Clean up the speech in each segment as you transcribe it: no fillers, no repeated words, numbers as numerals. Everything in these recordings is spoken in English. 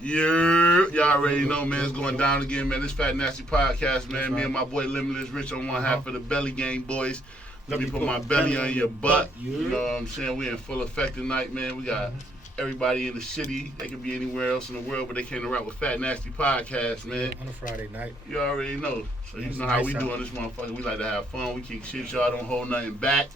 Yeah, y'all already know, man. It's going down again, man. This Fat Nasty podcast, man. Me and my boy Limitless Rich on one half of the Belly Gang boys. Let me put my belly on your butt. You know what I'm saying? We in full effect tonight, man. We got everybody in the city. They could be anywhere else in the world, but they came to rap with Fat Nasty podcast, man. On a Friday night. You already know. So you know how we do on this motherfucker. We like to have fun. We keep shit, y'all don't hold nothing back.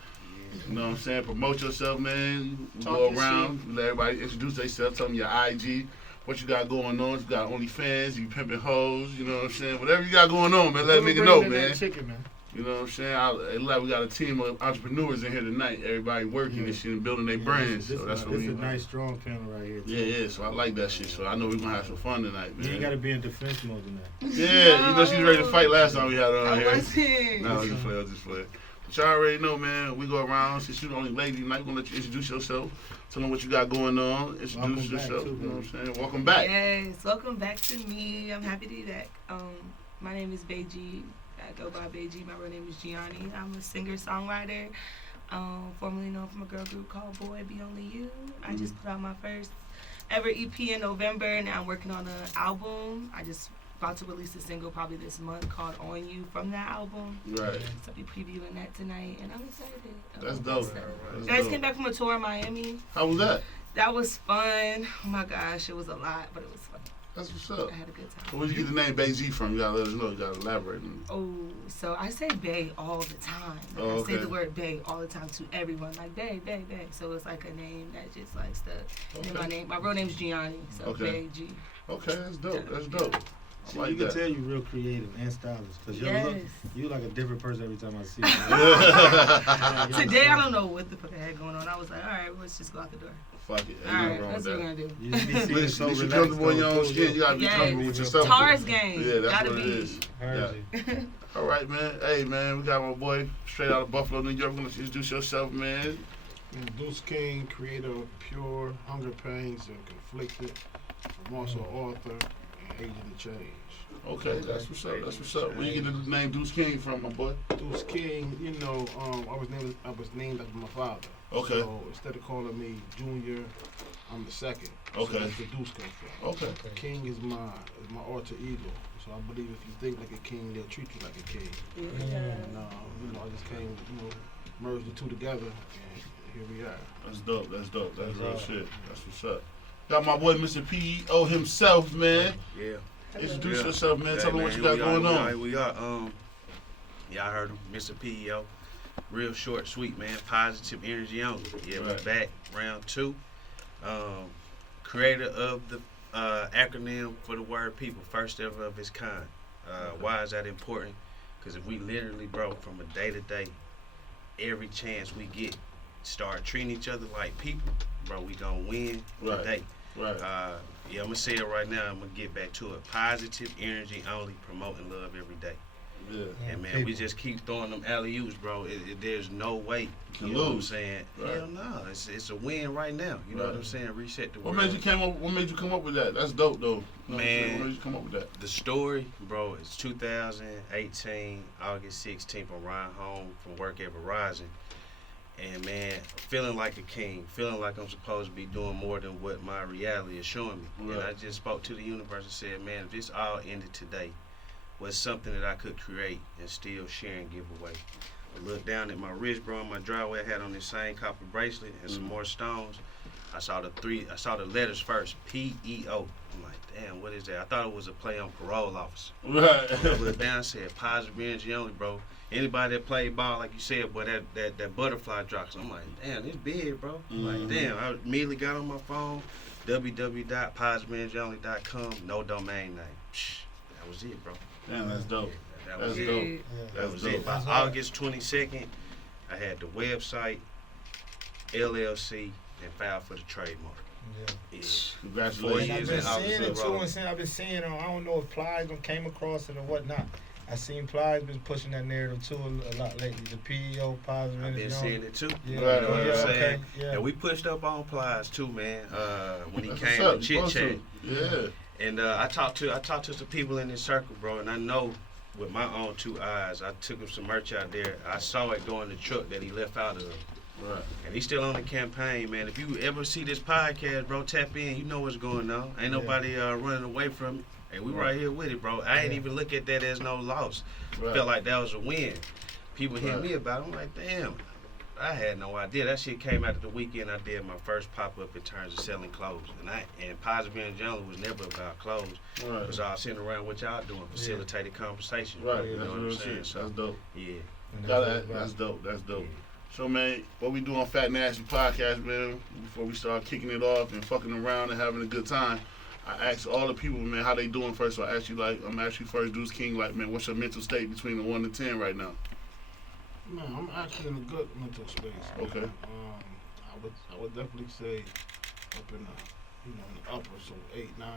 You know what I'm saying? Promote yourself, man. We go around, let everybody introduce themselves, tell them your IG, what you got going on. You got OnlyFans, you pimping hoes, you know what I'm saying? Whatever you got going on, man, let a nigga know, man. Chicken, man. You know what I'm saying? We got a team of entrepreneurs in here tonight. Everybody working and shit and building their brands. So that's what we. This is a nice, strong panel right here. Yeah. So I like that shit. So I know we're gonna have some fun tonight, man. You ain't gotta be in defense mode tonight. Yeah, you know she's ready to fight. Last time we had her on here. Wasn't. No, just play. But y'all already know, man. We go around. Since you're the only lady tonight, we're gonna let you introduce yourself. Tell them what you got going on. Introduce yourself. You know what I'm saying? Welcome back. Yes, welcome back to me. I'm happy to be back. My name is Beiji. I go by Beiji. My real name is Gianni. I'm a singer-songwriter, formerly known from a girl group called Boy Be Only You. I just put out my first ever EP in November. Now I'm working on an album. I just about to release a single probably this month called On You from that album. Right. So I'll be previewing that tonight, and I'm excited. That's dope. Guys came back from a tour in Miami. How was that? That was fun. Oh my gosh, it was a lot, but it was fun. That's what's up. I had a good time. So where did you get the name Beiji from? You gotta let us know. You gotta elaborate. Oh, so I say bae all the time. Like I say the word bae all the time to everyone. Like bae. So it's like a name that just like stuck. And then my real name's Gianni. So Beiji. Okay, that's dope. That's dope. See, you can tell you're real creative and stylish because you like a different person every time I see you. Today I don't know what the fuck I had going on. I was like, all right, let's just go out the door. Fuck it. All right, that's what we're gonna do. You just be seeing so relaxed. relaxed. Comfortable in your own skin. You gotta be comfortable with yourself. Taurus game. Yeah, that's gotta what it is. Yeah. All right, man. Hey, man, we got my boy straight out of Buffalo, New York. We're gonna introduce yourself, man. Deuce King, creator of Pure, Hunger Pains, and Conflicted. I'm also author and agent of change. Okay, that's what's up. That's what's up. Where you get the name Deuce King from, my boy? Deuce King, you know, I was named after my father. Okay. So instead of calling me Junior, I'm the second. Okay. So that's where Deuce comes from. Okay. King is my alter ego. So I believe if you think like a king, they'll treat you like a king. Yeah. And I just came, merged the two together, and here we are. That's dope. That's real shit. That's what's up. Got my boy Mr. PEO himself, man. Yeah. Introduce yourself, man. Tell them what you got going on. We are. Yeah, I heard him, Mr. PEO. Real short, sweet, man. Positive energy only. Yeah, we're back, round 2. Creator of the acronym for the word people, first ever of its kind. Why is that important? Because if we literally, bro, from a day to day, every chance we get, start treating each other like people, bro, we gonna win today. Right. Yeah, I'm gonna say it right now. I'm gonna get back to it. Positive energy only, promoting love every day. Yeah. And man, we just keep throwing them alley-oops, bro. There's no way. You know lose. what I'm saying? Right. Hell no. It's a win right now. You know what I'm saying? Reset the What world. made you come up with that? That's dope though. You know Man, what made you come up with that? The story, bro, is 2018, August 16th. I'm riding home from work at Verizon. And man, feeling like a king, feeling like I'm supposed to be doing more than what my reality is showing me. Right. And I just spoke to the universe and said, man, if this all ended today, was something that I could create and still share and give away. I looked down at my wrist, bro, on my driveway. I had on this same copper bracelet and some more stones. I saw the letters first, PEO. I'm like, damn, what is that? I thought it was a play on parole officer. Right. I looked down and said, positive energy only, bro. Anybody that played ball, like you said, boy, that butterfly drops. I'm like, damn, it's big, bro. I'm like, damn. I immediately got on my phone, www.positiveenergyoonly.com, no domain name. That was it, bro. Damn, that's dope. That That's was it. dope. That was it. By August 22nd, I had the website, LLC, and filed for the trademark. Yeah. Congratulations. I've been seeing it too, and I've been seeing. I don't know if Plies came across it or whatnot. I seen Plies been pushing that narrative too a lot lately. The PEO, positive I've energy. been seeing it too. Yeah, You know what I'm saying? Okay, yeah. And we pushed up on Plies too, man. When he That's came what's to up. chit chat. Yeah. And I talked to some people in this circle, bro, and I know with my own 2 eyes, I took him some merch out there. I saw it go in the truck that he left out of. Right. And he's still on the campaign, man. If you ever see this podcast, bro, tap in. You know what's going on. Ain't nobody running away from it. Hey, we right here with it, bro. I ain't even look at that as no loss. Right. Felt like that was a win. People hit me about it. I'm like, damn. I had no idea. That shit came after the weekend I did my first pop-up in terms of selling clothes. And Positive in general was never about clothes. Right. It was all sitting around what y'all doing, facilitated conversation. Right. You That's know what I'm real saying? shit. So, That's dope. yeah. That's dope. That's dope. Yeah. So, man, what we do on Fat Nasty Podcast, man, before we start kicking it off and fucking around and having a good time, I ask all the people, man, how they doing first. So I ask you, like, I'm asking you first, Deuce King, like, man, what's your mental state between the 1 to 10 right now? Man, I'm actually in a good mental space. Man. Okay. I would definitely say up in the, in the upper, so 8, 9.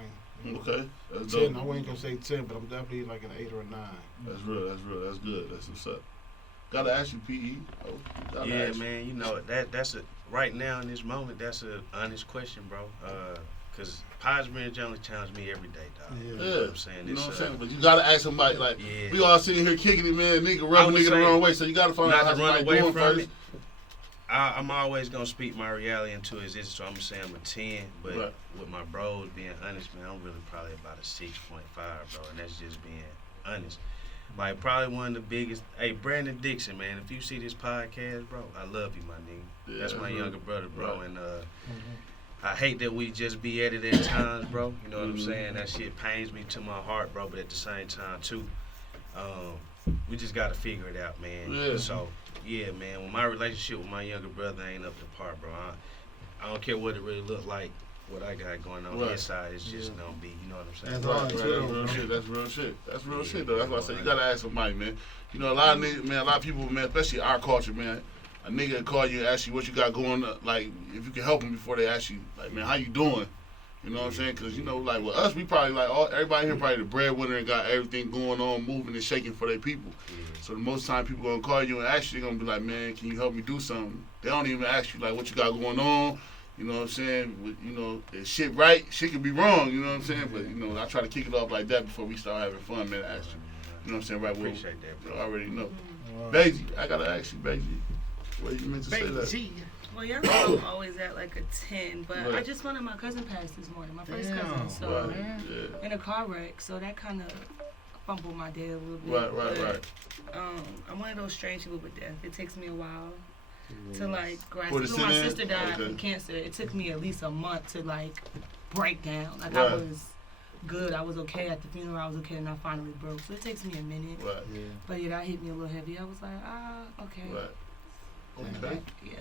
Okay. That's 10. dope. I wasn't gonna say 10, but I'm definitely like an 8 or a 9. That's real. That's good. That's what's up. Gotta ask you, PE. Gotta Yeah, ask you. man, you know, that's a, right now in this moment, that's an honest question, bro. Because Positive in general challenge me every day, dog. Yeah. You know what I'm saying? You know what I'm It's, saying? But you gotta ask somebody, like, yeah. we all sitting here kicking it, man. Nigga I rubbing would nigga the say wrong way. So you gotta find out not how to run somebody away doing from first. it. I'm always gonna speak my reality into existence, so I'm gonna say I'm a 10. But Right. with my bros being honest, man, I'm really probably about a 6.5, bro, and that's just being honest. Like probably one of the biggest. Hey, Brandon Dixon, man, if you see this podcast, bro, I love you, my nigga. Yeah, That's my right. younger brother, bro, Right. and I hate that we just be at it at times, bro. You know what I'm Mhm. saying? That shit pains me to my heart, bro. But at the same time, too, we just gotta figure it out, man. Yeah. So, yeah, man. When my relationship with my younger brother ain't up to par, bro. I don't care what it really look like. What I got going on Right. inside is just gonna be, you know what I'm saying? That's Right, all right, too, that's though, real bro. shit. That's real shit. That's real Yeah, shit, though. That's why I you say know, you gotta ask somebody, man. You know, a lot of niggas, man, a lot of people, man, especially our culture, man. A nigga will call you and ask you what you got going, like, if you can help them before they ask you, like, man, how you doing? You know what I'm saying? Because, you know, like, with us, we probably, like, everybody here probably the breadwinner and got everything going on, moving and shaking for their people. Yeah. So the most time people gonna call you and ask you, they're gonna be like, man, can you help me do something? They don't even ask you, like, what you got going on. You know what I'm saying? With, you know, is shit right? Shit can be wrong, you know what I'm saying? But, you know, I try to kick it off like that before we start having fun, man, ask you. You know what I'm saying? Right, Appreciate that, you bro. already know. Wow. Beji, I gotta ask you, Beji. What you meant to say that? Well, y'all know I'm always at like a 10, but I Right. just wanted my cousin passed this morning, my first Damn. cousin. So Right, yeah. in a car wreck, so that kind of fumbled my day a little bit. Right, but, right. I'm one of those strange people with death. It takes me a while to like grasp. For the When my sit-in? sister died Okay. from cancer, it took me at least a month to like break down. Like Right. I was good, I was okay at the funeral, I was okay, and I finally broke. So it takes me a minute. Right, Yeah. But yeah, that hit me a little heavy. I was like, okay. right. And Okay. back, yeah.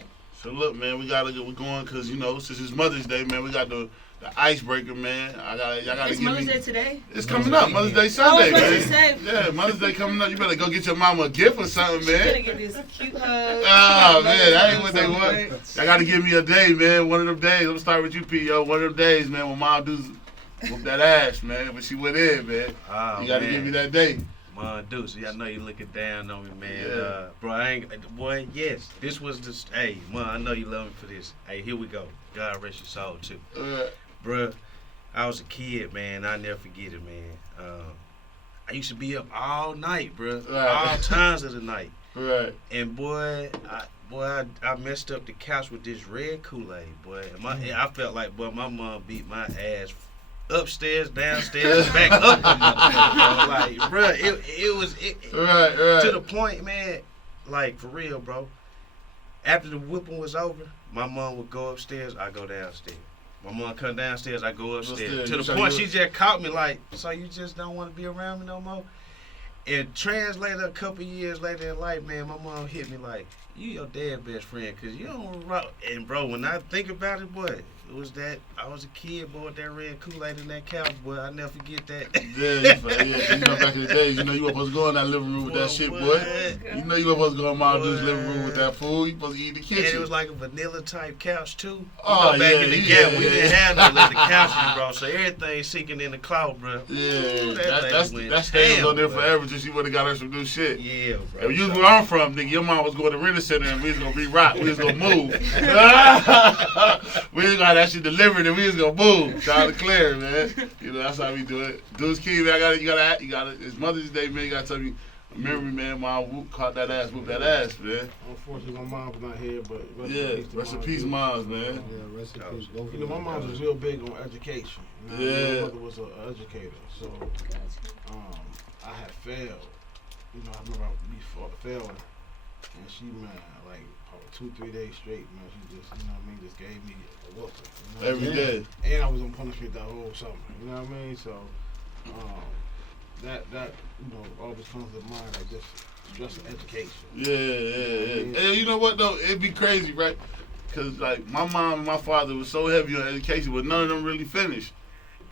So look, man, we gotta get going because you know since it's Mother's Day, man, we got the icebreaker, man. Y'all gotta It's give Mother's me. Day today. It's coming up, Mother's Day Sunday, I was about to man. say. Yeah, Mother's Day coming up. You better go get your mama a gift or something, She's gonna man. get this cute hug. Oh man, that ain't what they Something. want. Y'all gotta give me a day, man. One of them days. I'm gonna start with you, P.O. One of them days, man, when mom do whoop that ass, man. When she went in, man. Oh, You gotta man. give me that day. Man, Deuce, I know you looking down on me, man. Yeah. Bro, I ain't, boy, yes, this was the, hey, man, I know you love me for this. Hey, here we go. God rest your soul, too. Bruh, I was a kid, man. I'll never forget it, man. I used to be up all night, bruh. Right. All times of the night. Right. And, boy, I messed up the couch with this red Kool-Aid, boy. And I felt like, boy, my mom beat my ass upstairs, downstairs, back up the motherfucker, bro. Like, bruh, it was Right. to the point, man, like, for real, bro. After the whipping was over, my mom would go upstairs, I go downstairs. My mom come downstairs, I go upstairs. To the point she just caught me like, so you just don't want to be around me no more? And translated a couple years later in life, man, my mom hit me like, you your dad's best friend, because you don't rock. And, bro, when I think about it, boy, it was that, I was a kid, boy, with that red Kool-Aid in that couch, boy. I never forget that. Yeah, you know, back in the days, you know, you weren't supposed to go in that living room with that shit, boy. You know you weren't supposed to go in Mom Dude's living room with that food. You supposed to eat in the kitchen. And it was like a vanilla type couch too. You Oh, know, back yeah, in the yeah, gap, we didn't have no leather couches, bro. So everything sinking in the cloud, bro. Yeah, That thing went that stay was on there down, forever until she would have got her some new shit. Yeah, bro. If you was where I'm from, nigga, your mom was going to rent a center and we was gonna be rock. We was gonna move. We was gonna have that shit delivered and we was gonna move. Shout out to Claire, man. You know, that's how we do it. Deuce King, man, you gotta, it's Mother's Day, man. You gotta tell me Memory, man. Mom caught that ass, whooped that ass, man. Unfortunately, my mom's not here, but Rest in peace, moms, man. Yeah, rest in peace. Both You know, my mom was real big on education. You know, Yeah. My mother was an educator, so I had failed. You know, I remember before failing, and she, man, like 2-3 days straight, man, she just, you know what I mean, just gave me a whooping. You know Every day. And I was on punishment that whole summer. You know what I mean? So, that you know always comes to mind, like just stress of education. Yeah. And you know what though? It'd be crazy, right? Cause like my mom and my father was so heavy on education, but none of them really finished.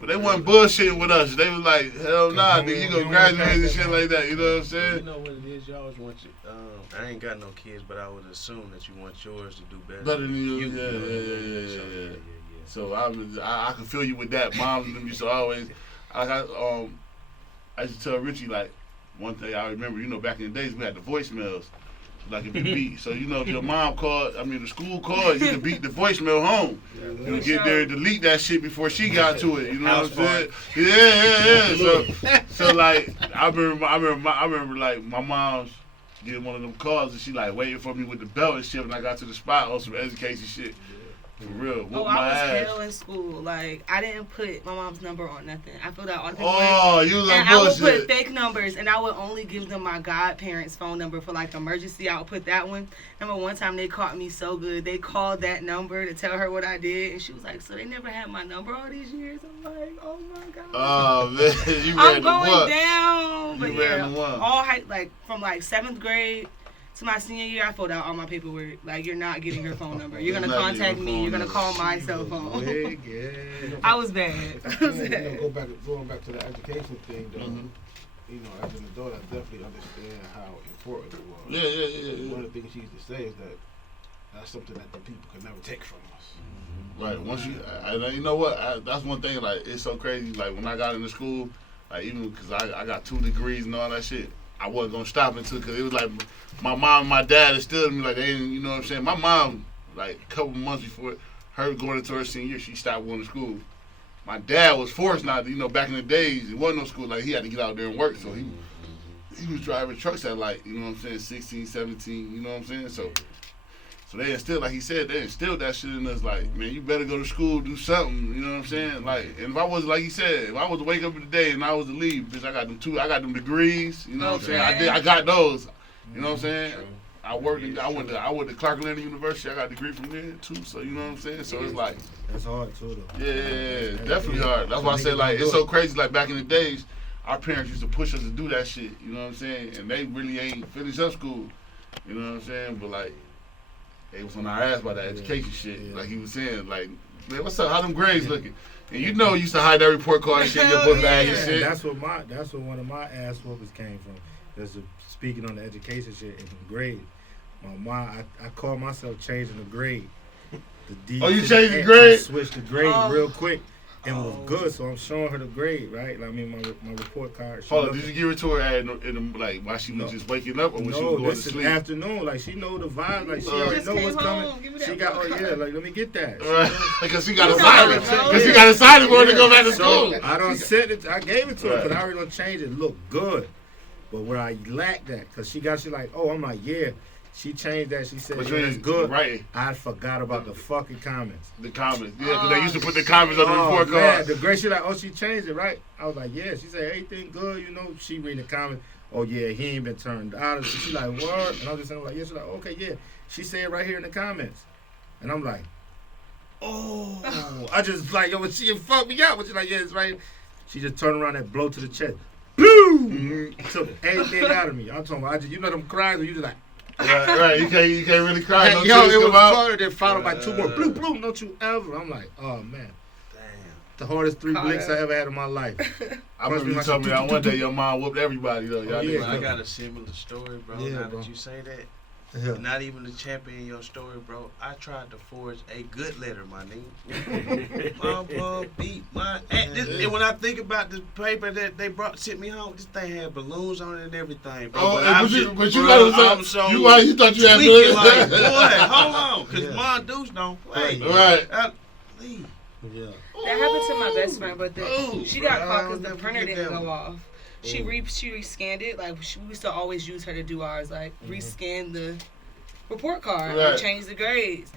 But they wasn't bullshitting with us. They was like, hell nah, nigga, you gonna graduate and shit like that. You know what I'm saying? You know what it is? You always want your. I ain't got no kids, but I would assume that you want yours to do better. Better than you. Yeah. Yeah. So I can feel you with that. Moms and them used to always. I used to tell Richie like one thing I remember. You know, back in the days we had the voicemails. Like if you beat, so you know if your mom called, the school called, you could beat the voicemail home. You would get there and delete that shit before she got to it. You know what I'm saying? Yeah. So like I remember like my mom's getting one of them calls and she like waiting for me with the belt and shit when I got to the spot on some education shit. For real. Oh, I was hell in school. Like, I didn't put my mom's number on nothing. I filled out all the paperwork. Oh, you was on and bullshit. I would put fake numbers, and I would only give them my godparents' phone number for, like, emergency. I would put that one. Remember one time they caught me so good. They called that number to tell her what I did, and she was like, so they never had my number all these years? I'm like, oh, my God. Oh, man. You I'm ran going the one. down. But You ran the one. all from, like, 7th grade to my senior year, I filled out all my paperwork. Like, you're not getting her phone number. You're going to contact me. You're going to call my cell phone. I was bad. Going back to the education thing, though, you know, as an adult, I definitely understand how important it was. Yeah. One of the things she used to say is that that's something that the people could never take from us. Right. Once you know what? That's one thing. Like, it's so crazy. Like, when I got into school, like, even because I got 2 degrees and all that shit, I wasn't gonna stop until because it was like my mom and my dad instilled in me like they didn't, you know what I'm saying. My mom, like a couple months before her going into her senior year, she stopped going to school. My dad was forced not to, you know, back in the days it wasn't no school, like he had to get out there and work, so he was driving trucks at like, you know what I'm saying, 16, 17, you know what I'm saying. So they instilled, like he said, they instilled that shit in us. Like, man, you better go to school, do something. You know what I'm saying? Like, and if I was, like he said, if I was to wake up in the day and I was to leave, bitch, I got them degrees. You know what I'm saying? I got those. You know what I'm saying? I worked. I went to Clark Atlanta University. I got a degree from there too. So you know what I'm saying? So it's like, that's hard too, though. Yeah, definitely hard. That's why I said like it's so crazy. Like back in the days, our parents used to push us to do that shit. You know what I'm saying? And they really ain't finished up school. You know what I'm saying? But like. They was on our ass by that education shit. Like he was saying, like, man, what's up? How them grades looking? And you know, you used to hide that report card and shit in your book bag and shit. That's what one of my ass whoopers came from. Just speaking on the education shit and grade. I called myself changing the grade. The D you changed the grade? I switched the grade real quick. And it was good, so I'm showing her the grade, right? Like, I mean, my report card. Hold on, did you give it to her like while she was just waking up, or when she was going to sleep? No, this is afternoon. Like, she know the vibe. Like, she already know what's coming. She got, like, let me get that. Right, because she got excited. Because she got excited for her to go back to school. I done said it. I gave it to her because I already done changed it. Look good. But where I lacked that, because she like, oh, I'm like, yeah. She changed that. She said, it's good. Right. I forgot about the fucking comments. The comments. Yeah, because they used to put the comments on the report card. The grade, she like, she changed it, right? I was like, yeah. She said, everything good, you know. She read the comments. Oh, yeah, he ain't been turned out. She like, what? And I was just saying, like, yeah. She's like, okay, yeah. She said right here in the comments. And I'm like, oh. I just like, yo, she fucked me up. But she's like, yeah, it's right. She just turned around and blow to the chest. Boom! Took everything out of me. I'm talking about, you know them cries where you just like, right. You can't really cry. Hey, yo, it was funny. Then followed by 2 more. Bloop, bloop. Don't you ever? I'm like, oh man, damn. The hardest 3 blicks I ever had in my life. I remember you told me that one day your mom whooped everybody though. I got a similar story, bro. Now that you say that. Yeah. Not even the champion in your story, bro. I tried to forge a good letter, my nigga. Mama beat my ass. And when I think about the paper that they sent me home, this thing had balloons on it and everything, bro. Oh, but you thought you had to like, boy, hold on, because Mom Deuce don't play. Right. That happened to my best friend, but she got caught because the printer didn't go off. She rescanned it. Like we used to always use her to do ours. Like rescan the report card, Right. change the grades.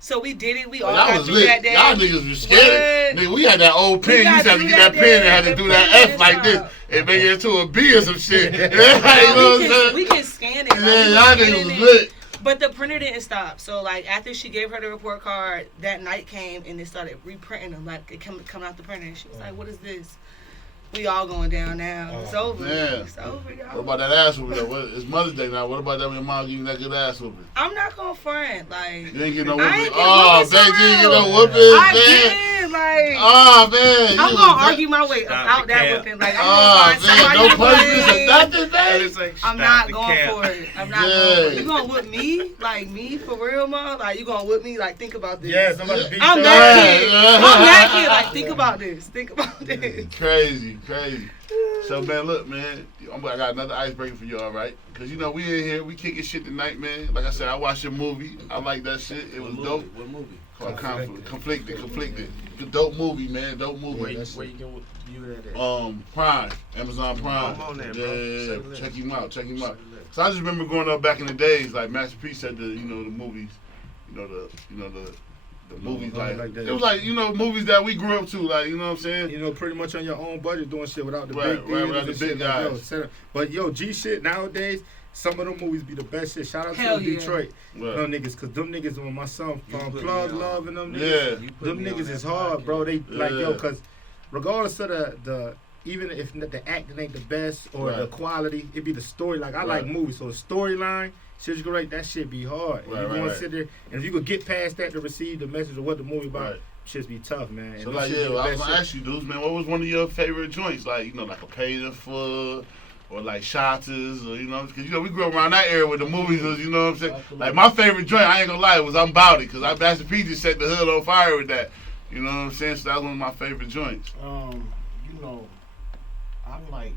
So we did it. We all Y'all got was through lit. that day. Y'all niggas was scared. What? Nigga, we had that old pen. You got used to have to through get that that pen and day. had to The do that pen F like this stop. and make it into a B or some shit. Yeah, you know we, what I'm can, we saying? can scan it. Like, Yeah, we y'all was niggas scanning was it. lit. But the printer didn't stop. So like after she gave her the report card, that night came and they started reprinting them. Like it coming out the printer. And she was like, "What is this?" We all going down now. It's over. Man. It's over, y'all. What about that ass whooping though? It's Mother's Day now. What about that when your mom give you that good ass whooping? I'm not gonna front. Like You ain't get no I whooping. ain't get Oh, whoopings baby, for you get real. no whoopings, I man. did. Like Oh, man. I'm you gonna was- argue my way Stop out the that cap. whipping. Like I'm Oh, gonna find man. somebody No to punishments or blame. nothing, man. It's like, I'm stop not the going cap. for it. I'm not Yeah. going for it. You gonna whip me? Like me for real, mom? Like you gonna whip me? Like think about this. Yeah, somebody beat I'm your that ass. kid. I'm that kid. Like think about this. Think about this. Crazy. So, man, look, man, I got another icebreaker for y'all, right? Because, you know, we in here, we kicking shit tonight, man. Like I said, I watched your movie. I like that shit. It was dope. What movie? Called Conflicted. Good dope movie, man. Dope movie. Where you can view that at? Prime, Amazon Prime. I'm on that, bro. Yeah, Say less. check him out. Say less. So I just remember growing up back in the days, like Master P said, the movies, the movies like that. it was like movies that we grew up to, like you know what I'm saying. You know, pretty much on your own budget doing shit without the Right, big right, theaters without the and big shit like, guys. But yo, G shit nowadays, some of them movies be the best shit. Shout out Hell to yeah. Detroit. Right. Them niggas, cause them niggas when my son You from put Plug me on. Love and them niggas, Yeah. You put them me on niggas that is hard, podcast. bro. They like Yeah. yo, cause regardless of the even if the acting ain't the best or the Right. quality, it be the story. Like I like Right. movies, so the storyline, shit you go right, that shit be hard. And Right, you right, gonna right. sit there and if you could get past that to receive the message of what the movie about, Right. shit be tough, man. And So them like, shit be yeah, the I was best gonna shit. ask you, dudes, man, what was one of your favorite joints? Like, like a Paid in Full, or like Shotters, or because we grew up around that era with the movies was, you know what I'm saying? Like my favorite joint, I ain't gonna lie, was I'm Bout It, because Master P just set the hood on fire with that. You know what I'm saying? So that was one of my favorite joints. I like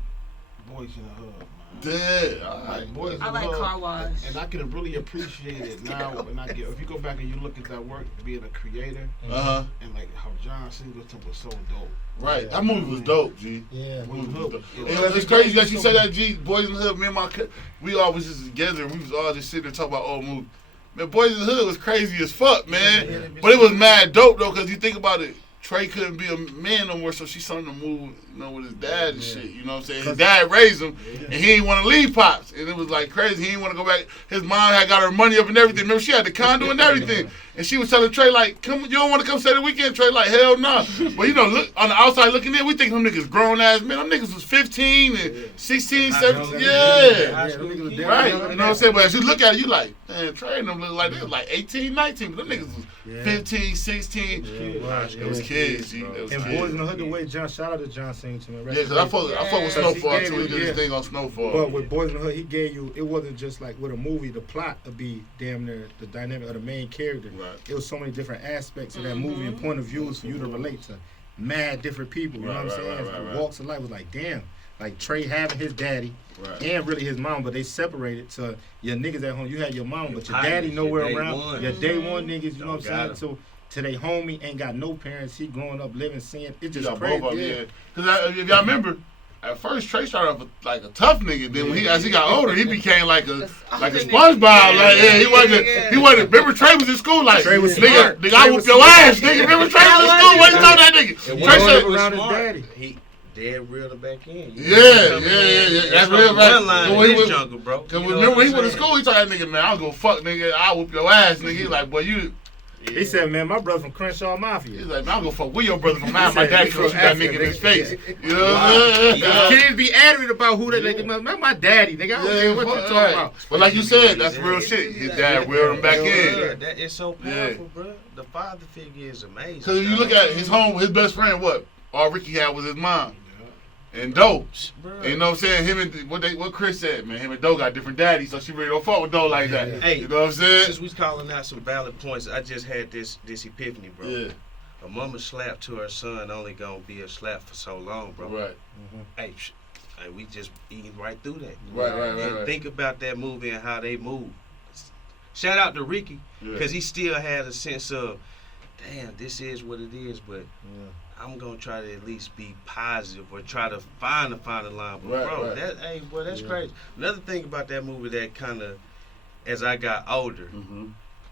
Boys in the Hood, man. Yeah, I like Boys in I the like Hood, Car Wash. and I can really appreciate it now. If you go back and you look at that work, being a creator, Uh-huh. and like how John Singleton was so dope. Right. That movie was dope, G. Yeah. Movie was dope. Yeah. And it's crazy that you say that, G. Boys in the Hood, me and we all was just together. We was all just sitting there talking about old movies. Man, Boys in the Hood was crazy as fuck, man. But it was mad dope, though, because you think about it. Trey couldn't be a man no more, so she saw him to move, with his dad and shit. You know what I'm saying? His dad raised him, and he didn't want to leave Pops. And it was like crazy. He didn't want to go back. His mom had got her money up and everything. Remember, she had the condo and everything. And she was telling Trey, like, come, you don't want to come stay the weekend? Trey, like, hell no. But, look on the outside looking in, we think them niggas grown-ass men. Them niggas was 15 and 16, 17. Yeah. Them niggas was damn Right. young You and know what I'm saying? But as you look at it, you like, man, Trey and them look like they was like 18, 19. But them niggas was 15, 16. It was kids, G. It was And kids. Boys in the Hood, the way shout out to John Singleton, man. Yeah, because I fuck with Yeah. Snowfall He too. He gave did you- his thing on Snowfall. But with Boys in the Hood, he gave you, it wasn't just like with a movie, the plot would be damn near the dynamic of the main character. Right. It was so many different aspects of that movie and point of views for you to relate to mad different people. You know what I'm saying? The walks of life was like, damn. Like Trey having his daddy Right. and really his mom, but they separated to your niggas at home. You had your mom, but your partners, daddy your nowhere day around. one. Your day one niggas, you know what Don't I'm got saying? To they homie ain't got no parents. He growing up living, seeing. It's just Y'all crazy. both of them, Yeah. yeah. Because if y'all remember, at first Trey started off like a tough nigga. Then when as he got older, he became like a SpongeBob. Like he wasn't. Remember Trey was in school like Trey was nigga, smart. nigga, I whoop your ass, nigga. Remember Trey was in school? What you talking that nigga? And Trey when said, he was around his smart, daddy. he dead reeled her back in. Yeah. That's real, right. One line When he in was- this jungle, bro. Cause You know remember what when he I'm went to saying? school, he told that nigga, man, I don't go fuck, nigga. I whoop your ass, nigga. He like, boy, you. He said, man, my brother from Crenshaw Mafia. He's like, man, I'm gonna fuck with your brother from mine. He My said, daddy he gonna from shoot that Africa, nigga in his nigga. face. Yeah. You know what I'm saying? Kids be adamant about who they like. Man, my daddy, nigga. I don't care what you fuck talking right. about. But like you said, that's real shit. His dad reeled him back in. Yeah, that is so powerful, bro. The father figure is amazing. Cause if you look at his best friend, what all Ricky had was his mom and Doe. And you know what I'm saying? Him and what Chris said, man. Him and Doe got different daddies, so she really don't fuck with Doe like that. Hey, you know what I'm saying? Since we calling out some valid points, I just had this epiphany, bro. Yeah, A mama slap to her son only gonna be a slap for so long, bro. right, Hey, hey, we just eating right through that. right. And think about that movie and how they move. Shout out to Ricky, because he still had a sense of, damn, this is what it is, but I'm gonna try to at least be positive or try to find the line. But bro, that's crazy. Another thing about that movie that kind of, as I got older,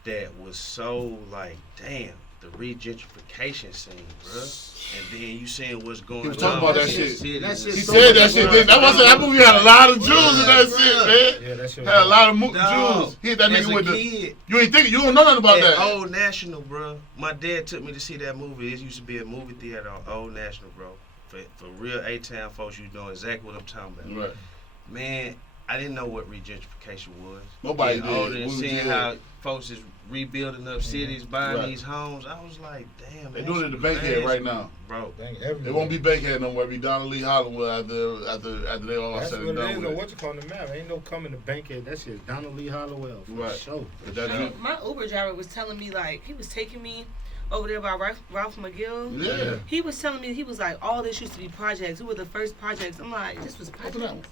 that was so like, damn, the regentrification scene, bro. And then you seeing what's going on. He was talking about that shit. That shit He so said that much, shit. bro. That movie had a lot of Jews in that shit, man. Yeah, that shit Had a lot of Dog, Jews. He hit that as nigga a with the. kid, You ain't think you don't know nothing about at that. Old National, bro. My dad took me to see that movie. It used to be a movie theater on Old National, bro. For real A-Town folks, you know exactly what I'm talking about. Right. Man, I didn't know what regentrification was. Nobody Getting older did. and We seeing did. how folks is rebuilding up cities, buying Right. these homes. I was like, damn, They man, doing it to shit Bankhead crazy, right now. bro. Dang, It won't be Bankhead no more. It'll be Donald Lee Hollywood after they all That's said what and it done is. with On it. what you call the map? Ain't no coming to Bankhead. That shit is Donald Lee Hollowell. For Right. sure. But that My Uber driver was telling me, like, he was taking me over there by Ralph McGill. yeah. He was telling me, he was like, all this used to be projects. Who were the first projects? I'm like, this was Open up. projects.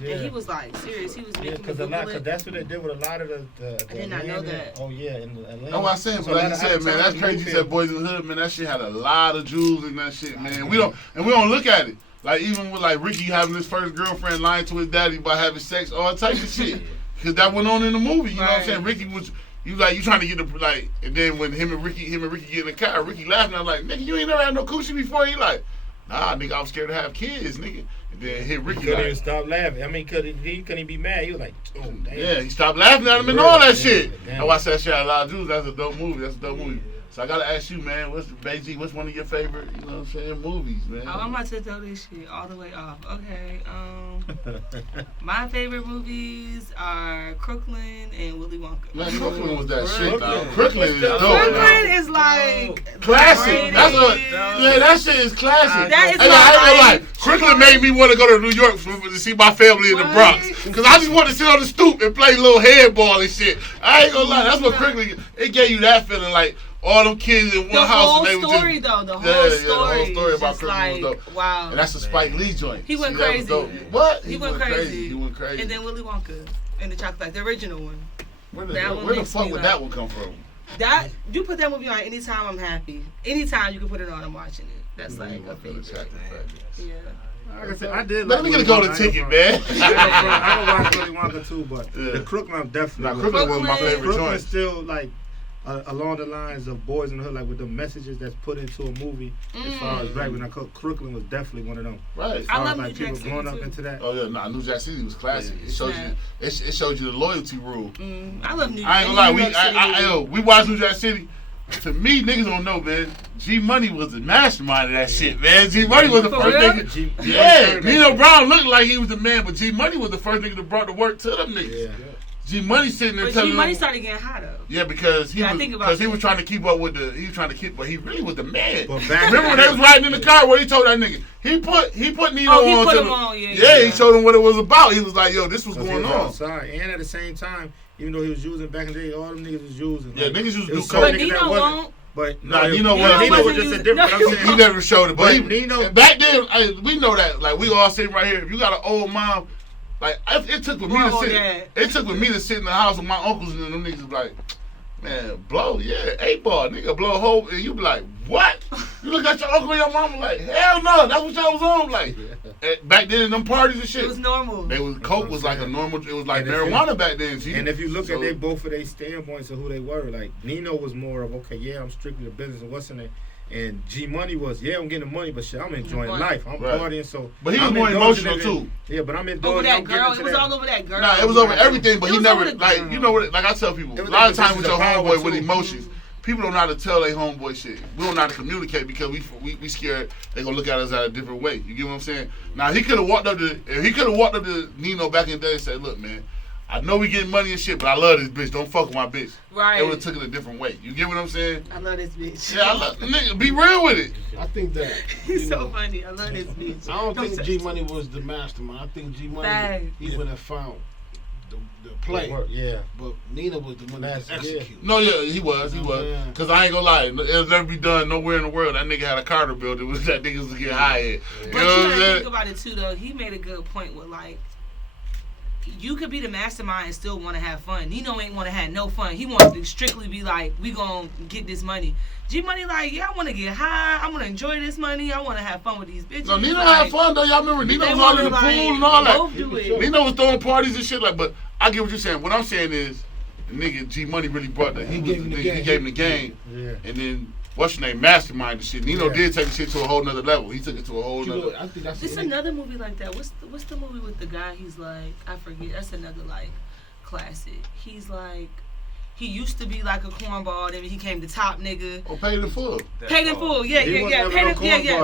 Yeah. And he was like, serious. He was Yeah, making me because Google it. that's what they did with a lot of the I did not know land that. Oh yeah, in Atlanta. That's what I said, So but like a you lot said, of man, that's times crazy. You you said feel- Boys in the Hood, man. That shit had a lot of Jews in that shit, man. We don't look at it. Like even with like Ricky having his first girlfriend lying to his daddy about having sex, all type of shit. Because that went on in the movie. You know what I'm Right. saying? Ricky was. You like you trying to get the like, and then when him and Ricky get in the car, Ricky laughing. I'm like, nigga, you ain't never had no coochie before. He like, nah, nigga, I'm scared to have kids, nigga. And then hit He Ricky couldn't even like, stop laughing. I mean, couldn't he be mad? He was like, oh damn. yeah, he stopped laughing at him and all that Yeah, shit. damn. I watched that shit a lot of Jews. That's a dope movie. So I gotta ask you, man, what's one of your favorite, you know what I'm saying, movies, man? Oh, I'm about to throw this shit all the way off. Okay. My favorite movies are Crooklyn and Willy Wonka. Man, Crooklyn was that shit, Crooklyn. dog. Crooklyn is dope, Crooklyn man. is like Classic. greatest. That shit is classic. That is And I ain't gonna my lie, Crooklyn made me want to go to New York to see my family in the Bronx. Because I just wanted to sit on the stoop and play little headball and shit. I ain't gonna lie, that's what Crooklyn, it gave you that feeling like all them kids in one The house whole and they was story, just, though. The Yeah, whole yeah, story. the whole story is about just Crooklyn was like, dope. wow. And that's a Spike Lee joint. He went See, that was crazy. dope. What? He went crazy. He went crazy. And then Willy Wonka and the Chocolate Factory, the original one. Where that one the makes fuck me would like- that one come from? That you put that movie on anytime, I'm happy. Anytime you can put it on, I'm watching it. That's like a favorite. Yeah. Like I said, I did. Let me get a golden ticket, man. I don't watch Willy Wonka too, but Yeah. the Crooklyn I'm definitely. Nah, Crooklyn was my favorite Crooklyn joint. still like along the lines of Boys in the Hood, like with the messages that's put into a movie. As far as black, when I call Crooklyn was definitely one of them. Right. As I far love as like New Jack people City, growing up too. into that. Oh yeah, nah, New Jack City was classic. Yeah. It showed Yeah. you, it showed you the loyalty rule. I love New York. I ain't gonna lie, New York City movie. we watched New Jack City. To me, niggas don't know, man. G Money was the mastermind of that shit, man. G Money was the For first real? nigga. Yeah, Nino Brown looked like he was the man, but G Money was the first nigga that brought the work to them niggas. Yeah. G Money sitting there But telling G Money them, started getting hot though. yeah, because he Yeah, I was think about he was it. trying to keep up with but he really was the man. But back Remember when they was riding in the car where he told that nigga he put Nino Oh, he on put to him the- on, yeah, he yeah. showed him what it was about. He was like, yo, this was Because going he was on. outside, and at the same time, even though he was using back in the day, all them niggas was using. Yeah, like, niggas used to it do was coke. But niggas that Nino wasn't. won't. But Nah, no, Nino Nino wasn't was just a using- different. no, I'm saying, He never showed it, but But Nino- back then, we know that. Like we all sitting right here. If you got an old mom, like it took with me We're to all sit. dead. It took with me to sit in the house with my uncles and them niggas like, man, blow, yeah, 8-ball, nigga, blow a hole, and you be like, what? You look at your uncle and your mama like, hell no, that's what y'all was on. Like back then in them parties and shit, It was normal. they was coke was like a normal. It was like And if you- marijuana back then. G. And if you look So- at they both of their standpoints of who they were, like Nino was more of okay, yeah, I'm strictly the business and what's in it. And G Money was, yeah, I'm getting the money, but shit, I'm enjoying Fun. life. I'm Right. partying, so. But he was I'm more indulging emotional in it. too. Yeah, but I'm indulging. Over that I'm getting girl. into It was that. all over that girl. Nah, it was over everything, but It he was never over the like girl. you know what? Like I tell people, It a was lot like of times this with is your a power homeboy with too. emotions, people don't know how to tell their homeboy shit. We don't know how to communicate because we scared they gonna look at us at a different way. You get what I'm saying? Now he could have walked up to Nino back in the day and said, "Look, man, I know we getting money and shit, but I love this bitch. Don't fuck with my bitch." Right. They would have took it a different way. You get what I'm saying? I love this bitch. Yeah, I love nigga. Be real with it. I think that He's you so know, funny. I love this bitch. I don't think say- G Money was the mastermind. I think G Money Facts. he would have found the play, Yeah. but Nina was the one that Master, yeah. executed. No, yeah, he was. Yeah. Cause I ain't gonna lie, it'll never be done nowhere in the world. That nigga had a Carter building with that niggas was get high at. You But know you what I'm gotta saying? think about it too, though. He made a good point with like you could be the mastermind and still want to have fun. Nino ain't want to have no fun. He wanted to strictly be like, we gonna get this money. G Money like, yeah, I want to get high. I want to enjoy this money. I want to have fun with these bitches. No, Nino like, had fun though. Y'all remember Nino they was all in wanna, the like, pool and all that. both do it. Nino was throwing parties and shit like. But I get what you're saying. What I'm saying is, the nigga G Money really brought that. He gave him the game. Yeah. And then what's your name? Mastermind the shit. Nino did take the shit to a whole nother level. He took it to a whole nother. I think that's It's another movie like that. What's the movie with the guy? He's like, I forget. That's another like classic. He's like, he used to be like a cornball, then he came to top nigga. Oh, paid in full. Paid in full, yeah. He wasn't Yeah, never paid no in, cornball,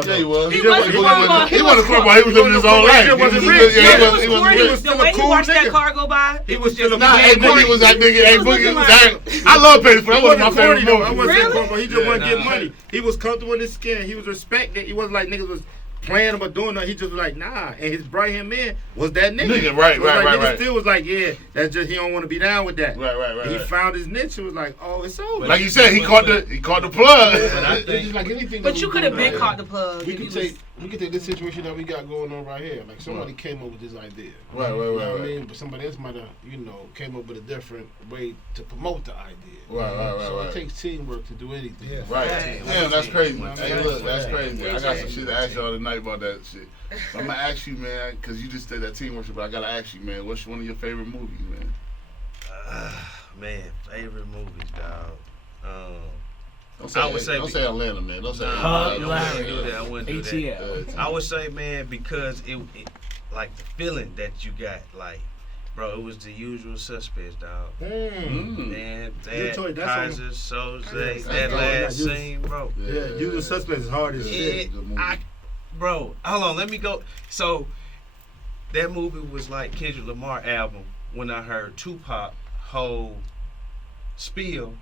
Yeah, he was. He wasn't a cornball. He wasn't a cornball. He was living his own life. He wasn't He rich. he wasn't corny. rich. The way he cool watched nigga. that car go by, He it was was just still a Nah, A Boogie was that nigga. A Boogie was that. I love Paid in Full. That was my favorite I movie. wasn't saying Really? cornball. He just wanted to nah. get money. He was comfortable in his skin. He was respected. He wasn't like niggas was playing him or doing nothing. He just was like, nah. And his bright hand man was that nigga. Nigga, right, It was like, right, nigga right. still was like, yeah, that's just, he don't want to be down with that. Right. He found his niche and was like, oh, it's over. Like you said, he caught the plug. But I think it's just like anything. But that you we could do, have been man. caught the plug. We if can you take this situation that we got going on right here. Like somebody came up with this idea. Right, You know what I right. mean? But somebody else might have, came up with a different way to promote the idea. Right. So it takes teamwork to do anything. Yeah. Right. Right. Damn, that's crazy. Yeah. Hey, look, that's Yeah. crazy. I got some shit to ask y'all tonight about that shit. So I'm gonna ask you, man, because you just said that teamwork shit, but I gotta ask you, man, what's one of your favorite movies, man? Man, favorite movies, dog. Don't say Atlanta, man. Don't say I Atlanta. wouldn't do that. I wouldn't do that. ATL. I would say, man, because it like the feeling that you got, like, bro, it was The Usual Suspects, dog. Man, that choice. That's Kaiser, Soze, That's that all last I got. scene, bro. Yeah, Usual Suspects is hard as shit. Bro, hold on, let me go. So, that movie was like Kendrick Lamar album when I heard Tupac whole spiel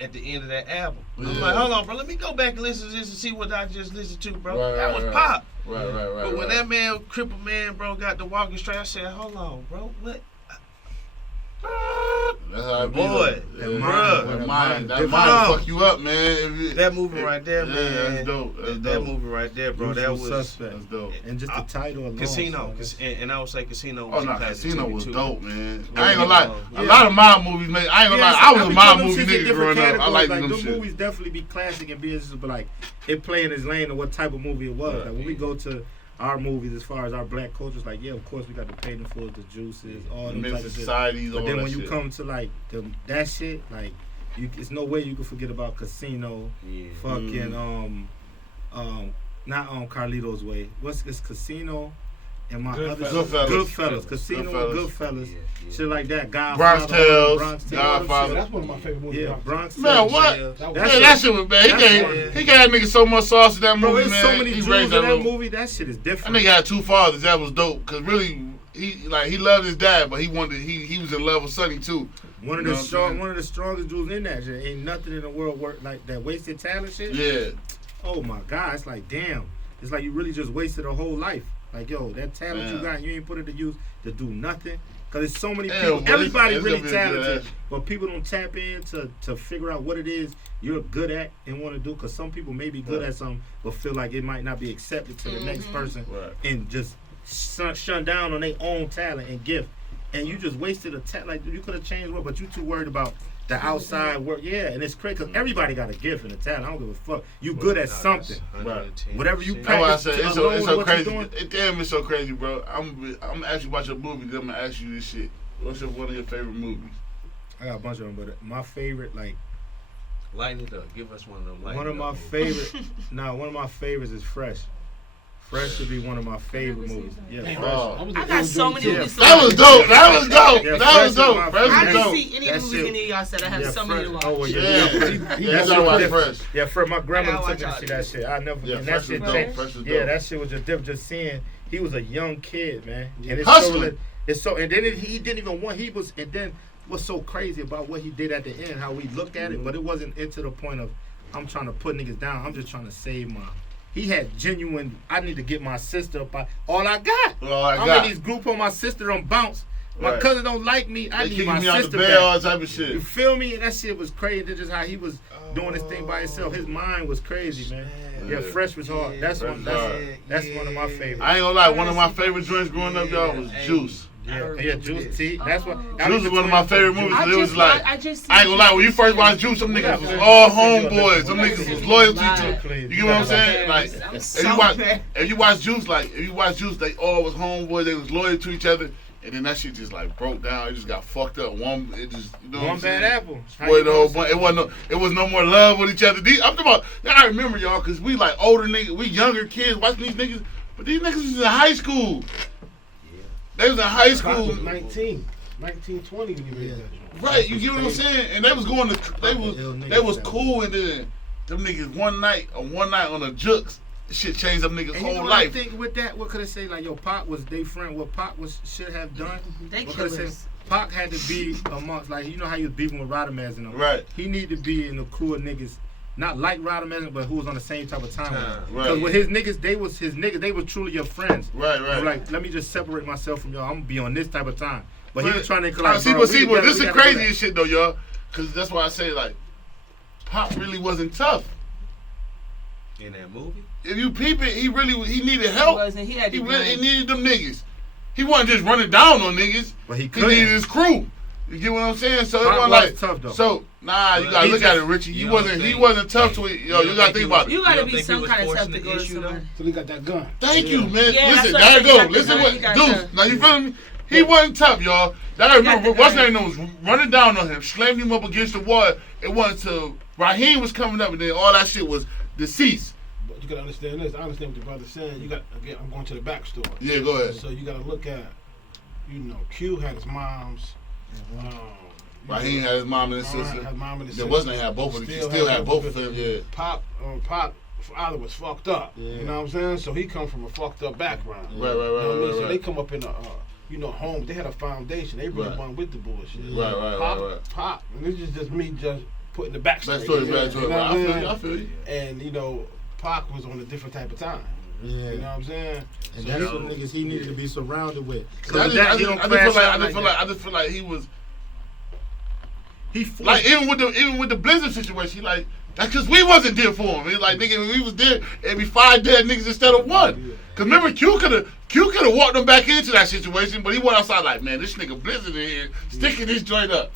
at the end of that album. I'm Yeah. like, hold on, bro, let me go back and listen to this and see what I just listened to, bro. Right, that right, was right. pop. Right. But when that man, crippled man, bro, got the walking straight, I said, hold on, bro, what? That's how it be, Boy, though. that Yeah, mind, that mind different. fuck you up, man. That movie right there, Yeah, man. that's dope. That's that dope. movie right there, bro, Usual that was Suspect. That's dope. And just the title alone. Casino. so And I would say Casino Oh was no, a classic Casino to me, was too. dope, man. Yeah. I ain't gonna lie. Yeah. A lot of mob movies, man. I ain't gonna lie. I was a mob movie nigga growing up. I like them those shit. movies definitely be classic and be interesting, but like it play in his lane of what type of movie it was. Right. Like when we go to our movies, as far as our black cultures, like yeah, of course we got the Paid in Full, the Juices, all them type Men's of shit. societies, all But then that when you shit. come to like that shit, like it's no way you can forget about Casino, Yeah. fucking not on Carlito's Way. What's this Casino? And my other Goodfellas. Goodfellas, Casino, Goodfellas. and Goodfellas, Yeah. shit like that. Bronx Godfather, Tales, Bronx Tales, Godfather. That's one of my favorite movies. yeah, Bronx Man, Tales. what? That That's Man, that shit was bad. that's He gave nigga so much sauce in that Bro, movie, there's man. so many He jewels raised in that that little. movie. That shit is That different. nigga had two fathers. That was dope. Cause really, he loved his dad, but he was in love with Sonny too. One of You know the what I'm saying? one of the strongest jewels in that shit. Ain't nothing in the world work like that wasted talent shit. Yeah. Oh my God, it's like damn. It's like you really just wasted a whole life. Like yo, that talent you Yeah. got, you ain't put it to use to do nothing. Cause there's so many Yeah, people. but Everybody it's really gonna be a good talented, ass. but people don't tap in to figure out what it is you're good at and want to do. Cause some people may be good Right. at something, but feel like it might not be accepted to the next person, Right. and just shun down on their own talent and gift. And you just wasted a talent. Like you could have changed work, but you too worried about the outside work. Yeah, and it's crazy because everybody got a gift and a talent. I don't give a fuck. You good at something. Whatever you That's why I practice said to it's alone so what you crazy. doing. Damn, it's so crazy, bro. I'm asking you about your movie. Then I'm gonna ask you this shit. What's one of your favorite movies? I got a bunch of them, but my favorite, like Lighten it up. Give us one of them. one of my favorite. One of my favorites is Fresh. Fresh should be one of my favorite movies. Yeah, Fresh. Oh. I got so many Yeah. movies. That was dope. That was dope. Yeah, That Fresh was is dope. my Fresh I was didn't dope. see any That of the movies shit- any of y'all said. I have Yeah, so many to Fresh. watch. Oh, well, Yeah. yeah. That's how I watch Fresh. Yeah, Fresh. My grandmother I took me to gotta see that watch shit. I never. Yeah, and Fresh that was shit dope. changed. Fresh was Yeah, dope. that shit was just different. Just seeing he was a young kid, man, and it's Hustling. so. It's so, and then he didn't even want. He was, and then what's so crazy about what he did at the end, how we looked at it, but it wasn't into the point of I'm trying to put niggas down. I'm just trying to save mine. He had genuine. I need to get my sister up. All I got. All I I'm got. in these group on my sister don't bounce. My Right. cousin don't like me. I They need kicking my me out the sister bed, back. all type of You shit. feel me? And that shit was crazy. That's just how he was doing his thing by himself. His mind was crazy, man. Yeah, Yeah. Fresh was hard. That's Fresh one. was hard. That's one of my favorites. I ain't gonna lie. One of my favorite joints growing up, y'all, was Juice. Yeah, Juice T. That's what. Oh. that Juice is one of my favorite movies. I Cause it was just like, I just I ain't gonna lie, when you first watched Juice, them niggas was all homeboys. Them niggas was loyal to each other. You get what I'm saying? Like, if you watch Juice, they all was homeboys. They was loyal to each other. And then that shit just like broke down. It just got fucked up. One bad apple. Spoiled the whole bunch. It was no more love with each other. I'm talking about. I remember y'all, cause we like older niggas, we younger kids watching these niggas. But these niggas was in high school. They was in high school. Was 19, 20 when you made that joint. Right, you get what I'm saying? And they was going to, they was cool, and then them niggas one night on the jukes, shit changed them niggas' And whole you know what life. I think with that, what could I say? Like, yo, Pac was they friend. What Pac should have done. They What could I say? killers. Pac had to be amongst, like, you know how he was beefing with Rodamaz and them. Right. He needed to be in the crew of niggas, not like Rodamaz, but who was on the same type of time. Right. Because with his niggas, they was his niggas. They were truly your friends. Right. They were like, let me just separate myself from y'all. I'm gonna be on this type of time. But he was trying to But this is crazy as shit though, y'all. Cause that's why I say like, Pop really wasn't tough. In that movie? If you peep it, he needed help. He had He needed them niggas. He wasn't just running down on niggas. But he He couldn't. needed his crew. You get what I'm saying? So it Pac wasn't was like tough, though. So nah, you gotta He look at just- it, Richie. You He don't wasn't tough to it. Yo, you gotta think about it. You gotta don't be think he some was kind of tough forcing to the go to issue, though? somebody. So he got that gun. Thank you, man. Yeah, Listen, that's what there I you said. go. He got the Listen gun, what he got Deuce. the- Now you feel me? He wasn't tough, y'all. That I He got remember the what's gun. name was running down on him, slammed him up against the wall. It wasn't till Raheem was coming up, and then all that shit was deceased. But you gotta understand this. I understand what the brother's saying. You got again. I'm going to the backstory. Yeah, go ahead. So you gotta look at, Q had his mom's. Raheem had his mom and his sister. His mom and his There sister. wasn't have both of them. He still had both of them. Yeah. Pop father was fucked up. Yeah. You know what I'm saying? So he come from a fucked up background. Right. You know what I mean? So Right. they come up in a, home. They had a foundation. They really Right. won with the bullshit. Right. Pop. And this is just me just putting the backstory. Backstory. You know what I I mean? feel you. I feel you. And Pac was on a different type of time. Yeah. You know what I'm saying? And So, that's what niggas he needed to be surrounded with. I just feel like he was he forced like even with the Blizzard situation. Like that's because we wasn't there for him. It's like nigga, if we was there, it'd be 5 dead niggas instead of 1. Cause remember Q could have walked them back into that situation, but he went outside like, man, this nigga Blizzard in here sticking this joint up,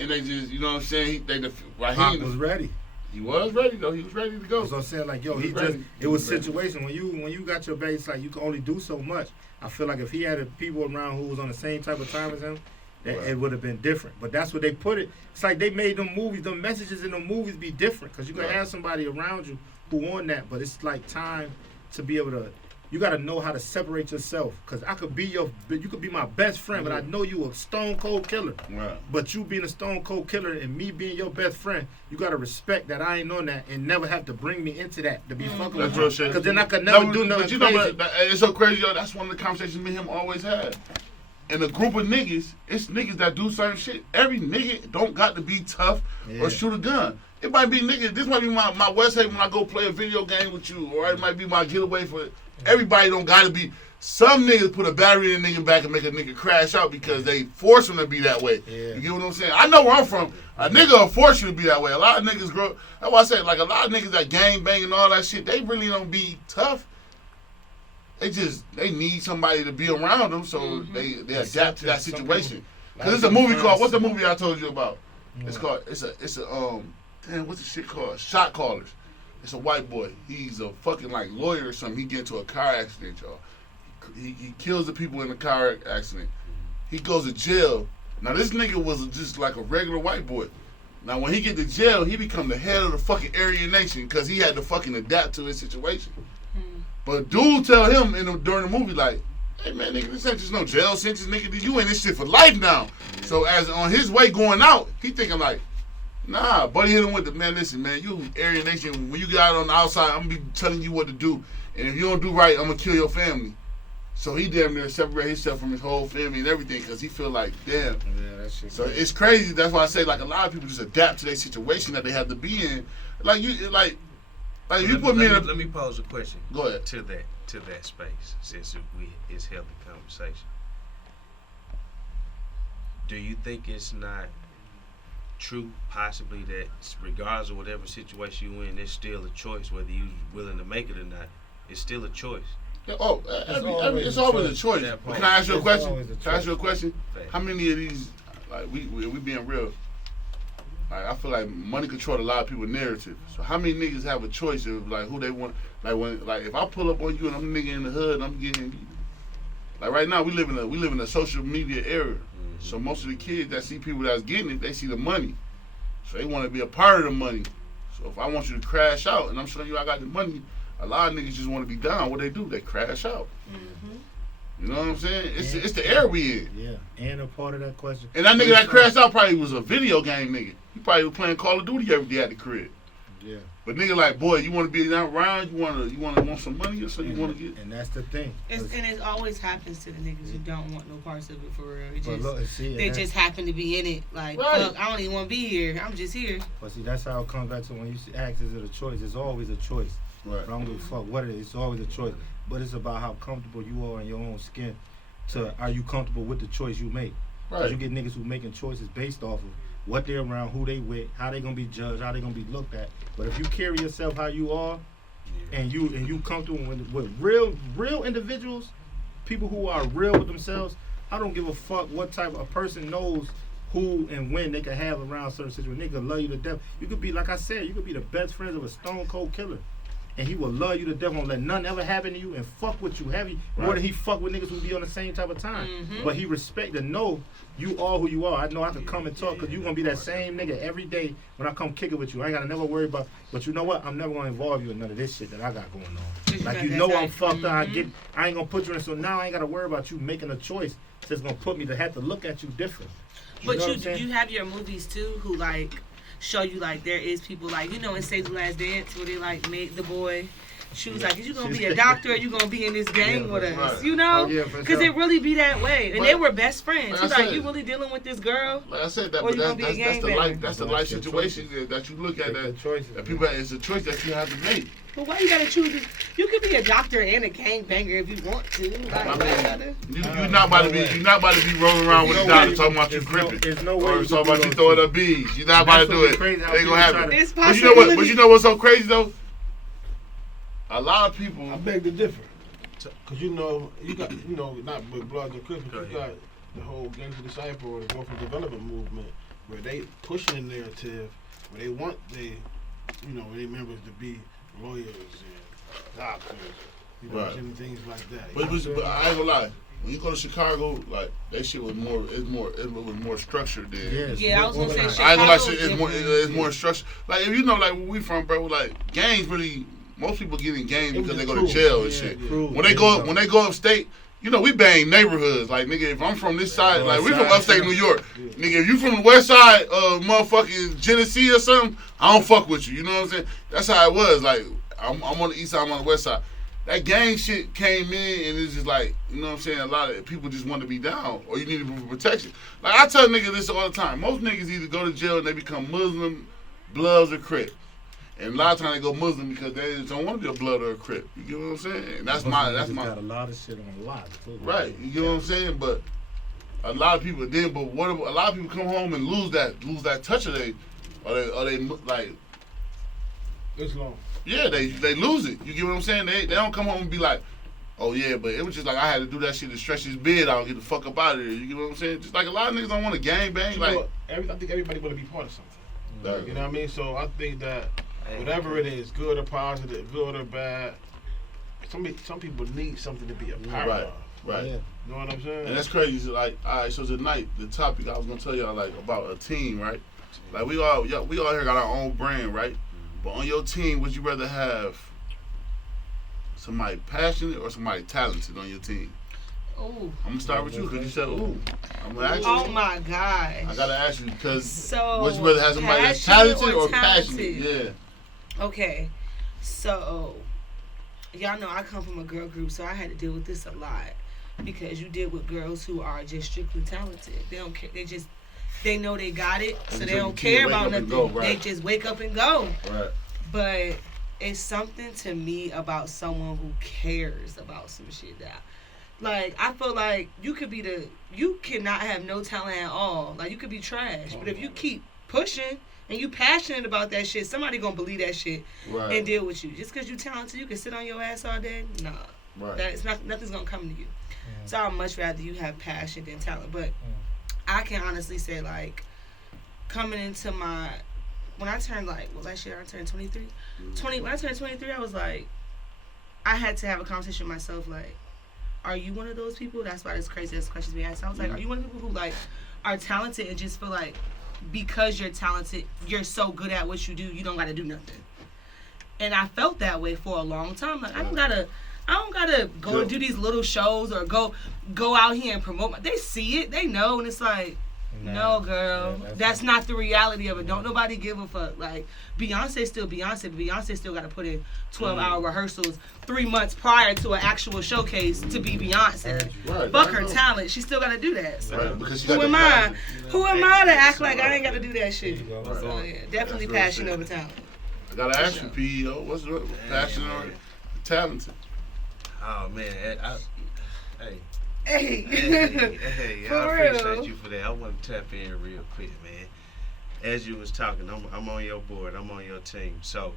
and they just, you know what I'm saying? Pac Raheem was ready. He was ready though. He was ready to go. That's what I'm saying. Like, yo, He was ready. it was He was situation when you got your base, like you can only do so much. I feel like if he had people around who was on the same type of time as him, that Right. it would have been different. But that's what they put it. It's like they made them movies, the messages in the movies be different because you can Right. have somebody around you who on that, but it's like time to be able to. You got to know how to separate yourself because you could be my best friend, but I know you a stone cold killer. Right. But you being a stone cold killer and me being your best friend, you gotta respect that I ain't on that and never have to bring me into that to be fucking That's with real you. shit. Because then I could never do but nothing you know crazy. what? It's so crazy, yo. That's one of the conversations me and him always had. In a group of niggas, it's niggas that do certain shit. Every nigga don't got to be tough Yeah. or shoot a gun. It might be niggas. This might be my West Haven when I go play a video game with you, or it might be my getaway for. Everybody don't got to be. Some niggas put a battery in a nigga back and make a nigga crash out because they force him to be that way. Yeah. You get what I'm saying? I know where I'm from. A nigga will force you to be that way. A lot of niggas grow. That's why I say, like, a lot of niggas that gang bang and all that shit, they really don't be tough. They need somebody to be around them so they adapt to that situation. Because it's a movie called, what's the movie I told you about? It's called, it's a damn, what's the shit called? Shot Callers. It's a white boy. He's a fucking like lawyer or something. He get into a car accident, y'all. He kills the people in the car accident. He goes to jail. Now this nigga was just like a regular white boy. Now when he get to jail, he become the head of the fucking Aryan Nation because he had to fucking adapt to his situation. But dude tell him during the movie like, hey man, nigga, this ain't just no jail sentence, nigga. You in this shit for life now. So as on his way going out, he thinking like, nah, buddy hit him with the, man, listen, man, you Aryan Nation, when you get out on the outside, I'm gonna be telling you what to do. And if you don't do right, I'm gonna kill your family. So he damn near separate himself from his whole family and everything because he feel like, damn. Yeah, that shit. So it's crazy. That's why I say like a lot of people just adapt to their situation that they have to be in. Like you put me in a. Let me pose a question. Go ahead. To that space, since it's healthy conversation. Do you think it's not true, possibly, that regardless of whatever situation you in, there's still a choice whether you're willing to make it or not? It's still a choice. It's always a choice. That part. Can I ask you a It's question? always a Can I ask you a question? Fact. How many of these, like we being real? Like I feel like money control a lot of people's narrative. So how many niggas have a choice of like who they want? Like if I pull up on you and I'm a nigga in the hood, and I'm getting like right now we live in a social media era. So most of the kids that see people that's getting it, they see the money. So they want to be a part of the money. So if I want you to crash out and I'm showing you I got the money, a lot of niggas just want to be down. What they do? They crash out. You know what I'm saying? It's the era we in. Yeah, and a part of that question. And that nigga that crashed out probably was a video game nigga. He probably was playing Call of Duty every day at the crib. Yeah. But nigga like, boy, you want to be around? You want some money or so you want to get? And that's the thing. And it always happens to the niggas who don't want no parts of it for real. It But just, look, see, they just happen to be in it. Like, Right. fuck, I don't even want to be here. I'm just here. But see, that's how it comes back to when you ask, is it a choice? It's always a choice. Right. I don't give a fuck what it is. It's always a choice. But it's about how comfortable you are in your own skin. Are you comfortable with the choice you make? Because you get niggas who making choices based off of what they're around, who they with, how they gonna be judged, how they gonna be looked at. But if you carry yourself how you are, and you comfortable with real individuals, people who are real with themselves, I don't give a fuck what type of person knows who and when they can have around certain situations. They can love you to death. You could be, like I said, you could be the best friends of a stone cold killer. And he will love you to death, won't let nothing ever happen to you, and fuck with you heavy. More than he fuck with niggas who be on the same type of time. But he respect and know you are who you are. I know I can come and talk because you going to be that same nigga every day when I come kick it with you. I ain't got to never worry about, but you know what? I'm never going to involve you in none of this shit that I got going on. Like, you know I'm fucked up. I ain't going to put you in, so now I ain't got to worry about you making a choice that's going to put me to have to look at you different. But you have your movies too who like show you like there is people like, you know, in Save the Last Dance where they like make the boy choose like, is you gonna be a doctor or you gonna be in this gang with us? right. You know? Because it really be that way. And they were best friends. Like He's I like, said, you really dealing with this girl? Like I said, that, Or but you gonna be a gangbanger? that's the life situation that you look at. That people, it's a choice that you have to make. But why you gotta choose this? You could be a doctor and a gangbanger if you want to. Like, I mean, you're not about to be rolling around with a doctor talking about you crippin'. There's no way Or talking about you throwing up bees. You're not about to do it. They gonna have it. It's But you know what? But you know what's so crazy though? A lot of people. I beg to differ. Cause you got not with Bloods and Crips, but you got the whole Gangster Disciple or the Growth and Development movement where they pushing the narrative where they want their members to be lawyers and doctors, Right. and things like that. But I ain't gonna lie. When you go to Chicago, like that shit was more. It was more structured than. Yeah, I was gonna say Chicago. I ain't gonna lie. Shit, it's more structured. Like if you know, like where we from, bro. Like gangs really. Most people get in gangs because they go to jail and shit. When they go upstate, you know, we bang neighborhoods. Like, nigga, if I'm from this side, like, we from upstate New York. Nigga, if you from the west side of motherfucking Genesee or something, I don't fuck with you. You know what I'm saying? That's how it was. Like, I'm on the east side, I'm on the west side. That gang shit came in and it's just like, you know what I'm saying? A lot of people just want to be down or you need to be for protection. Like, I tell niggas this all the time. Most niggas either go to jail and they become Muslim, Bloods, or Crip. And a lot of times they go Muslim because they just don't want to be a blood or a Crip. You get what I'm saying? And that's my got a lot of shit on lock too. Right. You get what I'm saying? But a lot of people did. But what? A lot of people come home and lose that touch of they like. It's long. Yeah, they lose it. You get what I'm saying? They don't come home and be like, oh yeah, but it was just like I had to do that shit to stretch his bed out and get the fuck up out of there. You get what I'm saying? Just like a lot of niggas don't want to gang bang. Like I think everybody want to be part of something. Right. You know what I mean? So I think that whatever it is, good or positive, good or bad, some people need something to be a part of. Right. Yeah. You know what I'm saying? And that's crazy. Like, all right, so tonight the topic I was gonna tell y'all like about a team, right? Like we all here got our own brand, right? But on your team, would you rather have somebody passionate or somebody talented on your team? Ooh. I'm gonna start with you because you said ooh. I'm gonna ask you. Oh my gosh. I gotta ask you because So, would you rather have somebody that's talented or passionate? Yeah. Okay, so y'all know I come from a girl group, so I had to deal with this a lot because you deal with girls who are just strictly talented. They don't care. They know they got it, so they don't care about nothing. They just wake up and go. Right. But it's something to me about someone who cares about some shit that. Like, I feel like you cannot have no talent at all. Like, you could be trash. But if you keep pushing and you passionate about that shit, somebody gonna believe that shit and deal with you. Just because you talented, you can sit on your ass all day? Nah. Right. That it's nothing's gonna come to you. So I'd much rather you have passion than talent. But I can honestly say, like, coming into when I turned, like, last year I turned 23. When I turned 23, I was like, I had to have a conversation with myself, like, are you one of those people? That's why this crazy ass questions being asked. I was like, are you one of the people who, like, are talented and just feel like because you're talented, you're so good at what you do, you don't gotta do nothing. And I felt that way for a long time. Like, I don't gotta go and do these little shows or go out here and promote. They see it, they know, and it's like, no, girl, that's not the reality of it. Don't nobody give a fuck. Like, Beyonce's still Beyonce, but Beyonce still got to put in 12-hour rehearsals 3 months prior to an actual showcase to be Beyonce. Right. Fuck her talent. She still got to do that. So Right, because who am I? Who am I to act like I ain't got to do that shit? So yeah, definitely passion over talent. I gotta ask you, PEO, what's the passion or talented? Oh man, hey. Hey, Hey, For I real. appreciate you for that. I want to tap in real quick, man. As you was talking, I'm on your board. I'm on your team. So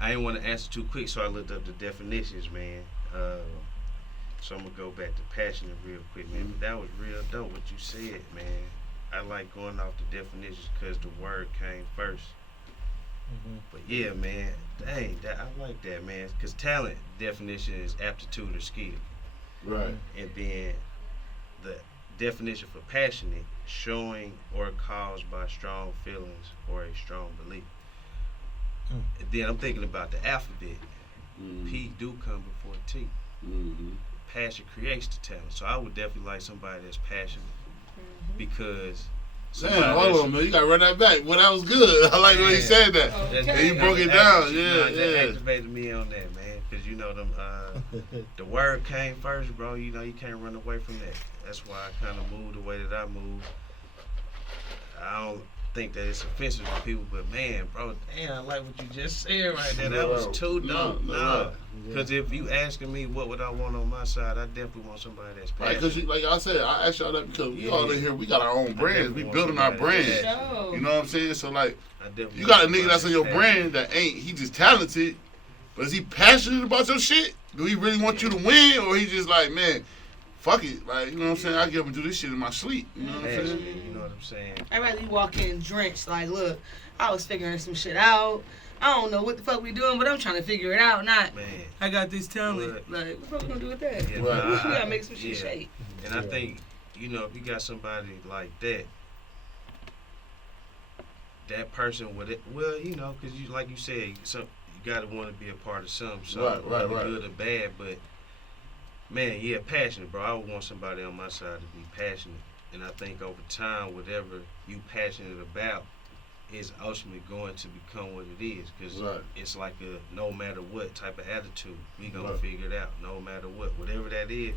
I didn't want to answer too quick, so I looked up the definitions, man. So I'm gonna go back to passionate real quick, man. But that was real dope what you said, man. I like going off the definitions because the word came first. But yeah, man, dang, I like that, man. Because talent definition is aptitude or skill. Right. And then the definition for passionate, showing or caused by strong feelings or a strong belief. And then I'm thinking about the alphabet. P do come before T. Passion creates the talent. So I would definitely like somebody that's passionate because Man, hold on, man. You gotta run that back. Well, that was good. I like the way you said that. Okay. And you broke it down. That activated me on that, man. Because you know them. The word came first, bro. You know you can't run away from that. That's why I kind of moved the way that I moved. I don't think that it's offensive to people, but man, bro, damn, I like what you just said right there. That was too dope. No, because if you asking me what would I want on my side, I definitely want somebody that's Right, passionate. because like I said, I asked y'all that because we all in here, we got our own brands. We building our brand. Show. You know what I'm saying? So like, I definitely you got a want nigga that's on your somebody brand that ain't, he just talented, but is he passionate about your shit? Do he really want you to win, or he just like, man, fuck it, like, you know what I'm saying? I get up and do this shit in my sleep. You know what I'm saying? passionate, you know what I'm saying? I'd rather you walk in drenched, like, look, I was figuring some shit out. I don't know what the fuck we doing, but I'm trying to figure it out. Not, Man. I got this talent. What? Like, what the fuck we gonna do with that? Yeah, Right. nah, We gotta make some shit yeah. shake. And I think, you know, if you got somebody like that, that person would, well, you know, because you, like you said, you got to want to be a part of something, Right, right. good or bad. But man, yeah, passionate, bro. I would want somebody on my side to be passionate, and I think over time, whatever you passionate about is ultimately going to become what it is, because Right. it's like a no matter what type of attitude. We gonna Right. figure it out, no matter what, whatever that is.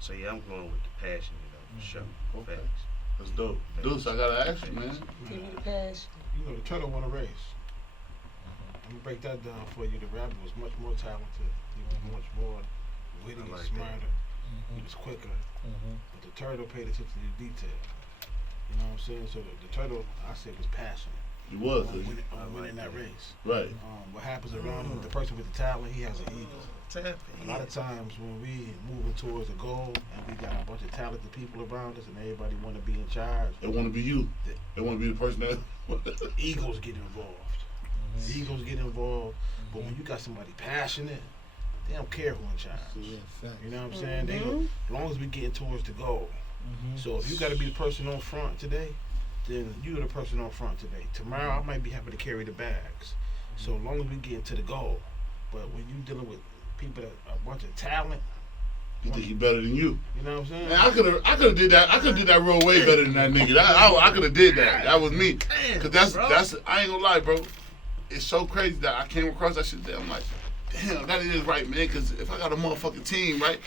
So yeah, I'm going with the passionate though, for sure. Okay. Facts. That's dope. Deuce, I gotta ask you, man. Give me the passion. You know, the turtle won a race. I'm gonna break that down for you. The rabbit was much more talented. He was much more witty, I like that. smarter. He was quicker. But the turtle paid attention to the detail. You know what I'm saying? So the turtle, I said, was passionate You was. on winning that race. Right. What happens around him, the person with the talent, he has an ego. A lot of times when we moving towards a goal and we got a bunch of talented people around us and everybody want to be in charge, They want to be you. They want to be the person that. egos get involved. Egos get involved. But when you got somebody passionate, they don't care who in charge. You know what I'm saying? They don't, as long as we getting towards the goal. So if you got to be the person on front today, then you're the person on front today. Tomorrow I might be happy to carry the bags. So as long as we get to the goal. But when you dealing with people that are a bunch of talent, You think he better than you? you know what I'm saying? Man, I could have did that. I could have did that real way better than that nigga. I could have did that. That was me. Cause that's I ain't gonna lie, bro. It's so crazy that I came across that shit there. I'm like, damn, that is right, man. Cause if I got a motherfucking team, right?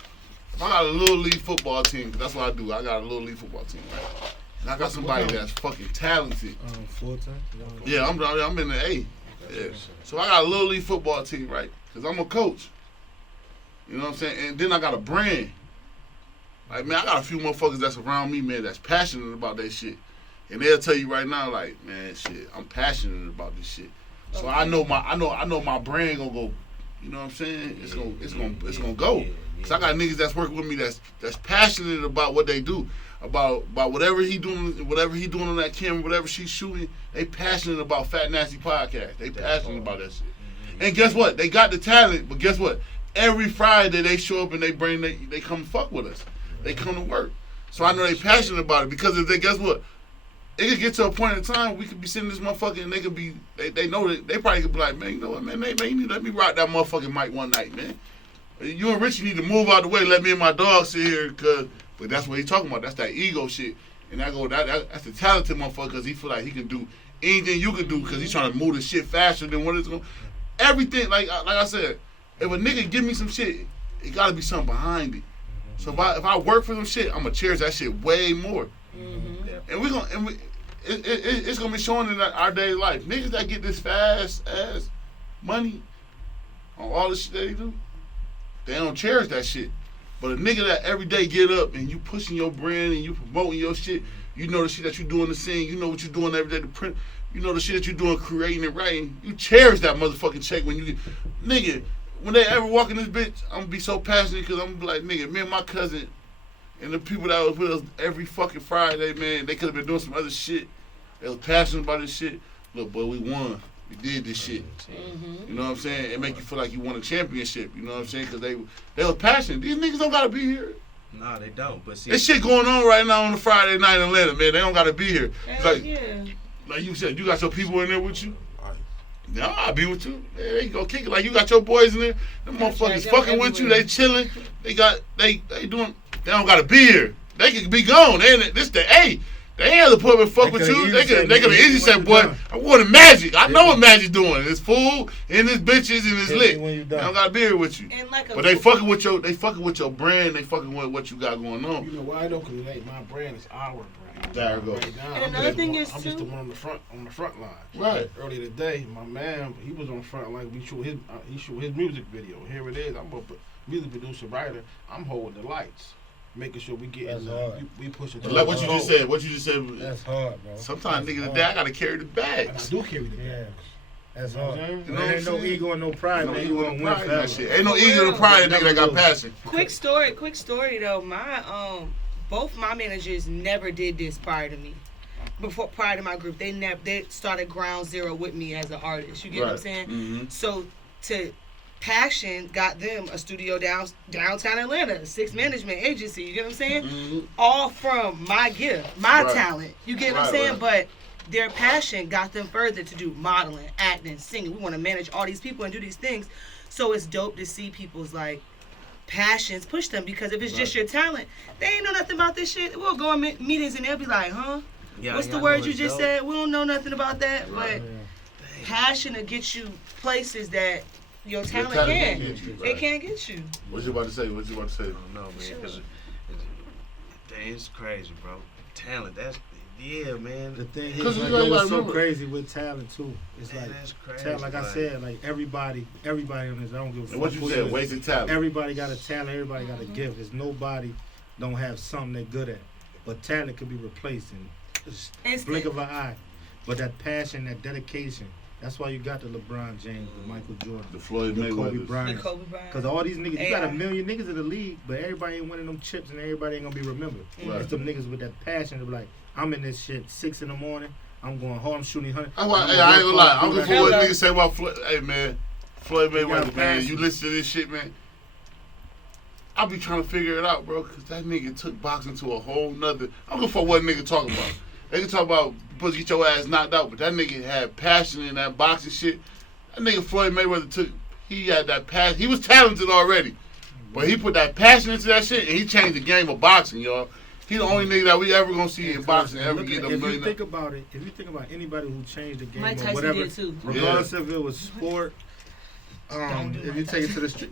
If I got a little league football team, cause that's what I do. I got a little league football team, right? And I got somebody that's fucking talented. Full time. Yeah, I'm in the A. Yeah. So I got a little league football team, right? Cause I'm a coach. You know what I'm saying? And then I got a brand. Like, man, I got a few motherfuckers that's around me, man, that's passionate about that shit. And they'll tell you right now, like, man, shit, I'm passionate about this shit. So I know my brand gonna go you know what I'm saying? It's gonna go. Cause I got niggas that's working with me that's passionate about what they do, about whatever he doing on that camera, whatever she's shooting. They passionate about Fat Nasty Podcast. They passionate about that shit. And guess what? They got the talent, but guess what? Every Friday they show up and they come fuck with us. They come to work. So I know they passionate about it because if they guess what? It could get to a point in time we could be sitting this motherfucker and they could be they know that they probably could be like, man, you know what, man, you need to let me rock that motherfucking mic one night, man. You and Richie need to move out the way, let me and my dog sit here, but that's what he's talking about. That's that ego shit. And that's the talented motherfucker because he feel like he can do anything you can do because he's trying to move the shit faster than what it's going. Everything, like I said, if a nigga give me some shit, it gotta be something behind it. So if I work for them shit, I'm gonna cherish that shit way more. And it's gonna be showing in our daily life. Niggas that get this fast ass money on all the shit they do, they don't cherish that shit. But a nigga that every day get up and you pushing your brand and you promoting your shit, you know the shit that you do in the scene, you know what you're doing every day to print, you know the shit that you're doing creating and writing, you cherish that motherfucking check when you get, nigga, when they ever walk in this bitch, I'm gonna be so passionate because I'm gonna be like, nigga, me and my cousin and the people that was with us every fucking Friday, man, they could have been doing some other shit. They was passionate about this shit. Look, boy, we won. We did this shit. You know what I'm saying? It make you feel like you won a championship. You know what I'm saying? Because they was passionate. These niggas don't gotta be here. No, they don't. But see, this shit going on right now on a Friday night in Atlanta, man. They don't gotta be here. It's like you said, you got your people in there with you. No, I'll be with you. Yeah, they go kick it. Like you got your boys in there. Them motherfuckers fucking with you. They chilling. They doing. They don't gotta be here. They can be gone. They ain't have to put up and fuck with you. They could have easily said, boy, I wanted Magic. I know what Magic doing. It's food and it's bitches and it's lit. They don't gotta be here with you. But they fucking with your brand. They fucking with what you got going on. You know why I don't? Because it ain't my brand. It's our brand. There you go. Right now, And another thing is I'm just the one on the front line. Right. Earlier today, my man, he was on the front line. He showed his music video. Here it is. I'm a music producer, writer. I'm holding the lights, making sure we get we push it. Like what you just said. What you just said. That's hard, bro. Sometimes niggas today I gotta carry the bags. I do carry the bags. Yeah. That's hard. You know There what ain't I'm no saying? ego and no pride, No man. ego You and gonna win pride in forever. that shit. Ain't no ego and pride in nigga that got passion. Quick story though. My both my managers never did this prior to me. Prior to my group, they started ground zero with me as an artist. You get what I'm saying? Mm-hmm. So Passion got them a studio downtown Atlanta, 6 management agency. You get what I'm saying? Mm-hmm. All from my gift, my talent. You get what I'm saying? Right. But their passion got them further to do modeling, acting, singing. We want to manage all these people and do these things. So it's dope to see people's like passions push them, because if it's just your talent, they ain't know nothing about this shit. We'll go in meetings and they'll be like, huh? yeah, What's the I word know you it's just dope. said? We don't know nothing about that. Right. But passion to get you places that your talent talent can. can't get you, It right. can't get you. What you about to say? I don't know, man. Cause it's crazy, bro. Talent. Man. The thing is, 'Cause like, you gotta what's so remember- crazy with talent too? It's Man, like that's crazy. talent. Like I said, like everybody on this. I don't give a fuck. And what you who said, it is. wasted talent. Everybody got a talent. Everybody got a gift. There's nobody don't have something they're good at. But talent can be replaced in just blink of an eye. But that passion, that dedication, that's why you got the LeBron James, the Michael Jordan, The Floyd the Kobe Mayweather. Bryant. Kobe Bryant. Because all these niggas, you got a AI. million niggas in the league, but everybody ain't winning them chips and everybody ain't gonna be remembered. Right. It's them niggas with that passion to be like, I'm in this shit 6 in the morning. I'm going hard. I'm shooting 100. I ain't gonna lie. I'm gonna what niggas say about Floyd. Hey man, Floyd Mayweather, man. You listen to this shit, man. I be trying to figure it out, bro, because that nigga took boxing to a whole nother. I don't give a fuck what nigga talking about. They can talk about supposed to get your ass knocked out, but that nigga had passion in that boxing shit. That nigga Floyd Mayweather he had that passion. He was talented already, but he put that passion into that shit, and he changed the game of boxing, y'all. He the only nigga that we ever gonna see in boxing ever get a If million. you think about it, if you think about anybody who changed the game Mike or Tyson whatever, did too. regardless if it was sport, Don't do if Mike you take it to the Tyson. street,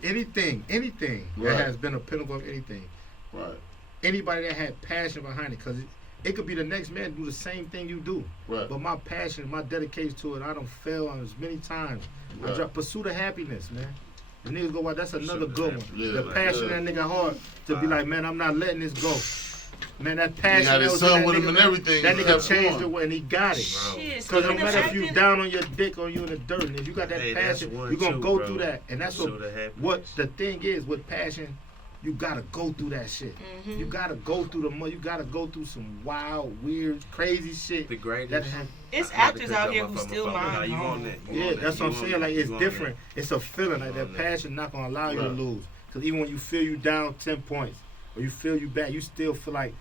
anything Right. that has been a pinnacle of anything, Right, anybody that had passion behind it, because it could be the next man do the same thing you do. right. But my passion, my dedication to it, I don't fail on as many times. I Right. drop Pursuit of Happiness, man. The niggas go out, that's another good one. Yeah, The like, passion yeah. that nigga hard to be like, man, I'm not letting this go. Man, that He passion. had that his was in son that with him nigga, and everything. That He nigga kept changed going. the way, and he got it. Shit, Because no speaking of matter if you acting, down on your dick or you in the dirt, and if you got that Hey, that's passion, one you're gonna too, go bro. through that. And that's Pursuit of happiness. what the thing is with passion. You gotta go through that shit. Mhm. You gotta go through you gotta go through some wild, weird, crazy shit. The That greatest. have, it's Not to actors cut out you here off, who my still fault. Nah, mind you blown. on that. You yeah, on that. that's You what I'm on saying. that. Like You it's on different. It's a feeling. Like You that on that. passion not gonna allow you to Right. lose. Cause even when you feel you down 10 points or you feel you back, you still feel like,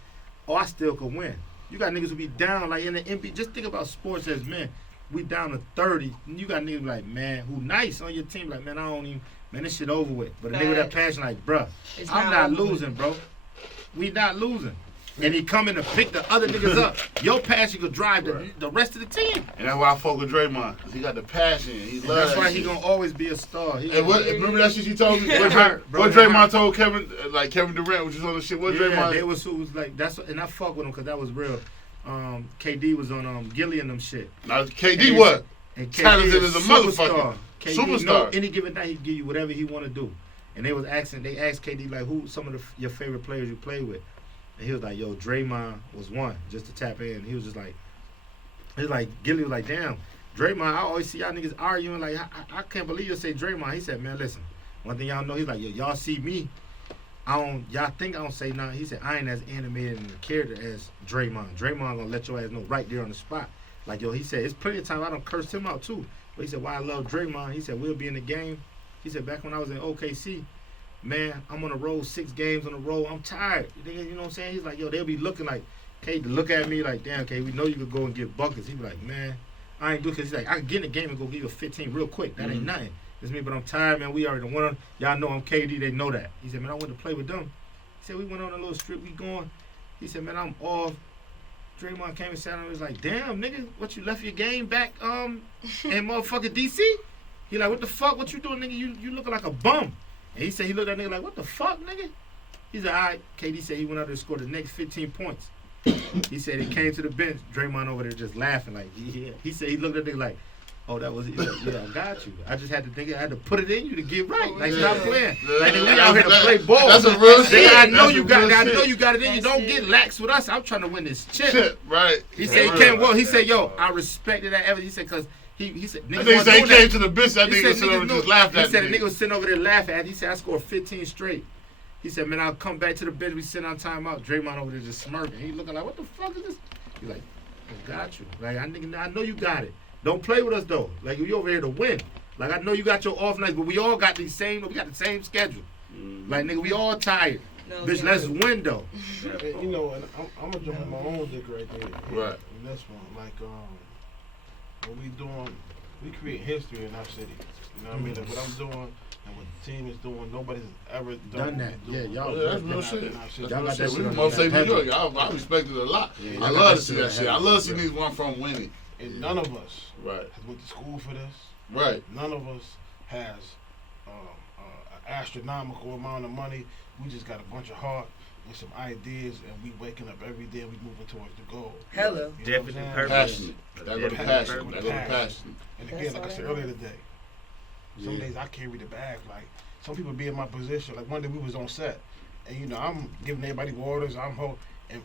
oh, I still could win. You got niggas who be down like in the NBA. Just think about sports as men. We down to 30. And you got niggas like, man, who nice on your team. Like, man, I don't even, man, this shit over with. But a nigga with that passion, like, bruh, It's I'm not over with. losing, bro. We not losing. And he coming to pick the other niggas up. Your passion could drive the rest of the team. And that's why I fuck with Draymond. Cause he got the passion. He And loves that's why that he shit. gonna always be a star. He Hey, what? Remember that shit you told me? It What, hurt, bro. what It Draymond hurt. told Kevin, like Kevin Durant, which was on the shit. What yeah, Draymond? they was who was like that's and I fuck with him because that was real. KD was on Gilly and them shit. Now KD what? And Talented is as a motherfucker. KD, Superstar. know, any given night he give you whatever he want to do. And they asked KD like who some of your favorite players you play with. And he was like, yo, Draymond was one, just to tap in. He was just like, Gilly was like, damn, Draymond, I always see y'all niggas arguing. Like, I can't believe you say Draymond. He said, man, listen, one thing y'all know, he's like, yo, y'all see me, y'all think I don't say nothing. He said, I ain't as animated in the character as Draymond. Draymond gonna let your ass know right there on the spot. Like, yo, he said, it's plenty of time I don't curse him out too. But he said, why I love Draymond, he said, we'll be in the game. He said, back when I was in OKC, man, I'm on the road, 6 games on the road. I'm tired. You know what I'm saying? He's like, yo, they'll be looking like, K, to look at me like, damn, K, we know you could go and get buckets. He be like, man, I ain't do it. Because he's like, I can get in the game and go give you a 15 real quick. That ain't nothing. It's me, but I'm tired, man. We already won. Y'all know I'm KD. They know that. He said, man, I went to play with them. He said, we went on a little strip. We going. He said, man, I'm off. Draymond came and sat on me. He was like, damn, nigga, what, you left your game back in motherfucking D.C.? He like, what the fuck? What you doing, nigga? You looking like a bum. And he said he looked at that nigga like, what the fuck, nigga? He said, all right. KD said he went out there and scored the next 15 points. He said he came to the bench, Draymond over there just laughing. Like, he said he looked at the nigga like, oh, that was it. Like, yeah, I got you. I just had to think, I had to put it in you to get right. Like, stop playing. Like, nigga, we out here to play ball. That's a real shit. I know That's you a got real it. I shit. know you got it in you. That's Don't it. get lax with us. I'm trying to win this chip. Shit, right. He said he Yeah. came well. He said, yo, I respected that evidence. He said, because he said, I niggas think he wasn't said he doing came that. to the bitch. That He nigga said sit over and niggas just knew- laughed at He said the me. nigga was sitting over there laughing at. He said I scored 15 straight. He said, man, I'll come back to the bench. We sit on timeout. Draymond over there just smirking. He looking like, what the fuck is this? He's like, I got you. Like I know you got it. Don't play with us though. Like you over here to win. Like I know you got your off nights, but we all got we got the same schedule. Like nigga, we all tired. No, Bitch, yeah. let's win though. And, you know, and I'm gonna jump on my own dick right there. Right. In this one, like what we create history in our city. You know what I mean? Like what I'm doing and what the team is doing, nobody's ever Done that. what we're doing. Yeah, y'all- Oh, that's real shit. in our city. That's Y'all real got that shit. shit We on from upstate that New York. heavy. I respect it a lot. Yeah, I y'all got love that to see shit that on shit. I heavy. love to see niggas where I'm from winning. And none of us Right. has went to school for this. Right. None of us has an astronomical amount of money. We just got a bunch of heart and some ideas, and we waking up every day and we moving towards the goal. Hello. You know what I'm Definite saying? purpose. Passionate. That go to Definite passion. purpose. That go to passion. And That's again, like I all said I earlier today, some Yeah. days I carry the bag. Like some people be in my position. Like one day we was on set, and you know I'm giving everybody waters. I'm and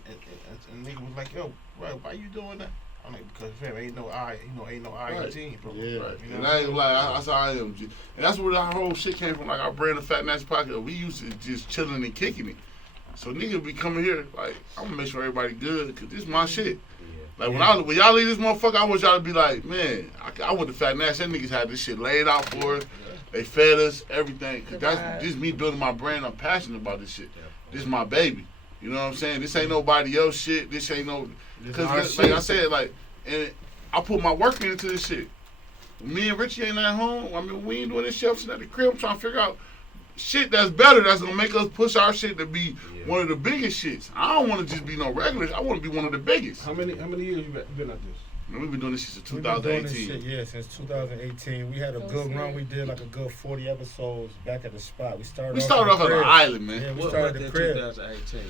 nigga was like, yo, bro, why you doing that? I'm like, because fam, ain't no I in the Right. team, bro. Right. Yeah. You know And what I I'm ain't like that's how I am. And that's where our whole shit came from. Like our brand of Fat Nasty Pocket, we used to just chilling and kicking it. So niggas be coming here like I'm gonna make sure everybody good because this is my shit. Like when y'all leave this motherfucker, I want y'all to be like, man, I went to Fat Nasty. That niggas had this shit laid out for us. They fed us everything. Cause that's just me building my brand. I'm passionate about this shit. This is my baby. You know what I'm saying? This ain't nobody else shit. This ain't no. Cause like I said, like, and I put my work into this shit. Me and Richie ain't at home. I mean, we ain't doing this shit. I'm sitting at the crib. I'm trying to figure out shit that's better. That's gonna make us push our shit to be one of the biggest shits. I don't want to just be no regular. I want to be one of the biggest. How many years you been at this? And we've been doing this shit since We've been doing this 2018. shit, yeah, since 2018. We had a good run. We did like a good 40 episodes back at the spot. We started We started off at at the an crib. island, man. Yeah, we What started was the that crib 2018?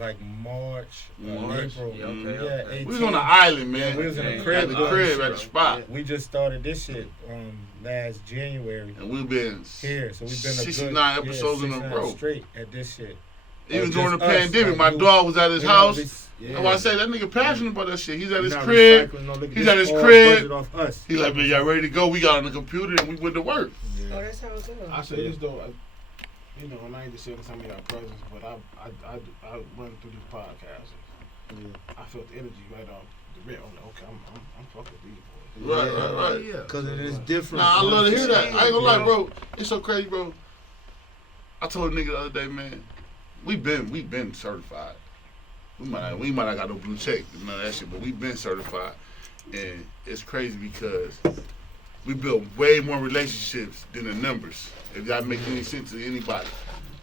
like March, March? April. Yeah, okay, Yeah, okay. 18. We was on the island, man. Yeah, we was in the Yeah, crib. At the doing crib, this at the shit. spot. We just started this shit last January And we've been here, so we've been a good 69 episodes in a 69 row. straight at this shit. Even just during the us, pandemic, like my you- dog was at his house. Yeah. That's why I say that nigga passionate about that shit. He's at his Not crib. recycling, no, look He's this at his all crib. budget off us. He's like, man, y'all ready to go? We got on the computer and we went to work. Oh, that's how it goes. I say this though, you know, and I ain't just saying some of y'all presence, but I run through this podcast. I felt the energy right off the rip. I'm like, okay, I'm fucking with these boys. Right. Yeah. Because it is different. Nah, I love to hear that. I ain't gonna lie, bro. It's so crazy, bro. I told a nigga the other day, man, we been certified. We might not got no blue check, none of that shit, but we been certified. And it's crazy because we built way more relationships than the numbers. If that make any sense to anybody.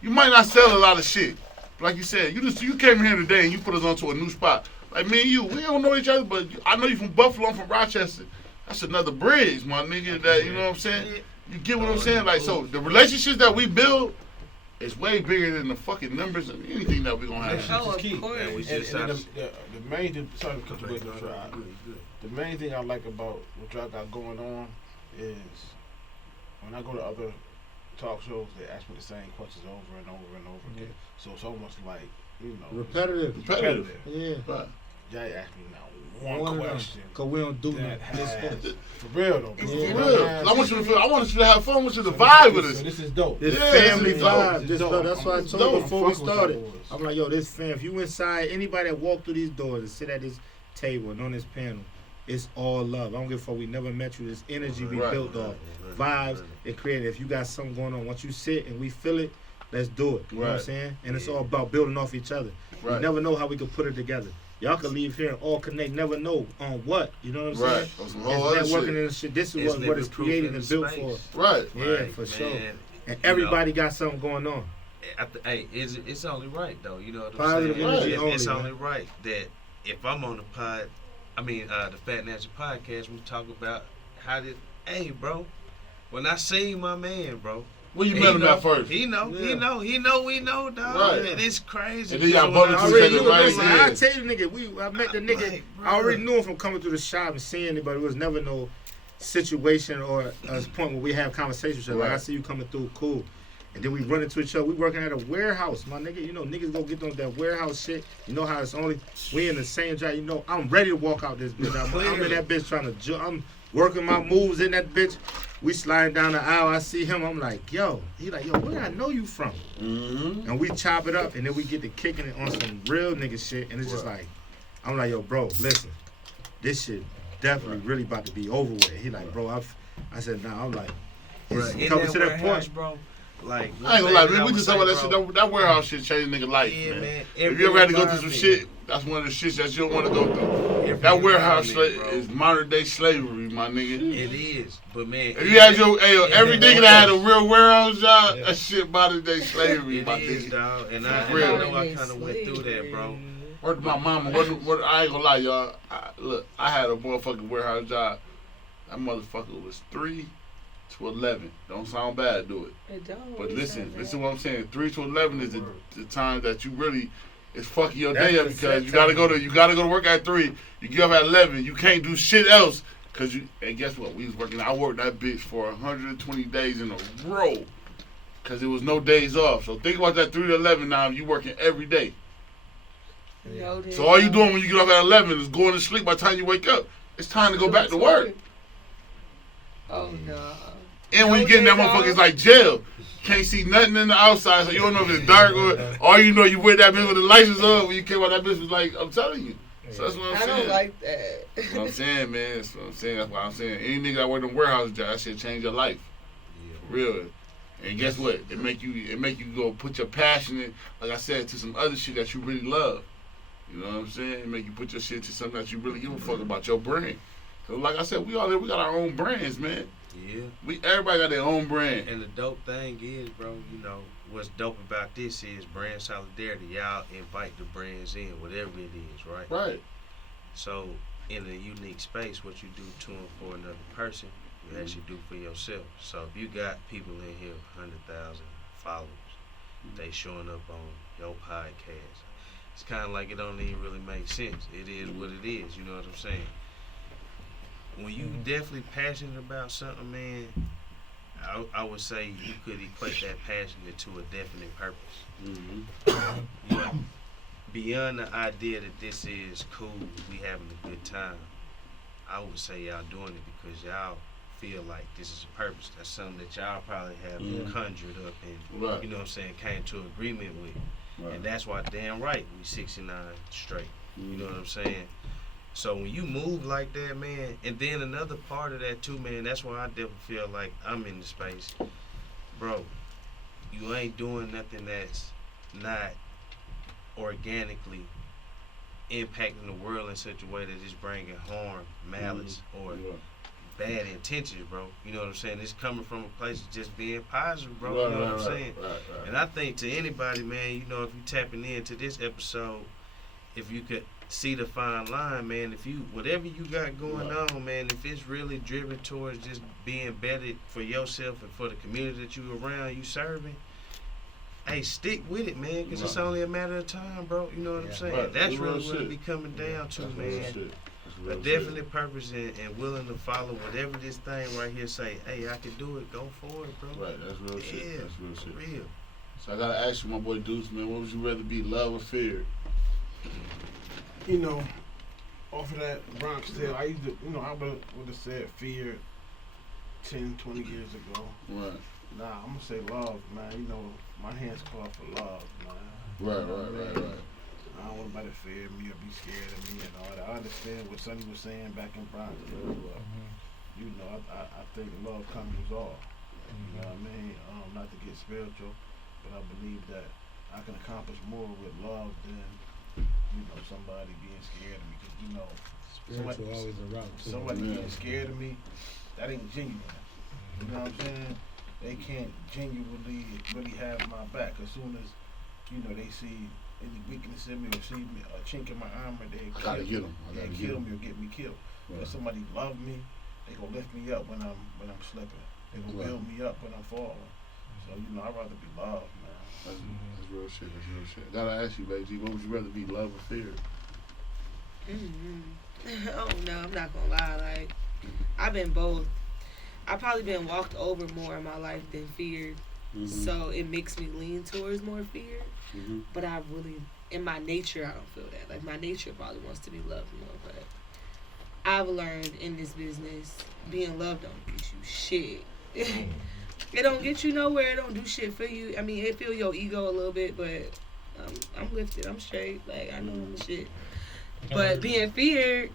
You might not sell a lot of shit. Like you said, you came here today and you put us onto a new spot. Like me and you, we don't know each other, but I know you from Buffalo, I'm from Rochester. That's another bridge, my nigga. That you know what I'm saying? You get what I'm saying? Like, so the relationships that we build is way bigger than the fucking numbers and anything that we gonna have. Oh, key. of course. And we And just the main thing, sorry to cut you away, the main thing I like about what y'all got going on is when I go to other talk shows, they ask me the same questions over and over and over again. So it's almost like, you know, Repetitive. Yeah. Right. y'all ask me now one question. Because we don't do That this. has, for real though. It's For Yeah. real. I want you to feel. I want you to have fun. I want you to vibe with So us. this is dope. This Yeah, family this is dope. vibe. This This, is dope. that's why I told dope. you before we Fuck with y'all started. boys. I'm like, yo, this fam, if you inside, anybody that walk through these doors and sit at this table and on this panel, it's all love. I don't give a fuck. We never met you. This energy we Right. built off. Vibes and creative. If you got something going on, once you sit and we feel it, let's do it. You know what I'm Right. saying? And it's all about building off each other. Right. You never know how we can put it together. Y'all can leave here and all connect, never know on what. You know what I'm Right. saying? On some It's whole other networking shit. and shit. This is It's what it's living created proof and in built for. space. Right. Yeah, for sure. Man, And you everybody got something going on. Hey, it's only right though. You know what I'm Positive saying? energy It's only, only right that if I'm on the the Fat Nasty podcast, we talk about how did. Hey, bro, when I seen my man, bro. Where you He met him know, at first? He know, Yeah. we know, dog. Right. And it's crazy. And then y'all So bumped when I into Already each seen knew other him, right him. Listen, there. I tell you, nigga, I met the nigga. Like, I already brother. knew him from coming through the shop and seeing it, but it was never no situation or a point where we have conversations with each other. Like, I Right. see you coming through, cool. And then we run into each other. We working at a warehouse, my nigga. You know, niggas go get on that warehouse shit. You know how it's only we in the same job. You know, I'm ready to walk out this bitch. I'm in that bitch trying to. I'm working my moves in that bitch. We sliding down the aisle. I see him. I'm like, yo. He like, yo, where I know you from? Mm-hmm. And we chop it up, and then we get to kicking it on some real nigga shit. And it's just like, I'm like, yo, bro, listen, this shit definitely really about to be over with. He like, bro, I said, nah. I'm like, it's in coming that to that warehouse, point. bro. Like, I ain't gonna lie, one thing man. We I just would talking about say, that bro, shit. That warehouse shit changed nigga life, Yeah, man. man. If you ever had to go through some Every shit, that's one of the shits that you don't want to go through. Every That warehouse environment, bro. is modern day slavery, my nigga. It is, but man. If you had your every it nigga is. that had a real warehouse job, Yeah. that shit modern day slavery, It my is, nigga. dog. And For I real. know I kind of went through that, bro. Word to my mama. What I ain't gonna lie, y'all. Look, I had a motherfucking warehouse job. That motherfucker was 3 to 11. Don't sound bad, do it. It don't. But It listen sounds what bad. I'm saying. 3 to 11 is the time that you really it's fucking your That's day up the because set you gotta go to work at 3. You get up at 11. You can't do shit else because you. And guess what? We was working. I worked that bitch for 120 days in a row because there was no days off. So think about that 3 to 11 now. You working every day. No, So all you doing when you get up at 11 is going to sleep. By the time you wake up, it's time to go back to work. Oh no. And when you get in that motherfucker, it's like jail. Can't see nothing in the outside, so you don't know if it's dark or all you know you wear that bitch with the lights on. When you came out, that bitch was like, I'm telling you. So that's what I'm I saying. don't like that. That's what I'm saying, man. That's what I'm saying. That's why I'm saying. Any nigga that work in warehouse job, that shit change your life. For real. And guess what? It make you go put your passion in, like I said, to some other shit that you really love. You know what I'm saying? It make you put your shit to something that you really give a fuck about your brand. So like I said, we got our own brands, man. Yeah. Everybody got their own brand. And the dope thing is, bro, you know, what's dope about this is brand solidarity. Y'all invite the brands in, whatever it is, right? Right. So, in a unique space, what you do to and for another person, you actually do for yourself. So, if you got people in here, 100,000 followers, they showing up on your podcast, it's kind of like it don't even really make sense. It is what it is, you know what I'm saying? When you definitely passionate about something, man, I would say you could equate that passion into a definite purpose. Mm-hmm. You know, beyond the idea that this is cool, we having a good time, I would say y'all doing it because y'all feel like this is a purpose. That's something that y'all probably have conjured up and, Right. you know what I'm saying, came to agreement with. Right. And that's why damn right we 69 straight. You know what I'm saying? So when you move like that, man, and then another part of that too, man, that's why I definitely feel like I'm in the space. Bro, you ain't doing nothing that's not organically impacting the world in such a way that it's bringing harm, malice, or bad intentions, bro. You know what I'm saying? It's coming from a place of just being positive, bro. You know what I'm saying? Right. And I think to anybody, man, you know, if you tapping into this episode, if you could see the fine line, man, if you, whatever you got going on, man, if it's really driven towards just being better for yourself and for the community that you around, you serving, hey, stick with it, man, because it's only a matter of time, bro. You know what I'm saying? Right. That's Real really what shit. it be coming down to, That's man. real shit. A definite purpose and willing to follow whatever this thing right here say, hey, I can do it, go for it, bro. Right, that's real shit. Yeah, That's real shit. real. So I gotta ask you, my boy Deuce, man, what would you rather be, love or fear? You know, off of that Bronx tale, I used to, you know, I would have said fear 10, 20 years ago. Right. Nah, I'm gonna say love, man. You know, my hands call for love, man. Right. I don't want nobody to fear me or be scared of me and all that. I understand what Sonny was saying back in Bronx, but you know, I think love conquers all. You know what I mean? Not to get spiritual, but I believe that I can accomplish more with love than, you know, somebody being scared of me. Because, you know, Spiritual always a route too. somebody being scared of me, that ain't genuine. You know what I'm saying? They can't genuinely really have my back. As soon as, you know, they see any weakness in me or see me, a chink in my armor, they Gotta get him. I they gotta get kill him. me or get me killed. Right. If somebody love me, they gonna lift me up when I'm slipping. They gonna build me up when I'm falling. So, you know, I'd rather be loved, man. That's real shit. That's real shit. Gotta ask you, baby, what would you rather be, love or fear? Oh no, I'm not gonna lie. Like, I've been both. I've probably been walked over more in my life than feared. So it makes me lean towards more fear. But I really, in my nature, I don't feel that. Like, my nature probably wants to be loved more. But I've learned in this business, being loved don't get you shit. It don't get you nowhere. It don't do shit for you. I mean, it feel your ego a little bit, but I'm lifted. I'm straight. Like, I know I'm the shit. But being feared,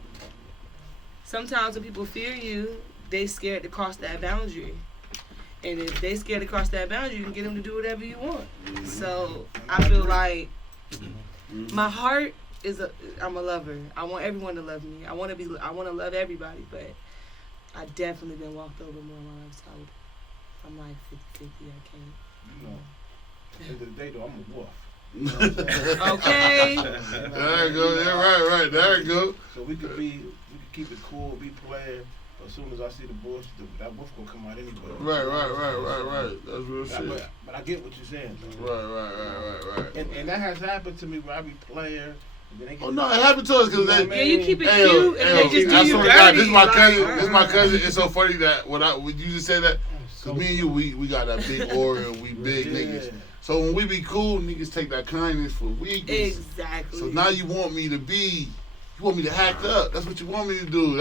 sometimes when people fear you, they scared to cross that boundary. And if they scared to cross that boundary, you can get them to do whatever you want. So I feel like my heart is I'm a lover. I want everyone to love me. I want to love everybody, but I definitely been walked over more in my life. So I'm like 50-50. I can't. You know, at the end of the day, though, I'm a wolf. Okay. There you go. Yeah, right. There you go. So we could keep it cool, be player. As soon as I see the bullshit, that wolf gonna come out anyway. Right. That's real shit. But I get what you're saying, though. Right. And that has happened to me where I be player. And then they get Oh no, it happened to us because Yeah, you keep it Ayo, cute, and they just do I you swear to dirty. God, this is my Like, cousin. This is my cousin. It's so funny that when you just said that, because me and you, we got that big aura, we big niggas. So when we be cool, niggas take that kindness for weakness. Exactly. So now you want me to hack up. That's what you want me to do.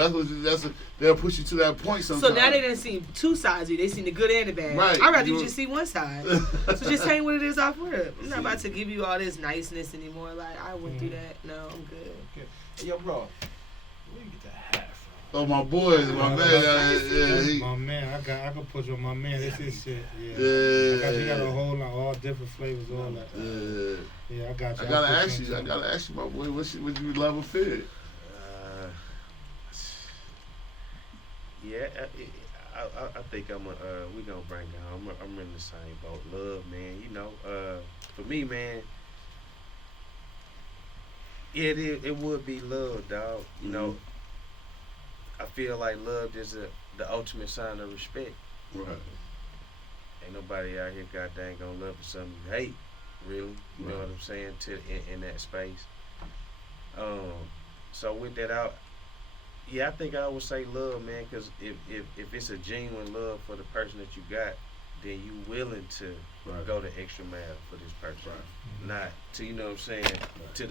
They'll push you to that point sometimes. So now they didn't see two sides of you. They seen the good and the bad. Right. I'd rather you just see one side. So just tell me what it is off rip. I'm not about to give you all this niceness anymore. Like, I went through that. No, I'm good. Okay. Hey, yo, bro, where you get that hat from? Oh, my boys, my man. He, My man, I can put you on my man. This is shit. Yeah. Yeah. You got a whole lot, all different flavors, all that. Yeah, I got you. I gotta ask you, my boy, would you love or fear? Yeah, I think we gonna bring it home. I'm in the same boat. Love, man. You know, for me, man, it would be love, dog. You know, I feel like love is the ultimate sign of respect. Right. Ain't nobody out here goddamn gonna love for something you hate, really. You know what I'm saying? In that space. So with that out, Yeah, I think I would say love, man, because if it's a genuine love for the person that you got, then you willing to go the extra mile for this person, not to, you know what I'm saying, to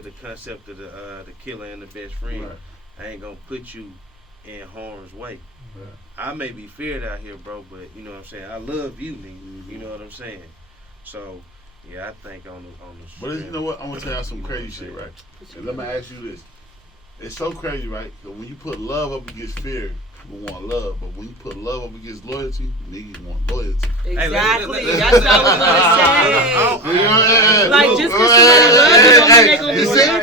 the concept of the killer and the best friend. I ain't gonna put you in harm's way. I may be feared out here, bro, but you know what I'm saying. I love you, nigga. You know what I'm saying. So yeah, I think on the. But you know what? I'm gonna tell you some crazy shit, right? And let me ask you this. It's so crazy, right? Because when you put love up against fear, people want love. But when you put love up against loyalty, niggas want loyalty. Exactly. That's what I was gonna say. Like just because somebody loves you, don't mean they gonna be loyal to you.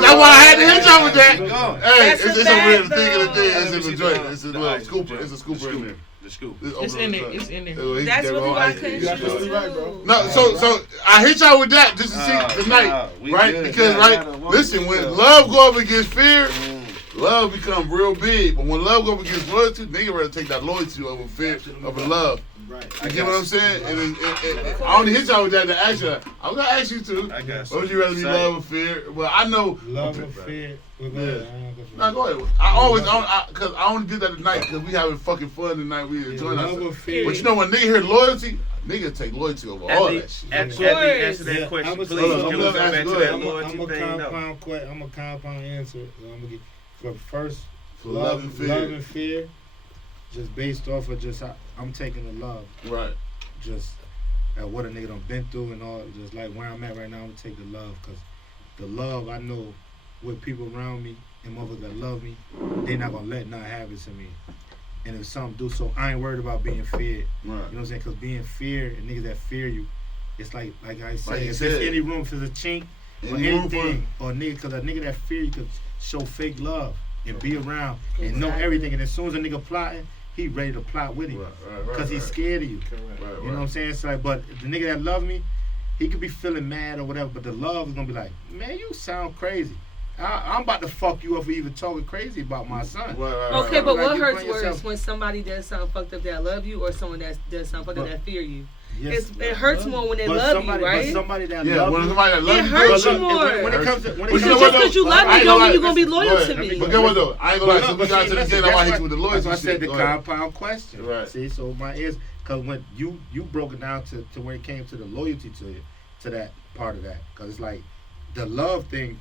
That's why I had to hit y'all with that. Hey, That's it's a just a real fact, thing of the though. day. It's in the joint. It's a little scooper. It's a scooper in there. The scoop. It's in there. It's in there. That's what we got to You're absolutely right, bro. No, so I hit y'all with that just to see tonight, right? good. Because Yeah, listen, when love go up against fear, love become real big. But when love go up against loyalty, nigga rather take that loyalty over fear, over love. Right. You get what I'm saying? And I only hit y'all with that to ask you. I'm gonna ask you too. I got Would you rather be love or fear? Well, I know. Love or fear. No, go ahead. Cause I only did that tonight because we having fucking fun tonight. We enjoying Love or ourselves. fear. But you know when nigga hear loyalty, nigga take loyalty over all that shit. After you answer that Yeah, question, I'ma please, say- I'm can we gonna go ask- back go to ahead. that loyalty thing? I'm a compound answer. So I'm gonna get for first For love and fear. Love and fear, just based off of just how I'm taking the love, Right. just at what a nigga done been through and all. Just like where I'm at right now, I'm gonna take the love, cause the love I know with people around me and motherfuckers that love me, they not gonna let nothing happen to me. And if something do, so I ain't worried about being feared. Right. You know what I'm saying? Cause being feared and niggas that fear you, it's like I say, Like you if said. there's any room for the chink or Any room for anything, or nigga, cause a nigga that fear you could show fake love and be around and know everything. And as soon as a nigga plotting, he ready to plot with him, Right. cause he's scared of you. Right. You know what I'm saying? It's like, but the nigga that love me, he could be feeling mad or whatever, but the love is gonna be like, man, you sound crazy. I'm about to fuck you up for even talking crazy about my son. Okay, but Like, what you hurts bring worse, yourself- when somebody does something fucked up that love you, or someone that does something fucked up that fear you? Yes, It hurts more when they but love somebody, you, right? But somebody that Yeah, love when you, somebody that love It you, hurts but you more. when it comes to But Because you know just what, because you though? love I me ain't don't gonna mean you're lie. gonna be loyal Go to ahead. me. But get what though? I ain't gonna lie. So we but got see, to the listen, beginning. I might hit that's you with the why- loyalty that's why I said shit. the Go ahead. compound question. Right. See, so my ears, because when you broke it down to where it came to the loyalty to it, to that part of that, because it's like the love thing,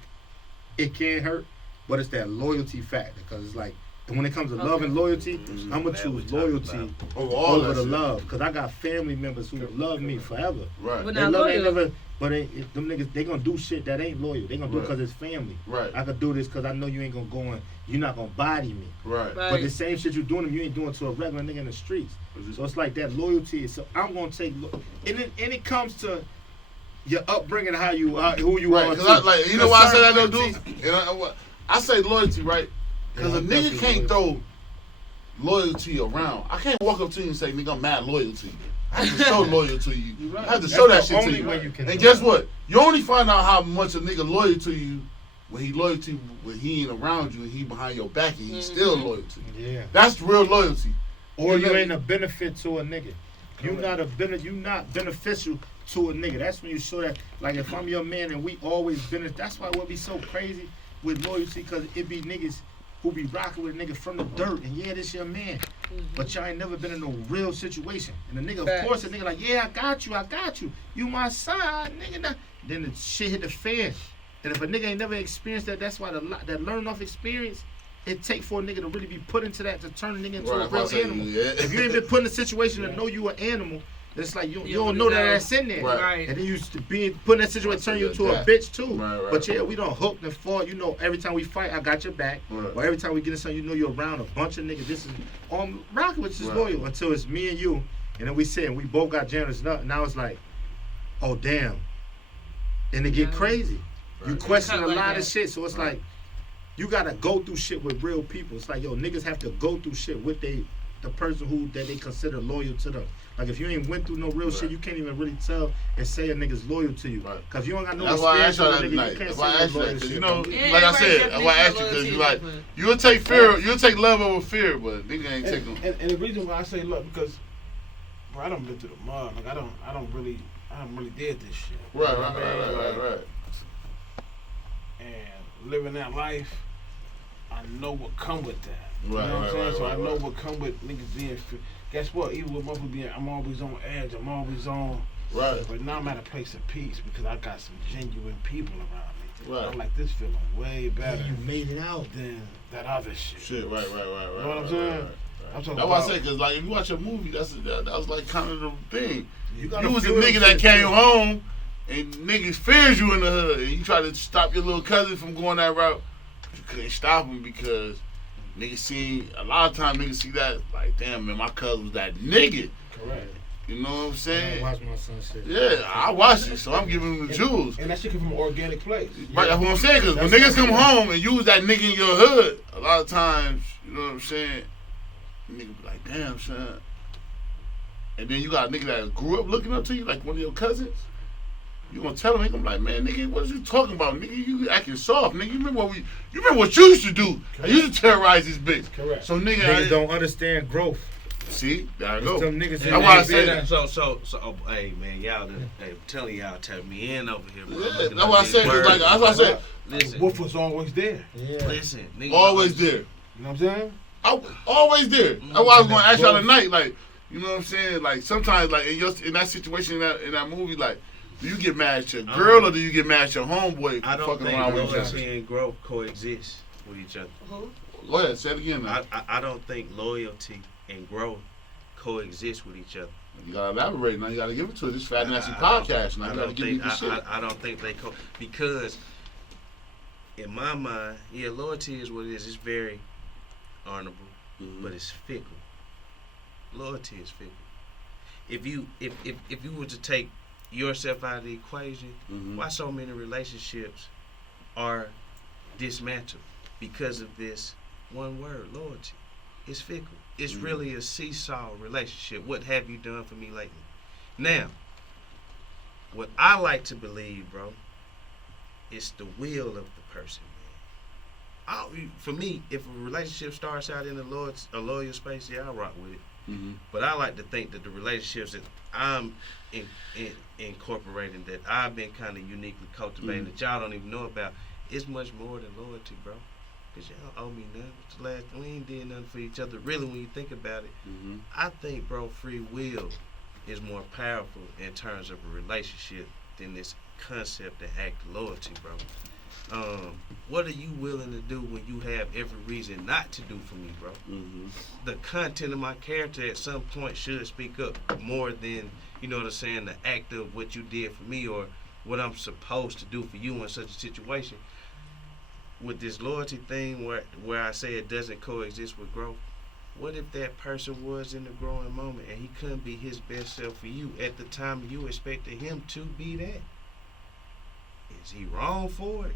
it can hurt, but it's that loyalty factor, because it's like, and when it comes to love and loyalty, I'm gonna That we choose talking loyalty about. over the love, because I got family members who love me forever. Right. But They not love ain't loyal. never, but them niggas, they gonna do shit that ain't loyal. They gonna do it Right. because it's family. Right. I could do this because I know you ain't gonna go and you're not gonna body me. Right. But the same shit you doing them, you ain't doing to a regular nigga in the streets. So it's like that loyalty. So I'm gonna take, and it comes to your upbringing, how you, who you Right. are. Because too. you know why I say that though, Loyalty- dude? And I say loyalty, right? Because Yeah, a nigga definitely can't loyalty. throw loyalty around. I can't walk up to you and say, nigga, I'm mad loyal to you. I have to show loyal to you. You're right. I have to That's show that the shit to only you. way you can And do guess it. what? You only find out how much a nigga loyal to you when he loyal to you when he ain't around you and he behind your back and he's still loyal to you. Yeah. That's real loyalty. Or you know- ain't a benefit to a nigga. You not beneficial to a nigga. That's when you show that. Like if I'm your man and we always benefit. That's why what be so crazy with loyalty, because it be niggas who be rocking with a nigga from the dirt, and yeah, this your man, but y'all ain't never been in no real situation. And the nigga, of course, the nigga like, yeah, I got you, you my son, nigga. Nah. Then the shit hit the fan. And if a nigga ain't never experienced that, that's why that learning off experience, it take for a nigga to really be put into that to turn a nigga into a Right, real I say, animal. yeah. If you ain't been put in a situation to know you an animal, it's like you You don't don't know that know. that's in there. Right. And then you be put in that situation, turn you into a bitch too. Right. But yeah, we don't hook and fought. You know, every time we fight, I got your back. Right. Or every time we get in something, you know you're around a bunch of niggas. This is rocking with is Right. loyal until it's me and you. And then we sit and we both got generous enough. Now it's like, oh damn. And it get crazy. You question a Kinda like lot of that. shit. So it's like, you gotta go through shit with real people. It's like, yo, niggas have to go through shit with the person that they consider loyal to them. Like if you ain't went through no real shit, you can't even really tell and say a nigga's loyal to you. Right. Cause you don't got no That's why I experience asked y'all with that a nigga. You tonight. can't That's say why I asked you no that. loyal 'Cause you shit. know, Yeah, like I everybody's said, that's why I asked you definition because of you loyalty like, is you'll take fear, you'll take love over fear, but nigga ain't take them. And the reason why I say love, because bro, I don't been through the mud. Like I don't really did this shit. Right. And living that life, I know what come with that. Right, you know what I'm right, saying? right, So right, I know right. what come with niggas being. Guess what? Even with motherfuckers being, I'm always on edge. I'm always on. Right. But now I'm at a place of peace because I got some genuine people around me. Right. I'm like, this feeling way better You made it out. than that other shit. Shit, right. You know what I'm Right, saying? right. I'm talking That's why I about. say, cause like if you watch a movie, that was like kind of the thing. You You was a nigga that came home and niggas fears you in the hood, and you try to stop your little cousin from going that route. You couldn't stop him because niggas see a lot of times niggas see that like, damn man, my cousin was that nigga. Correct. You know what I'm I saying? watch my son shit. Yeah, I watched it, so I'm giving him the jewels. And that shit come from an organic place. Right, that's what I'm saying. Cause when That's niggas come what I'm saying. home and use that nigga in your hood, a lot of times, you know what I'm saying? Nigga be like, damn, son. And then you got a nigga that grew up looking up to you, like one of your cousins. You gonna tell him? He gonna be like, man, nigga, what is you talking about, nigga? You acting soft, nigga. You remember what you used to do? I used to terrorize this bitch. Correct. So nigga, Niggas don't understand growth. see, there I It's go. them niggas That's in why I there. say that. So, hey man, y'all, hey, I'm telling y'all, tap me in over here. Bro. Yeah, I'm looking that's at why I these said. words. Like, that's why I said. Listen, Wolf was always there. Yeah. listen, nigga, Always there. You know what I'm saying? Always there. That's why I was gonna ask y'all tonight. Like, you know what I'm saying? Like sometimes, like in that situation in that movie, like, do you get mad at your girl or do you get mad at your homeboy I don't fucking think around with each other? loyalty and growth coexist with each other. Who? Go ahead, say it again. Now. I don't think loyalty and growth coexist with each other. You gotta elaborate now. You gotta give it to us. This Fat Nasty I podcast. Now you don't gotta give me think the shit. I don't think they because in my mind, yeah, loyalty is what it is. It's very honorable, but it's fickle. Loyalty is fickle. If you were to take yourself out of the equation, why so many relationships are dismantled because of this one word, loyalty? It's fickle. It's really a seesaw relationship. What have you done for me lately? Now, what I like to believe, bro, is the will of the person, man. For me, if a relationship starts out in a loyal space, yeah, I rock with it. But I like to think that the relationships that I'm incorporating, that I've been kind of uniquely cultivating, that y'all don't even know about, is much more than loyalty, bro. Because y'all owe me nothing. We ain't did nothing for each other. Really, when you think about it, I think, bro, free will is more powerful in terms of a relationship than this concept and act of loyalty, bro. What are you willing to do when you have every reason not to do for me, bro? The content of my character at some point should speak up more than, you know what I'm saying, the act of what you did for me or what I'm supposed to do for you in such a situation. With this loyalty thing where I say it doesn't coexist with growth, what if that person was in the growing moment and he couldn't be his best self for you at the time you expected him to be that? Is he wrong for it?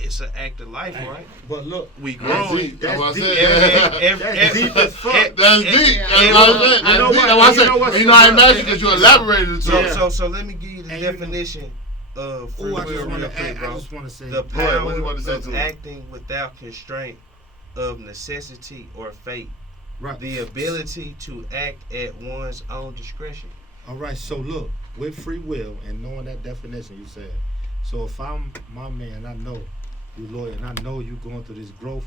It's an act of life, right? But look, We That's growing. deep. That's what I That's said. deep as fuck. That's deep. Yeah. That's what I said. You know That's deep. what? That's what I You know what? said. You know I ain't mad because you elaborated it. So let me give you the And you know- definition of free Oh, I will just want real to quick, add. bro. I just want to say. The Go ahead, what you power want to say of to him? acting without constraint of necessity or fate. Right. The ability to act at one's own discretion. All right, so look, with free will and knowing that definition you said, so if I'm my man, I know you loyal, and I know you going through this growth,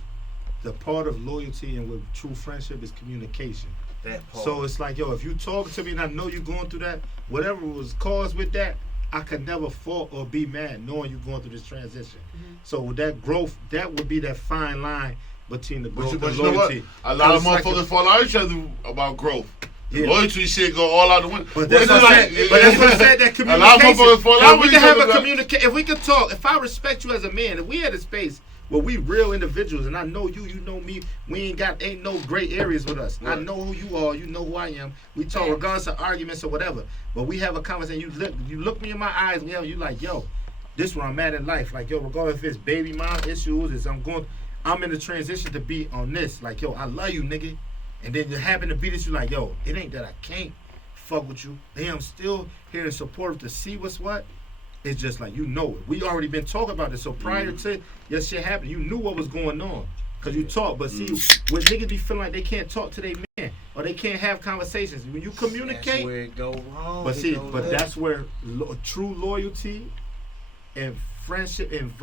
the part of loyalty and with true friendship is communication. That part. So it's like, yo, if you talking to me and I know you going through that, whatever was caused with that, I could never fault or be mad knowing you going through this transition. So with that growth, that would be that fine line between the growth But and you know what? loyalty. A lot of It's like motherfuckers fall out each other about growth. Yeah. Loyalty shit go all out the window. But that's what I said. But that's what I said. That A lot of communication. motherfuckers fall If out we with can each have other. a communicate. If we could talk. If I respect you as a man, if we had a space where we real individuals, and I know you, you know me. We ain't no gray areas with us. I Right. know who you are. You know who I am. We talk regardless of arguments or whatever. But we have a conversation. You look me in my eyes. You like, yo, this where I'm at in life. Like, yo, regardless if it's baby mom issues, is I'm in the transition to be on this. Like, yo, I love you, nigga. And then you happen to be this, you like, yo, it ain't that I can't fuck with you. I'm still here and supportive to see what's what. It's just like, you know it. We already been talking about this. So prior to your shit happening, you knew what was going on. Because you talk. But see, when niggas be feeling like they can't talk to their man or they can't have conversations, when you communicate. That's where it go wrong. But It see, go but left. that's where true loyalty and friendship and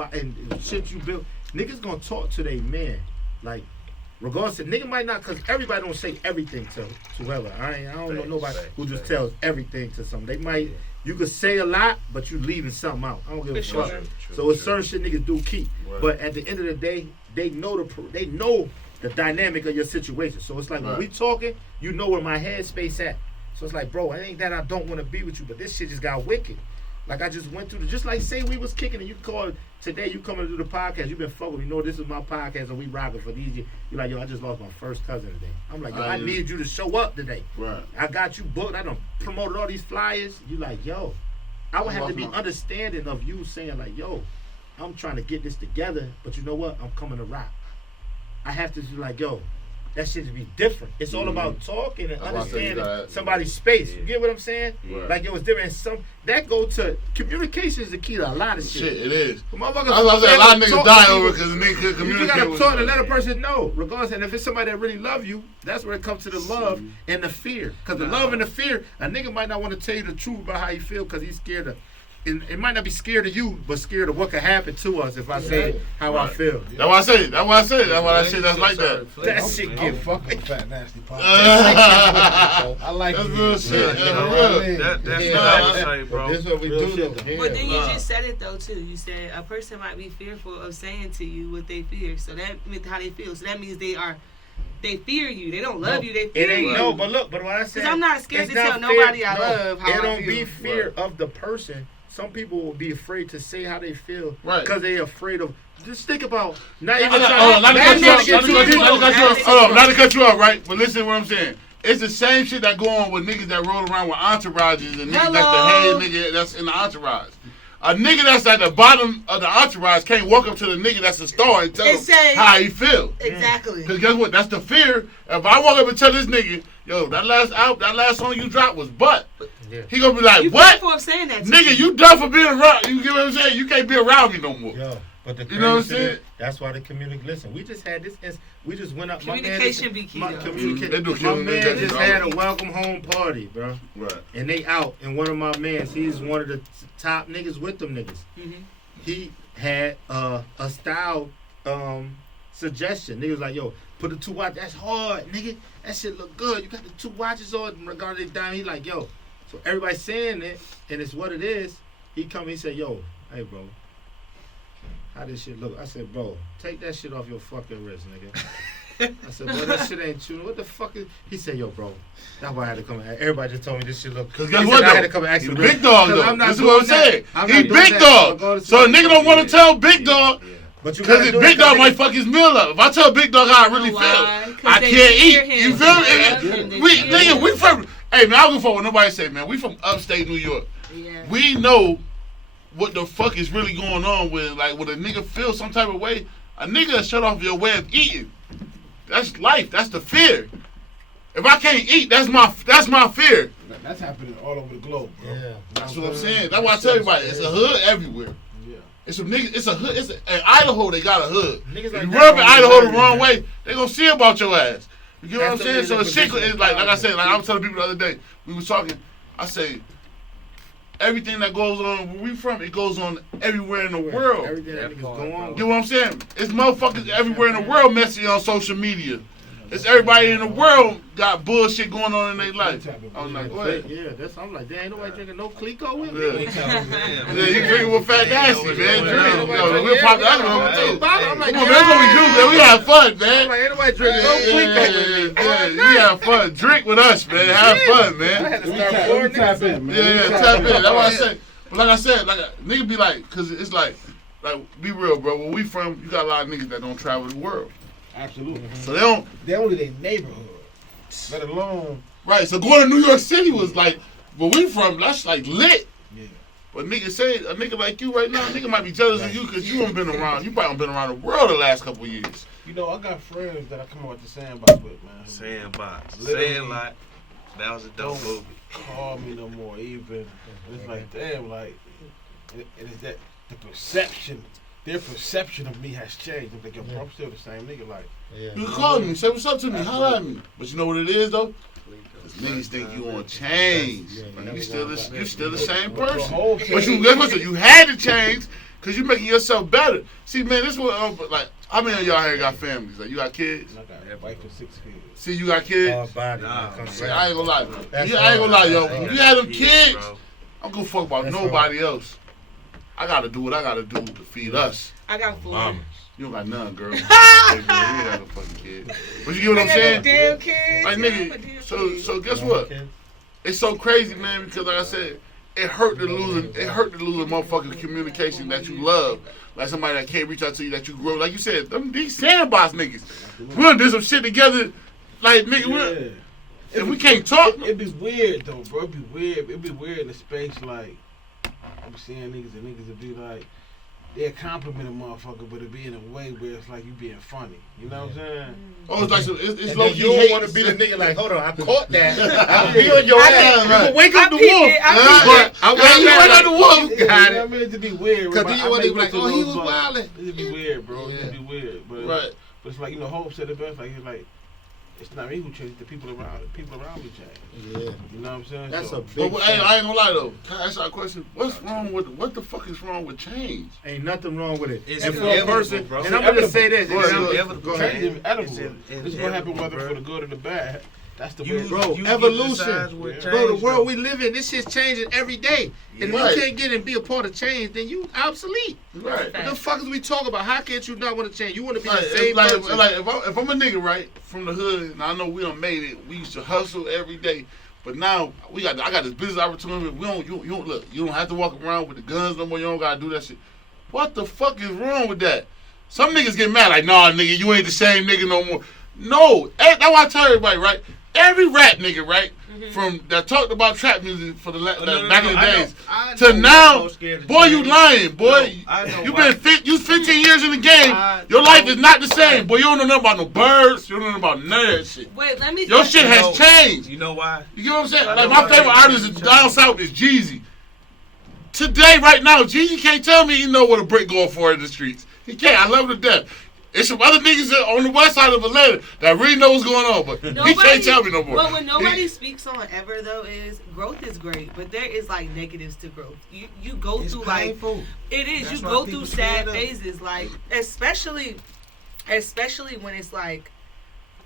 shit you build, niggas gonna talk to their man. Like, regardless, nigga might not, cause everybody don't say everything to whoever. I don't know nobody who just tells everything to something. They might, you could say a lot, but you leaving something out. I don't give a fuck. So it's certain shit niggas do keep. Right. But at the end of the day, they know the dynamic of your situation. So it's like when we talking, you know where my headspace at. So it's like, bro, it ain't that I don't want to be with you, but this shit just got wicked. Like I just went through just like say we was kicking and you call today, you coming to do the podcast, you been fucking, you know this is my podcast and we rocking for these years. You're like, yo, I just lost my first cousin today. I'm like, yo, I need you to show up today. Right. I got you booked. I done promoted all these flyers. You like, yo, I would have to be understanding of you saying like, yo, I'm trying to get this together, but you know what? I'm coming to rock. I have to be like, yo, that shit should be different. It's all about talking and understanding somebody's space. You get what I'm saying? Right. Like it was different. That go to communication is the key to a lot of shit. It is. Motherfuckers, I was about to say, a lot of niggas die over because a nigga could you communicate gotta with talk and somebody. let a person know, regardless. And if it's somebody that really love you, that's where it comes to the love and the fear. Because the love and the fear, a nigga might not want to tell you the truth about how he feel because he's scared of. It might not be scared of you, but scared of what could happen to us if I say how I feel. That's why I say it. That's why I say it. That's why I say that's like that. That shit get fucking fat nasty podcast. I like That's it. real shit. Yeah, Yeah, That's Yeah. what I would say, bro. This is what we Real do shit, though. though. But then you just said it though too. You said a person might be fearful of saying to you what they fear. So that means how they feel. So that means they fear you. They don't love you. They fear It ain't you. no, but look, but what I said, Because I'm not scared it's to tell not nobody fear. I love how it I don't feel. be fear of the person. Some people will be afraid to say how they feel Right. because they're afraid of. Just think about not even Hold on, trying. not to cut you off, Not not to cut you off, right? But listen to what I'm saying. It's the same shit that go on with niggas that roll around with entourages and niggas that's the head nigga that's in the entourage. A nigga that's at the bottom of the entourage can't walk up to the nigga that's the star and tell him how he feel. Exactly. Because guess what? That's the fear. If I walk up and tell this nigga, yo, that last song you dropped was butt. Yeah. He gonna be like, You what? fearful of saying that to Nigga, me. you done for being around. You get what I'm saying? You can't be around me no more. Yo, but the You know what I'm crazy thing is, saying? that's why the community. Listen, we just had this. We just went up. Communication be key, though. They do My man communication, just bro. had a welcome home party, bro. Right. And they out. And one of my mans, he's one of the top niggas with them niggas. Mhm. He had a style suggestion. Niggas like, yo, put the 2 watches. That's hard, nigga. That shit look good. You got the 2 watches on regarding the dime. He like, yo. So everybody saying it, and it's what it is. He come, he said, yo, hey, bro. How this shit look? I said, bro, take that shit off your fucking wrist, nigga. I said, bro, that shit ain't true. What the fuck is... He said, yo, bro. That's why I had to come. Everybody just told me this shit look... Cause guess He what said I had though? to come and ask He him, big dog because though. I'm not This is what I'm doing that. saying. I'm He not doing big that. dog. Regardless So a of- nigga don't want to tell big dog But you because gotta his do big that, dog 'cause might they- fuck his meal up. If I tell big dog how I really Why? feel, 'Cause I they can't fear eat. him. You feel They love me? him. They We fear nigga, him. we from. Hey man, I don't give a fuck what nobody say, man. We from upstate New York. Yeah. We know what the fuck is really going on with like when a nigga feels some type of way. A nigga shut off your way of eating. That's life. That's the fear. If I can't eat, that's my fear. That's happening all over the globe, bro. Yeah. That's what I'm saying. That's why I tell everybody, it's a hood everywhere. Yeah. It's some niggas. It's a hood. It's in Idaho. They got a hood. Niggas If like you that run up in don't Idaho the really wrong matter. way, they gonna see about your ass. You get what I'm That's saying? the So the shit position is like I said, like I was telling people the other day, we was talking. I say everything that goes on where we from, it goes on everywhere in the world. Everything that niggas go on. You get what I'm saying? It's motherfuckers everywhere in the world messy on social media. It's everybody in the world got bullshit going on in their life. I'm like, go ahead. Yeah, that's. I'm like, there ain't nobody drinking no Clico with me. Yeah. Yeah, you drinking with Fat Nasty, man. Drink. Yo, we'll pop that one too. I'm like, Come on, man. That's what we do, man. We have fun, I'm man. like, ain't nobody drinking no Clico with me. Yeah, we have fun. Drink with us, man. Have fun, I man. had to We start tap pouring in, niggas. man. Yeah, tap in. That's what I said. But like I said, like nigga be like, cause it's like, be real, bro. Where we from, you got a lot of niggas that don't travel the world, Absolutely. so they don't. They're only their neighborhood, let alone. Right. So going to New York City was like, where we from, that's like lit. Yeah. But nigga say a nigga like you right now, nigga might be jealous of you because you ain't been around. You probably been around the world the last couple of years. You know, I got friends that I come out the sandbox with, man. Sandbox. Literally. Sandlot. That was a dope movie. Call me no more, even. And it's like, damn, like, and it's that the perception, their perception of me has changed. I'm thinking, bro, I'm still the same nigga, like. Yeah. You can call me, say what's up to me, holla at me. But you know what it is though? Cause niggas think you on change. Yeah, Like, you still the same The person. whole But thing- you guess what? You had to change Cause you making yourself better. See, man, this what like. How many of y'all here got families? Like, you got kids? I got a wife and 6 kids. See, you got kids? Hard body. Nah, man. See, I ain't gonna lie. That's I ain't gonna lie, yo. hard. When you had them kids, bro. I'm gonna fuck about That's nobody else. I gotta do what I gotta do to feed us. I got 4. Mamas. You don't got none, girl. Hey, girl, you ain't got no fucking kid. But you get what I'm saying? Damn kids. Like, nigga, so guess what? It's so crazy, man, because like I said, it hurt to lose a motherfucking communication that you love. Like somebody that can't reach out to you that you grow. Like you said, these sandbox niggas. We done did some shit together. Like, nigga, if we can't talk. It'd be weird, though, bro. It'd be weird. It'd be weird in the space, like, I'm seeing niggas and niggas would be like, they'll compliment a motherfucker, but it'd be in a way where it's like you being funny. You know what I'm saying? Oh, it's like it's And low then key you don't hate. want to be the nigga like, hold on, I caught that. I'll be on your I ass. did. You can wake up the peeped wolf. it. I I Hey, you went on the wolf. You Got know it. what I mean? It'd be weird. Cause bro. then you I want may to be like, go oh, to he those was bars. wildin'. It'd be weird, bro. Yeah. It'd be weird. But, Right. but it's like, you know, Hope said it best. Like, he's like, it's not me who changed, the people around me change. Yeah. You know what I'm saying? That's So, a But big hey, fact. I ain't gonna lie though. Can I ask you a question? What the fuck is wrong with change? Ain't nothing wrong with it. It's And for a inevitable, person, bro. and I'm gonna It's say this. Go and ahead, I'm- go ahead. Go change ahead. is inevitable. It's This is what happened inevitable, whether bro. for the good or the bad. That's the way You, it Bro, you evolution. decide what Yeah. Bro, the change, world though. we live in, this shit's changing every day. And Right. if you can't get and be a part of change, then you obsolete. Right. What the fuck is we talking about? How can't you not want to change? You want to be Like, the same person. if I'm a nigga right from the hood, and I know we done made it, we used to hustle every day. But now I got this business opportunity. You don't look. You don't have to walk around with the guns no more. You don't gotta do that shit. What the fuck is wrong with that? Some niggas get mad like, nah, nigga, you ain't the same nigga no more. No, that's why I tell everybody, right? Every rap nigga, right, from that talked about trap music for the back in the days I to know now, you're so scared of boy, change. you lying, boy. No, I know You why. you 15 years in the game. I Your life know is not the same, why. boy. You don't know nothing about no birds. You don't know nothing about none of that shit. Wait, let me. Your shit You has know- changed. You know why? You get what I'm saying? I Like know my why favorite it artist changed. down south is Jeezy. Today, right now, Jeezy can't tell me he know what a brick going for in the streets. He can't. I love him to death. It's some other niggas on the west side of Atlanta that really know what's going on, but he can't tell me no more. But what nobody speaks on ever though is growth is great, but there is like negatives to growth. You go It's through painful. like it is. That's You why go people through sad scared of- phases, like especially when it's like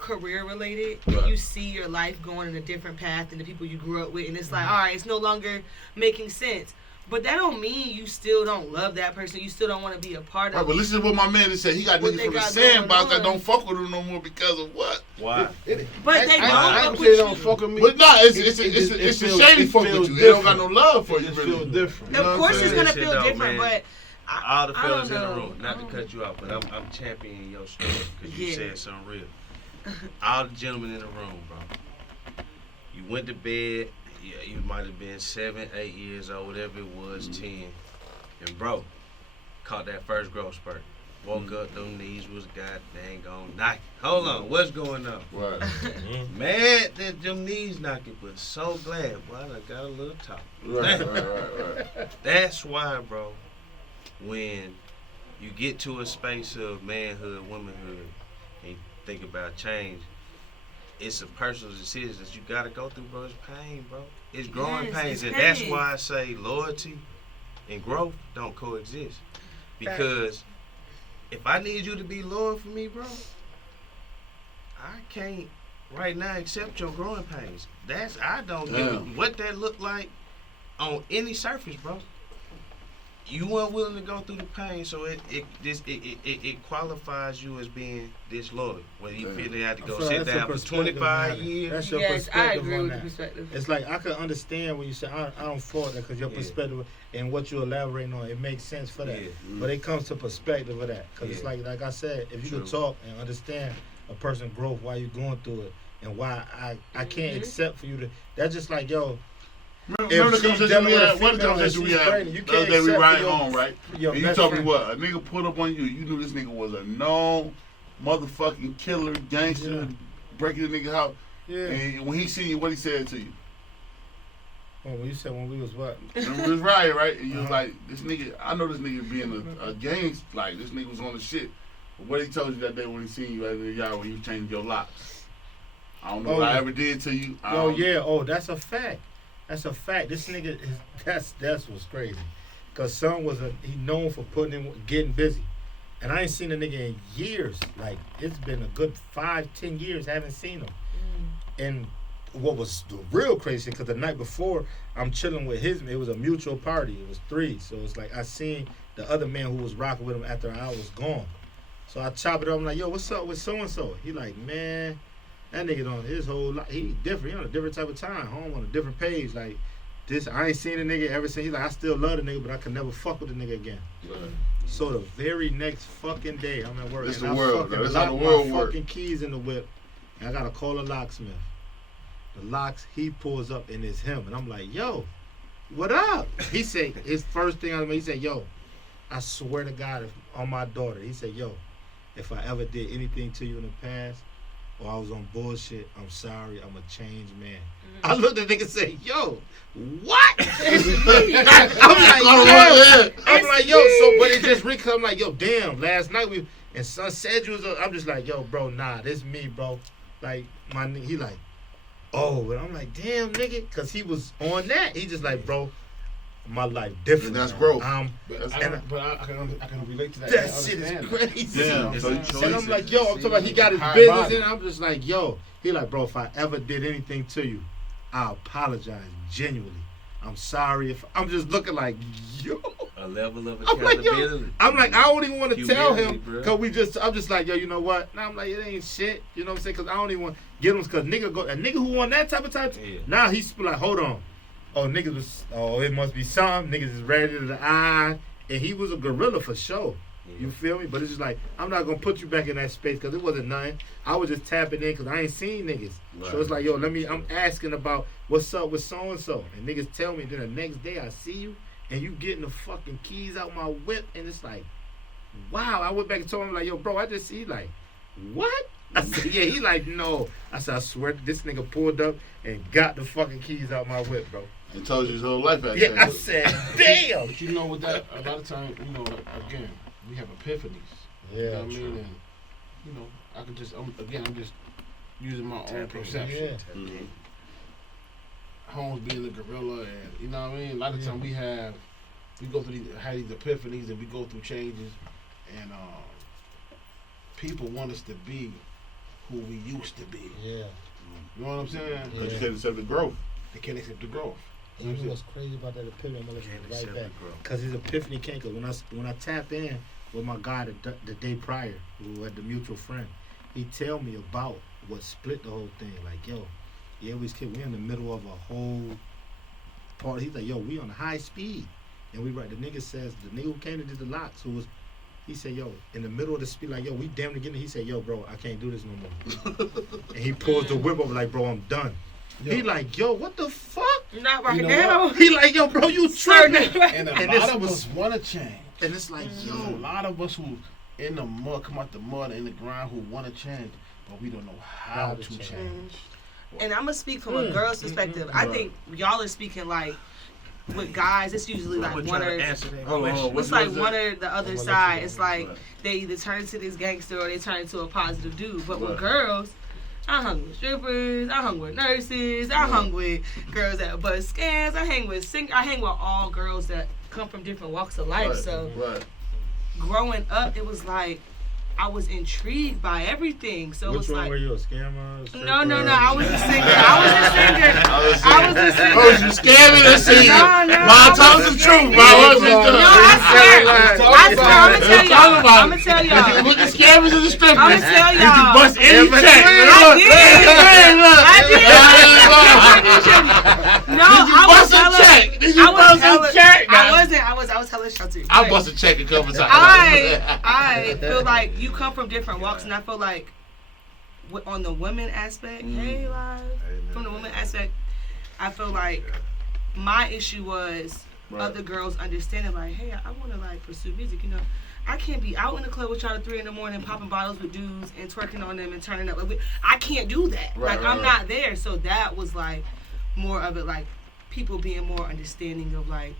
career related. Right. And you see your life going in a different path than the people you grew up with, and it's like, all right, it's no longer making sense. But that don't mean you still don't love that person. You still don't want to be a part Right, of but it. listen to what my man just said. He got What niggas they from the got sandbox going that on. don't fuck with him no more because of what? Why? But they don't I fuck ain't with say they don't you. fuck with me. But nah, it's It a feels- shady it fuck with feels you. They don't got different. no love for It you. just Really. feels different. You know Of what I'm course, it's saying? gonna Shit feel though, different, man. but All the I fellas in don't the know. room, not to cut you off, but I'm championing your story because you Yeah. said something real. All the gentlemen in the room, bro. You went to bed. Yeah, you might have been 7, 8 years old, whatever it was, 10, and bro, caught that first growth spurt. Woke up, them knees was goddamn gone knocking. Hold on, what's going on? Right. Mad that them knees knocking, but so glad. Boy, I done got a little top. Right. That's why, bro, when you get to a space of manhood, womanhood, and you think about change, it's a personal decision that you gotta go through, bro. It's pain, bro. It's growing Yes, pains. it's And that's pain. why I say loyalty and growth don't coexist. Because if I need you to be loyal for me, bro, I can't right now accept your growing pains. I don't give a Damn. what that look like on any surface, bro. You weren't willing to go through the pain, so it qualifies you as being disloyal. When you Damn. feel they had to go So sit that's a down for perspective 25 matter. years. That's your yes, I perspective agree on with the that. perspective. It's like I can understand when you say I don't fault that because your Yeah. perspective and what you're elaborating on, it makes sense for that. Yeah. But it comes to perspective of that because it's Yeah. like I said, if you True. could talk and understand a person's growth, why you're going through it, and why I can't Mhm. accept for you to. That's just like yo, Remember the she's conversation dealing we with a had? What the female and conversation we she's had? pregnant, you The other can't day we accept riding your- home, right? your And you best told me friend. what? A nigga put up on you. You knew this nigga was a known motherfucking killer, gangster, Yeah. breaking the nigga house. Yeah. And when he seen you, what he said to you? Well, when you said when we was what? Remember this riot, right? And you was Uh-huh. like, this nigga, I know this nigga being a gangster, like this nigga was on the shit. But what he told you that day when he seen you at the yard when you changed your locks? I don't know Oh, what I yeah. ever did to you. Oh yeah, oh that's a fact. That's a fact. This nigga is that's what's crazy. Cause son he known for getting busy. And I ain't seen a nigga in years. Like, it's been a good 5-10 years, haven't seen him. And what was the real crazy, because the night before, I'm chilling with it was a mutual party. It was 3. So it's like I seen the other man who was rocking with him after I was gone. So I chop it up. I'm like, yo, what's up with so-and-so? He like, man, that nigga on his whole life, he different. He on a different type of time. Home on a different page. Like, this, I ain't seen a nigga ever since. He's like, I still love the nigga, but I can never fuck with the nigga again. Right. So the very next fucking day, I'm at work. It's and the I world. fucking That's how lock the world my work. fucking keys in the whip. And I gotta call a locksmith. The locks, he pulls up and it's him. And I'm like, yo, what up? He said, his first thing out of me, he said, yo, I swear to God, on my daughter, he said, yo, if I ever did anything to you in the past, or I was on bullshit, I'm sorry, I'm a changed man. I looked at the nigga and said, yo, what? I'm like, yo, so, but it just really, I'm like, yo, damn, last night and son said you was, I'm just like, yo, bro, nah, this me, bro. Like, he like, oh, but I'm like, damn, nigga, because he was on that. He just like, bro, my life different. And that's now. growth. I can relate to that. That shit is crazy. Damn, so And I'm like, yo, I'm talking about he got his High business body. in. I'm just like, yo. He like, bro, if I ever did anything to you, I apologize genuinely. I'm sorry if I'm just looking like, yo. A level of I'm like, yo. accountability. I'm like, I don't even want to tell Humility, him bro. because I'm just like, yo, you know what? Now I'm like, it ain't shit. You know what I'm saying? Because I don't even want to get him because a nigga who on that type of time. Yeah. Now he's like, hold on. It must be something. Niggas is ready to the eye. And he was a gorilla for sure. Yeah. You feel me? But it's just like, I'm not going to put you back in that space because it wasn't nothing. I was just tapping in because I ain't seen niggas. Right. So it's like, yo, I'm asking about what's up with so-and-so. And niggas tell me, then the next day I see you and you getting the fucking keys out my whip. And it's like, wow. I went back and told him, like, yo, bro, I just see, like, what? I said, yeah. He like, no. I said, I swear, this nigga pulled up and got the fucking keys out my whip, bro. And told you his whole life back Yeah, then. I said, damn. But you know, with that, a lot of times, you know, again, we have epiphanies. You know what I mean? And, you know, I can just, I'm just using my own perception. Yeah. Mhm. Holmes being a gorilla, and you know what I mean. A lot of times we go through these epiphanies, and we go through changes, and people want us to be who we used to be. Yeah. You know what I'm saying? Because you can't accept the growth. They can't accept the growth. You know what's crazy about that epiphany? I'm gonna listen Can't right accept back. the growth. Cause his epiphany came. Cause when I tap in with my guy the day prior, who had the mutual friend, he tell me about what split the whole thing. Like, yo, yeah, we in the middle of a whole party. He's like, yo, we on high speed, and we right. The nigga says the nigga who came to do the locks, he said, yo, in the middle of the speed, like, yo, we damn near getting it. He said, yo, bro, I can't do this no more. And he pulls the whip over like, bro, I'm done. Yo. He like, yo, what the fuck? Not right You know now. He like, yo, bro, you tripping. And a And lot this of was- us want to change. And it's like, Yo, a yo, lot of us who in the mud, come out the mud in the ground, who want to change, but we don't know how to change. And I'm gonna speak from a girl's perspective. I think y'all are speaking like with guys. It's usually like I'm one trying or to answer that Hold on, question. it's like one or the other let you side. go. It's like Right. they either turn into this gangster or they turn into a positive dude. But Right. with girls, I hung with strippers, I hung with nurses, I hung with girls that bust scans, I hang with all girls that come from different walks of life. Right. So Right. growing up, it was like I was intrigued by everything. So it which was one like were you, a scammer? no, I was a singer. I was a singer. Oh, you scamming us? No, Ma, tell us the truth, ma. What's this No, doing? I swear. I'm Talk about gonna it. tell y'all. Put the scammers in the strippers. I'm gonna tell You y'all. can bust any I check. No, I was Bust a hella. check. Did you I was bust hella. a check? I was hella sheltered. I But bust a check a couple times. I feel like you come from different walks, and I feel like on the women aspect, hey, live. From the women aspect, I feel like my issue was other girls understanding, like, hey, I want to like pursue music, you know. I can't be out in the club with y'all at 3 a.m. popping bottles with dudes and twerking on them and turning up. I can't do that. Right, like, right, I'm right. not there. So that was like more of it, like people being more understanding of like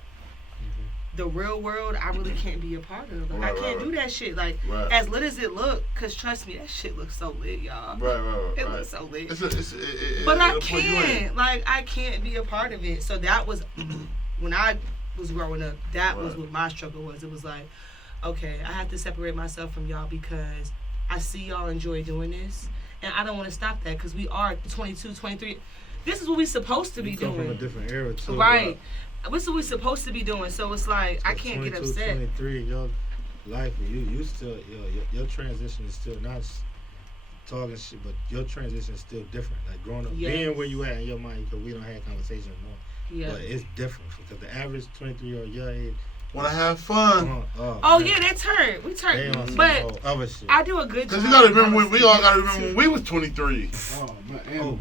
the real world. I really can't be a part of. Like, Right, I can't right, do that shit. Like, Right. as lit as it look, cause trust me, that shit looks so lit, y'all. Right. It looks so lit. But But I can't. Like, I can't be a part of it. So that was when I was growing up, that was Right. what my struggle was. It was like, okay, I have to separate myself from y'all because I see y'all enjoy doing this, and I don't want to stop that because we are 22, 23. This is what we supposed to be You come from a doing, different era too. right? This is what we supposed to be doing. So it's like I At can't get 22, upset. 23, your life, you still, your transition is still not talking shit, but your transition is still different. Like growing up, Yes. being where you at in your mind, because we don't have conversations anymore. Yeah. But it's different because the average 23-year-old your age. Wanna have fun? Oh man, yeah, that turned. We they turned. on some But whole other shit. I do a good job. Cause you gotta remember when we all gotta remember when we was 23. Oh, man, animal.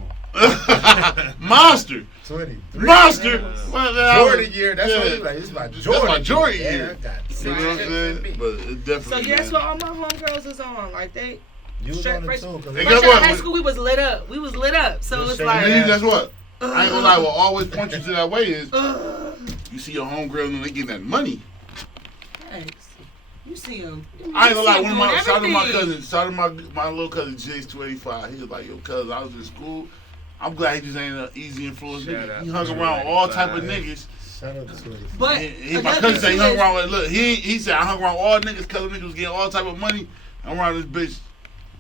Monster. 23. Monster. Well, that was- Jordan year. That's what you like. It's my That's Jordan. my Jordan year. year. I got You six know what I'm chips saying? in me. But it So definitely. yeah, that's man. what all my homegirls is on. Like they You was straight on it fresh, too. 'Cause And fresh guess out what? of high school, we was lit up. We was lit up. So Just it's say like, And then guess what? I ain't gonna lie. ugh, What always point you to that way is ugh. you see your homegirl and they getting that money. Thanks. You see him. I ain't gonna lie. One of my shout out to my cousin, shout out to my little cousin Jace 285. He was like, yo, cousin, I was in school. I'm glad he just ain't an easy influence Shout nigga. out He to hung Dre. around all type of niggas. Shout out to you. But My another cousin said he thing hung is- around with, look, he said I hung around all niggas cause niggas was getting all type of money. I'm around this bitch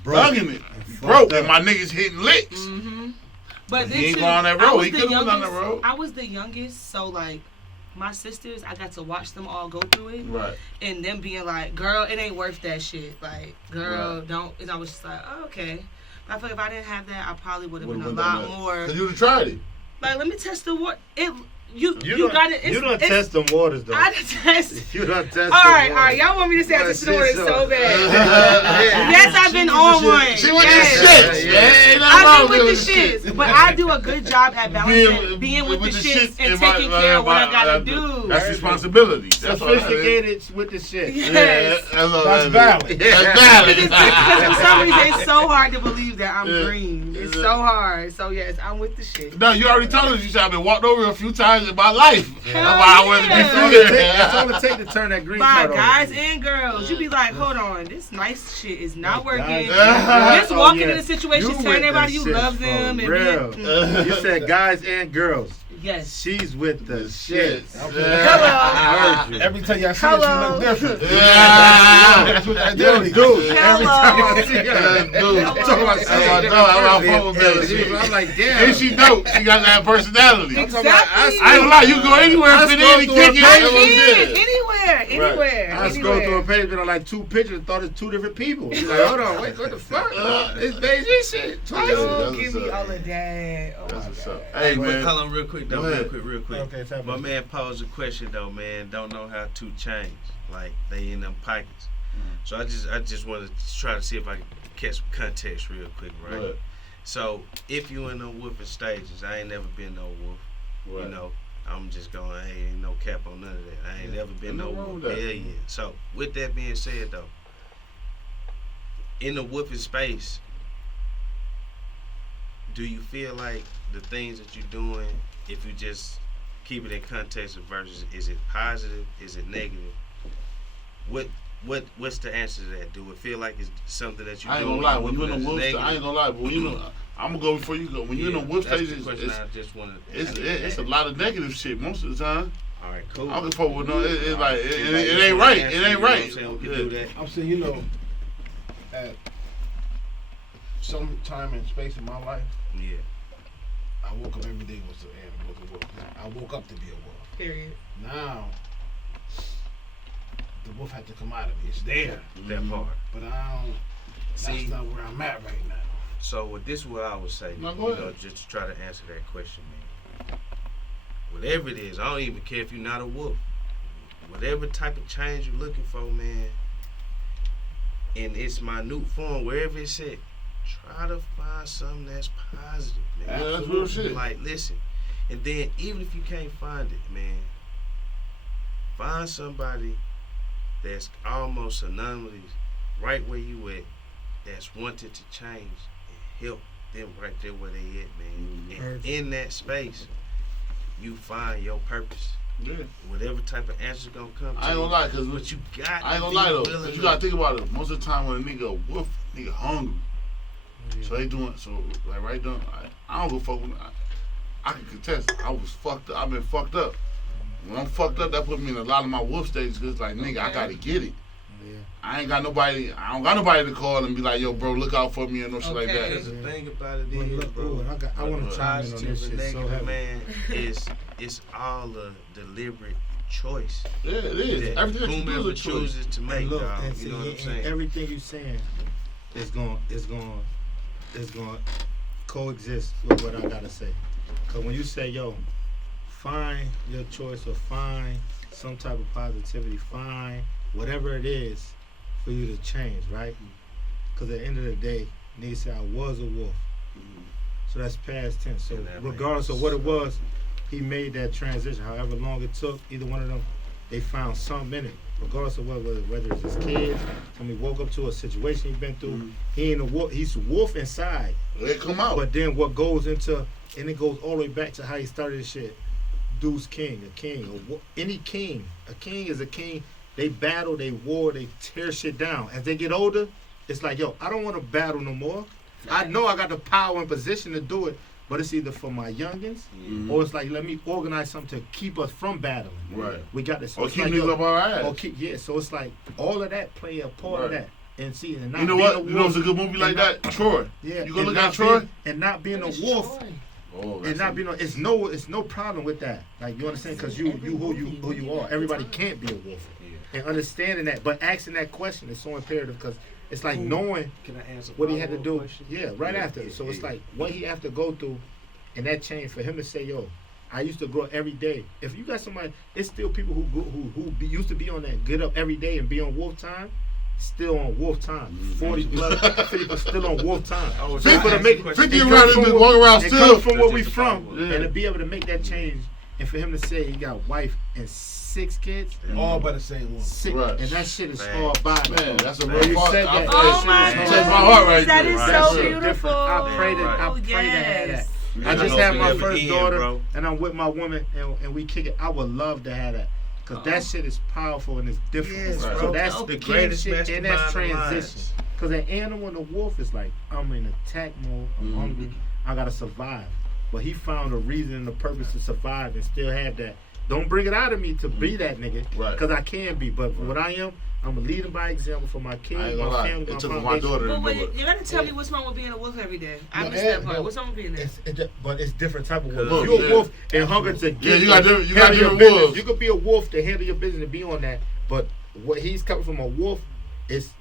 bugging it. Broke. And my niggas hitting licks. Mhm. But He then ain't too, go on that I road. was He the could've went on youngest- that road. I was the youngest, so like my sisters, I got to watch them all go through it, Right. and them being like, "Girl, it ain't worth that shit." Like, girl, Right. don't. And I was just like, oh, "Okay." But I feel like if I didn't have that, I probably would have been a Would've done lot that. more. Cause you'd have tried it. Like, let me test the water. You done- got it. You don't test them waters though. I done test. You don't test All them right, waters. all right. Y'all want me to say I Well, tested the water shit, so so- bad? Yes, I've been on one. She went Yes. to shits. Yeah. Man, ain't nothing I've wrong been with with the shits, but I do a good job at balancing being with the shits and taking care of what I gotta do. That's responsibility. That's all that is. Sophisticated with the shit. Yes. That's all That's that valid. is. That's Because valid. for some reason it's so hard to believe that I'm Yeah. green. It's Yeah. so hard. So yes, I'm with the shit. No, you already told us you said I've been walked over a few times in my life. Hell That's why I wanted to yeah. That's all be it through take. That's all there. it take to turn that green By card over. guys and girls, you be like, hold on, this nice shit is not working. Guys- Just Oh, walking yeah. in a situation, You telling with everybody the you shit love for them, and real. being, You said guys and girls. yes. She's with the shit. Hello. I heard you. Every time y'all see it, Hello. you look different. Yeah. That's what that Yo, did. dude. Hello. Every time I see her, Dude. I'm talking about That's what I know. I'm about phone I'm like, damn. And she dope. She got that personality. Exactly. I ain't gonna lie, you go anywhere, I fit scroll in and through kick a it. I That was can it. anywhere. I scrolled through a page, but on like 2 pictures, and thought it's 2 different people. She's like, hold on, wait, what the fuck? It's Beijing shit. That's Don't what's give me up. all of that. Oh That's my what's God. up. Hey, Wait, man. hold on real quick, though. Go ahead. Real quick. Okay, tell My me. man posed a question though, man. Don't know how to change. Like they in them pockets. So I just wanted to try to see if I can catch some context real quick, right? Right. So if you in them woofing stages, I ain't never been no wolf. Right. You know, I'm just going, hey, ain't no cap on none of that. I ain't never been Ain't no no wrong wolf. with that. Hell yeah. So with that being said though, in the woofing space, do you feel like the things that you're doing, if you just keep it in context of versus, is it positive? Is it negative? What's the answer to that? Do it feel like it's something that you're I ain't doing? gonna lie. When you in that's the wolf, negative? I ain't gonna lie. But when you know, I'm gonna go before you go. When you in the wolf that's stage, the question it's I just wanted. it's a lot of negative shit most of the time. All right, cool. I don't give a fuck with no. It's like it See, ain't just right. wanna It answer, ain't you know what right. I'm saying? We can do that. I'm saying, you know, at some time and space in my life, Yeah. I woke up every day was an animal, was a wolf. I woke up to be a wolf. Period. Now, the wolf had to come out of me. It's there, That part. but I don't. See, That's not where I'm at right now. so with this, what I would say, No, you go ahead. know, just to try to answer that question, man. Whatever it is, I don't even care if you're not a wolf. Whatever type of change you're looking for, man, in its minute form, wherever it's at, try to find something that's positive, man. Yeah, that's real shit. Like, listen, and then even if you can't find it, man, find somebody that's almost synonymous right where you at, that's wanted to change and help them right there where they at, man. And in that space, you find your purpose. Yeah. Whatever type of answer's gonna come to I ain't gonna lie, cause but you got I ain't to gonna be lie though. willing Cause you to- gotta think about it. Most of the time when a nigga a wolf, nigga hungry. So they doing like right now. I don't go fuck with. I can contest. I was fucked up. I've been fucked up. When I'm fucked up, that put me in a lot of my wolf stages. Cause it's like, nigga, I gotta get it. Yeah. I don't got nobody to call and be like, yo, bro, look out for me and no shit like that. Because the thing about it But is, look, bro, ooh, I want to chime in on this positive and shit so negative, heavy. man, it's all a deliberate choice. Yeah, it is. That Everything that you do whomever is a choice. chooses to make, And look, dog, and you see, know what I'm and saying? everything you saying is going to coexist with what I gotta say. Cause when you say, yo, find your choice or find some type of positivity, find whatever it is for you to change, right? Cause at the end of the day, nigga said I was a wolf. So that's past tense. So And that regardless of what it was, he made that transition. However long it took, either one of them, they found something in it. Regardless of whether it's his kids, somebody woke up to a situation he been through, he ain't a wolf. He's a wolf inside. They come out. But then what goes into, and it goes all the way back to how he started this shit. Dude's king, a king, any king. A king is a king. They battle, they war, they tear shit down. As they get older, it's like, yo, I don't want to battle no more. I know I got the power and position to do it, but it's either for my youngins, or it's like, let me organize something to keep us from battling. Right. We got this. Or it's keep like, niggas yo, up our ass. or keep, yeah, so it's like all of that play a part of Right. that. And see, and not You know being what? a You know wolf, it's a good movie like that? Troy. yeah, You go and look not at Troy? and not being a wolf. Oh, And not being, it's no problem with that. Like, you understand? Because you who you are. Everybody can't be a wolf. And understanding that, but asking that question is so imperative because it's like knowing Can I answer what he had to follow-up do. question? Yeah, right Yeah, after. So it's yeah. like what he have to go through, and that change for him to say, "Yo, I used to grow every day." If you got somebody, it's still people used to be on that get up every day and be on wolf time. Still on wolf time. 40 plus people still on wolf time. Oh, So for to make 50 it around come and from just what- walk around it still. comes from where we That's from, just a and to be able to make that change, and for him to say he got a wife and 6 kids, All by the same woman. 6, Right. and that shit is Man. hard by Man, that's a When real you part. said I that, feel Oh that my shit God. touched my heart right That there. is Right. so Real. beautiful. different. I pray to have that. Yes. I just Never had my never first end, daughter, bro. and I'm with my woman, and we kick it. I would love to have that, because that shit is powerful and it's different. Yes, Right. So bro. that's the king Greatest shit, and that's mastermind transition. minds. Because an animal and a wolf is like, I'm in attack mode, I'm hungry, I gotta survive. But he found a reason and a purpose to survive and still have that. Don't bring it out of me to be that nigga, Right. because I can be. But for what I am, I'm leading by example for my I kids, ain't my gonna lie. family, It my took my foundation. daughter to But do wait, it. you gotta tell me what's wrong with being a wolf every day. I No, missed that no. part. What's wrong with being there? But it's different type of wolf. Wolf, You're yeah. a wolf and hunger to get. Yeah, you got different- you got handle your different business. wolves. You could be a wolf to handle your business and be on that. But what he's coming from a wolf is,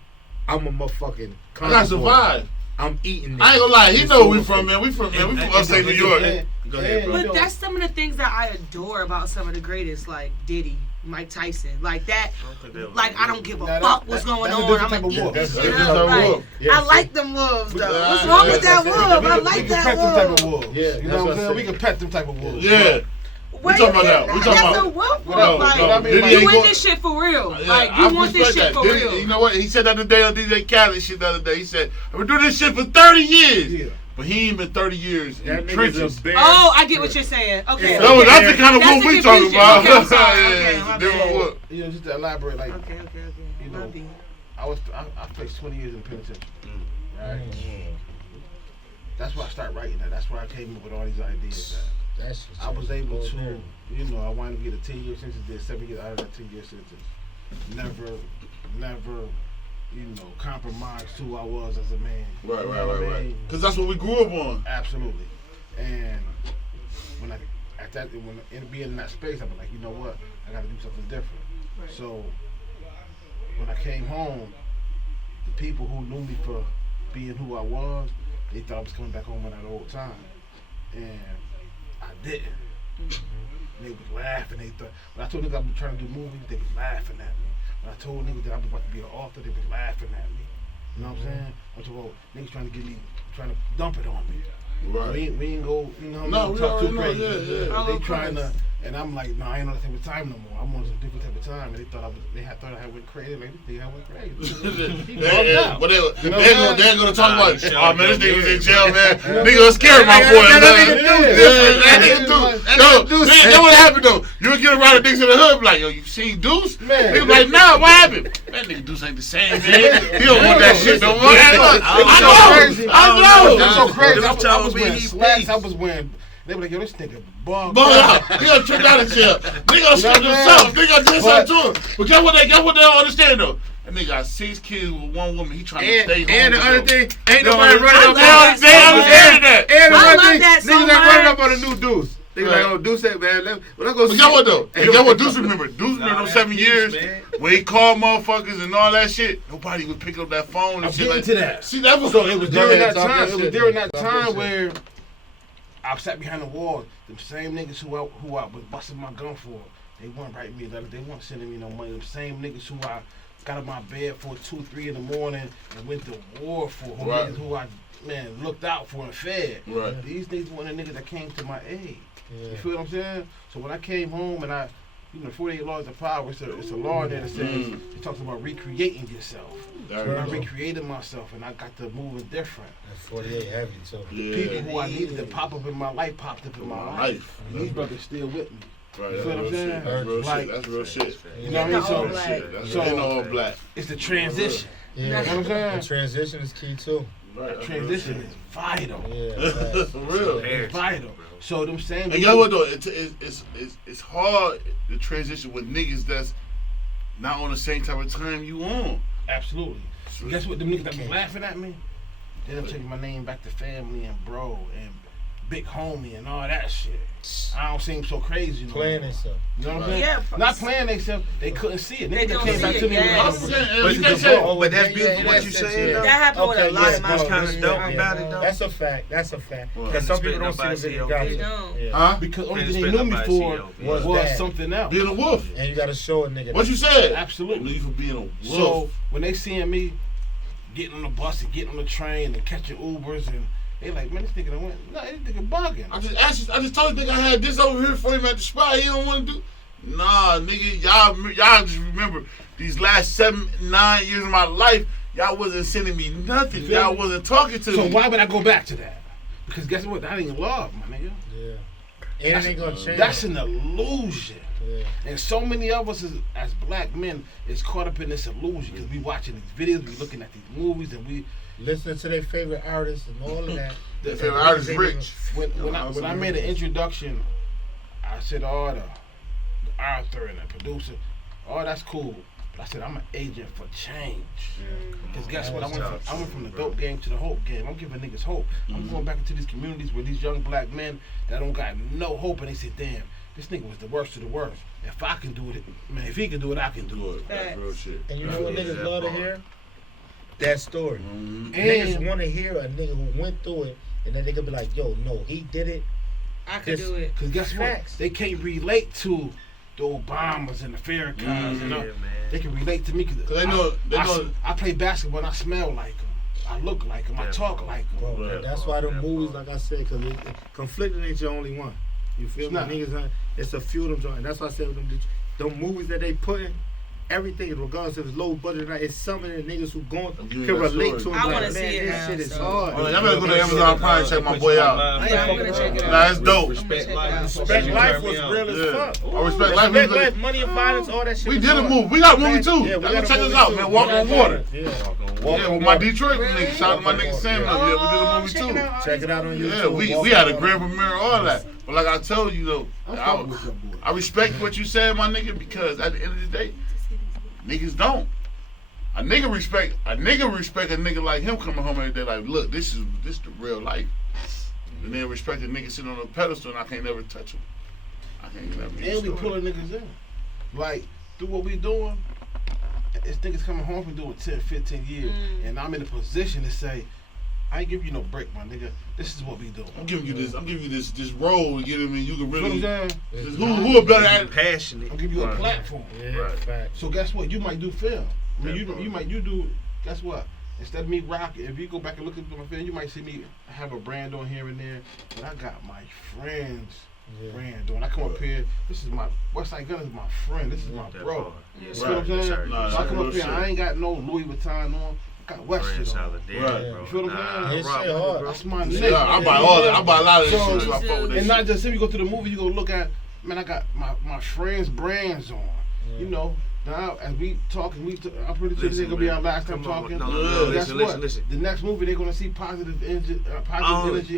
I'm a motherfucking. I gotta survive. I'm eating. I ain't gonna lie. He It's know where we over. from, man. We from And- upstate New York. Go ahead, bro. But that's some of the things that I adore about some of the greatest, like Diddy, Mike Tyson, like that. Like I don't give a Nah, fuck that- what's that- going that's a on. different I'm type gonna of eat wolf. this That's a shit different up. type of Like, wolf. Yeah, I see. like them wolves though. Yeah, What's wrong yeah, with that We wolf? can- I like we can that pet them type of wolf. wolves. Yeah, You that's know what what I'm I saying? We said. can pet them type of wolves. Yeah. Wait, talking about that. We talking that's about- a wolf No, wolf. Like, no, I mean, you like- in ain't this shit for real. Yeah, Like I you want this respect shit that. for Diddy- real. You know what? He said the other day on DJ Khaled shit the other day. He said, I've been doing this shit for 30 years. Yeah. But he ain't been 30 years in That the nigga's trenches. a bear. Oh, I get what you're saying. Okay. It's That's okay. the kind of That's wolf the we talking confusion. about. Okay, I'm sorry. Yeah, Okay, it's my a different bad. wolf. You know, just to elaborate, like, Okay. You know, My bad. I placed 20 years in the penitentiary. Right? Mm. That's why I started writing that. That's where I came up with all these ideas. That That shit I was able goes to, there. you know, I wanted to get a 10-year sentence, did 7 years out of that 10-year sentence. Never, you know, compromised who I was as a man. Right, You right, know what right, I right. mean? Because that's what we grew up on. Absolutely. And when being in that space, I was like, you know what? I got to do something different. Right. So when I came home, the people who knew me for being who I was, they thought I was coming back home at that old time, and I didn't. They was laughing. They thought when I told niggas I was trying to do movies, they was laughing at me. When I told niggas that I was about to be an author, they was laughing at me. You know what I'm saying? I told niggas trying to dump it on me. Right. We ain't go, you know, No, we talk too already know, crazy. yeah, yeah. Oh, They of trying to, course. and I'm like, no, I ain't on that type of time no more. I'm on some different type of time, and they thought I went crazy. Like, they thought I went crazy. He bugged out. But You know what I'm they're gonna talk Nah, about, you oh man, this shut nigga was up, in jail, man. Nigga was scared my boy, man. That what happened though. You would get around the niggas in the hood, be like, yo, you seen Deuce? Man. Niggas like, nah, what happened? That nigga Deuce ain't the same, man. He don't want that shit no more. I know. It's so I know. crazy. I was I wearing Them slacks. told me he I was wearing They be like, yo, this nigga bugged Bug out. out. He gonna trick out of jail. They gonna shit You know what I'm themselves. They gonna do something But- to him. But guess what they don't understand though? That nigga got 6 kids with one woman. He trying to stay home. And the with other them. thing, ain't No, nobody running up they on understand that. And the I other love thing, that so niggas ain't running up much. on the new Deuce. They Right. like, oh, Deuce said, man, let's go But see. guess what though? Hey, And guess what Deuce remember? Deuce Nah, remember them that 7 peace, years man. when he called motherfuckers and all that shit. Nobody would pick up that phone and I'm shit getting like to that. See, that was So it was Go during ahead, that talk time. that It was shit, during man. that Talk that time shit. where I sat behind the wall. The same niggas who I was busting my gun for, they weren't writing me letters. They weren't sending me no money. The same niggas who I got in my bed for 2, 3 in the morning and went to war for, who Right. niggas who I looked out for and fed. Right. These niggas were the niggas that came to my aid. Yeah. You feel what I'm saying? So when I came home and 48 laws of power, it's a law there that says it talks about recreating yourself. There So you I go. recreated myself and I got to moving different. That's 48 heavy, too. Yeah. People who I needed to pop up in my life popped up in my life. And these brothers still with me. Right, You that's feel what I'm real saying? shit. That's real Like- shit. That's real shit. You know what I mean? Not all So black. Shit. That's So- ain't all black. it's the transition. Yeah. You know what I'm The saying? transition is key, too. Right, That that's transition real is vital. Yeah. shit. For real. It's vital. So them same. And guess what though? It's hard to transition with niggas that's not on the same type of time you on. Absolutely. And guess what? Them niggas that be laughing at me, they done changed my name back to family and bro and big homie and all that shit. I don't seem so crazy no Playing more. themselves. You know what I'm saying? Yeah, Not playing themselves. They couldn't see it. They Niggas that don't came see back it, to me with yeah. I'm a saying, But you you can't can say. vote. But that's Yeah, beautiful what that's you it, saying yeah. though. That happened with a Okay, lot yeah, of my That's no, kinda friends. dope I about know. it, though. That's a fact. That's a fact. Well, Because some people don't Respect see the video. nobody They Gotcha. don't. Yeah. Huh? because only Respect thing they knew me nobody for see Was was that. something else. Being a wolf. And you got to show a nigga What that. you said? Absolutely. Knew you for being a wolf. So when they seeing me getting on the bus and getting on the train and catching Ubers and they like, man, this nigga done went. No, this nigga bugging. I just told you nigga I had this over here for him at the spot. He don't want to do. Nah, nigga, y'all just remember these last 7, 9 years of my life. Y'all wasn't sending me nothing. Y'all wasn't talking to So me. why would I go back to that? Because guess what? That ain't love, my nigga. Yeah. And it ain't going to change. That's an illusion. Yeah. And so many of us as black men is caught up in this illusion because we watching these videos, we looking at these movies, and we Listening to their favorite artists and all of that. That favorite artist Rich. when I made an introduction, I said, oh, the author and the producer, oh, that's cool. But I said, I'm an agent for change. Because guess what? I went from the dope game to the hope game. I'm giving niggas hope. I'm going back into these communities where these young black men that don't got no hope, and they say, damn, this nigga was the worst of the worst. If I can do it, man, if he can do it, I can do it. Good. That's real shit. And you know what Yeah, niggas that love to part. hear? That story. Mhm. Niggas And want to hear a nigga who went through it, and then they could be like, yo, no, he did it. I could do it. because guess what? Facts. They can't relate to the Obamas and the Farrakhan's. And Yeah, all. man. They can relate to me because They know. I play basketball and I smell like them. I look like them. I Yeah, talk bro. like them. Bro, Right. that's why the Yeah, movies, bro. like I said, because conflicting ain't your only one. You feel It's me? not. Niggas, it's a few of them joint. That's why I said with them movies that they put in, everything, regardless if it's low budget or not, it's something that niggas who going I'm giving can you that relate story. to. I Like, wanna man, see it this now, shit is so- hard. Hold on, y'all better go to Amazon Prime and check my boy out. Yeah, I'm gonna check it out. Nah, it's dope. Respect Respect life. Respect You life turn was me on. real as Yeah. fuck. I respect life. Respect life, money and violence, all that shit. We was did a hard. movie. We got a movie too. Yeah, we Y'all got go a check us movie out, too. man. Walk on Water. Yeah. Yeah, with my Detroit nigga. Shout out to my nigga Sam. Yeah, we did a Oh, movie check it too. out. Check it out on YouTube. Yeah, we had a grand premiere, all that. But like I told you though, I'm fucking with your boy. I respect what you said, my nigga, because at the end of the day, niggas don't. A nigga respect a nigga like him coming home every day like, look, this is the real life. And then respect a nigga sitting on a pedestal and I can't never touch him. I can't never. And we pulling niggas in. Like, through what we doing, it's niggas coming home from doing 10, 15 years. And I'm in a position to say, I ain't give you no break, my nigga. This is what we doing. I'm giving you this role to get him in. You can You know what I'm really. saying? Who are better at it? Passionate. I'm giving you a Right. platform. Yeah, Right. fact. So guess what? You might do film. I mean, Yeah, you do. Guess what? Instead of me rocking, if you go back and look at my film, you might see me have a brand on here and there. But I got my friends Yeah. brand on. I come up here. This is my Westside Gun is my friend. This is my That bro. part. Yes, You know what I'm sir. saying? Nah, So I come real up here. shit. I ain't got no Louis Vuitton on. I got West Brand shit on. solidarity, Right. bro. You feel what I'm Nah, saying? This rock shit with it, hard. bro. That's my Yeah, nigga. I buy all that. I buy a lot of this So- shit. So I fuck with And that not shit. just if you go to the movie, you go look at, man, I got my friends' brands on. You know, Now, as we talking, I'm pretty sure this ain't gonna be our last time talking. No, Guess what? listen. The next movie they're gonna see positive energy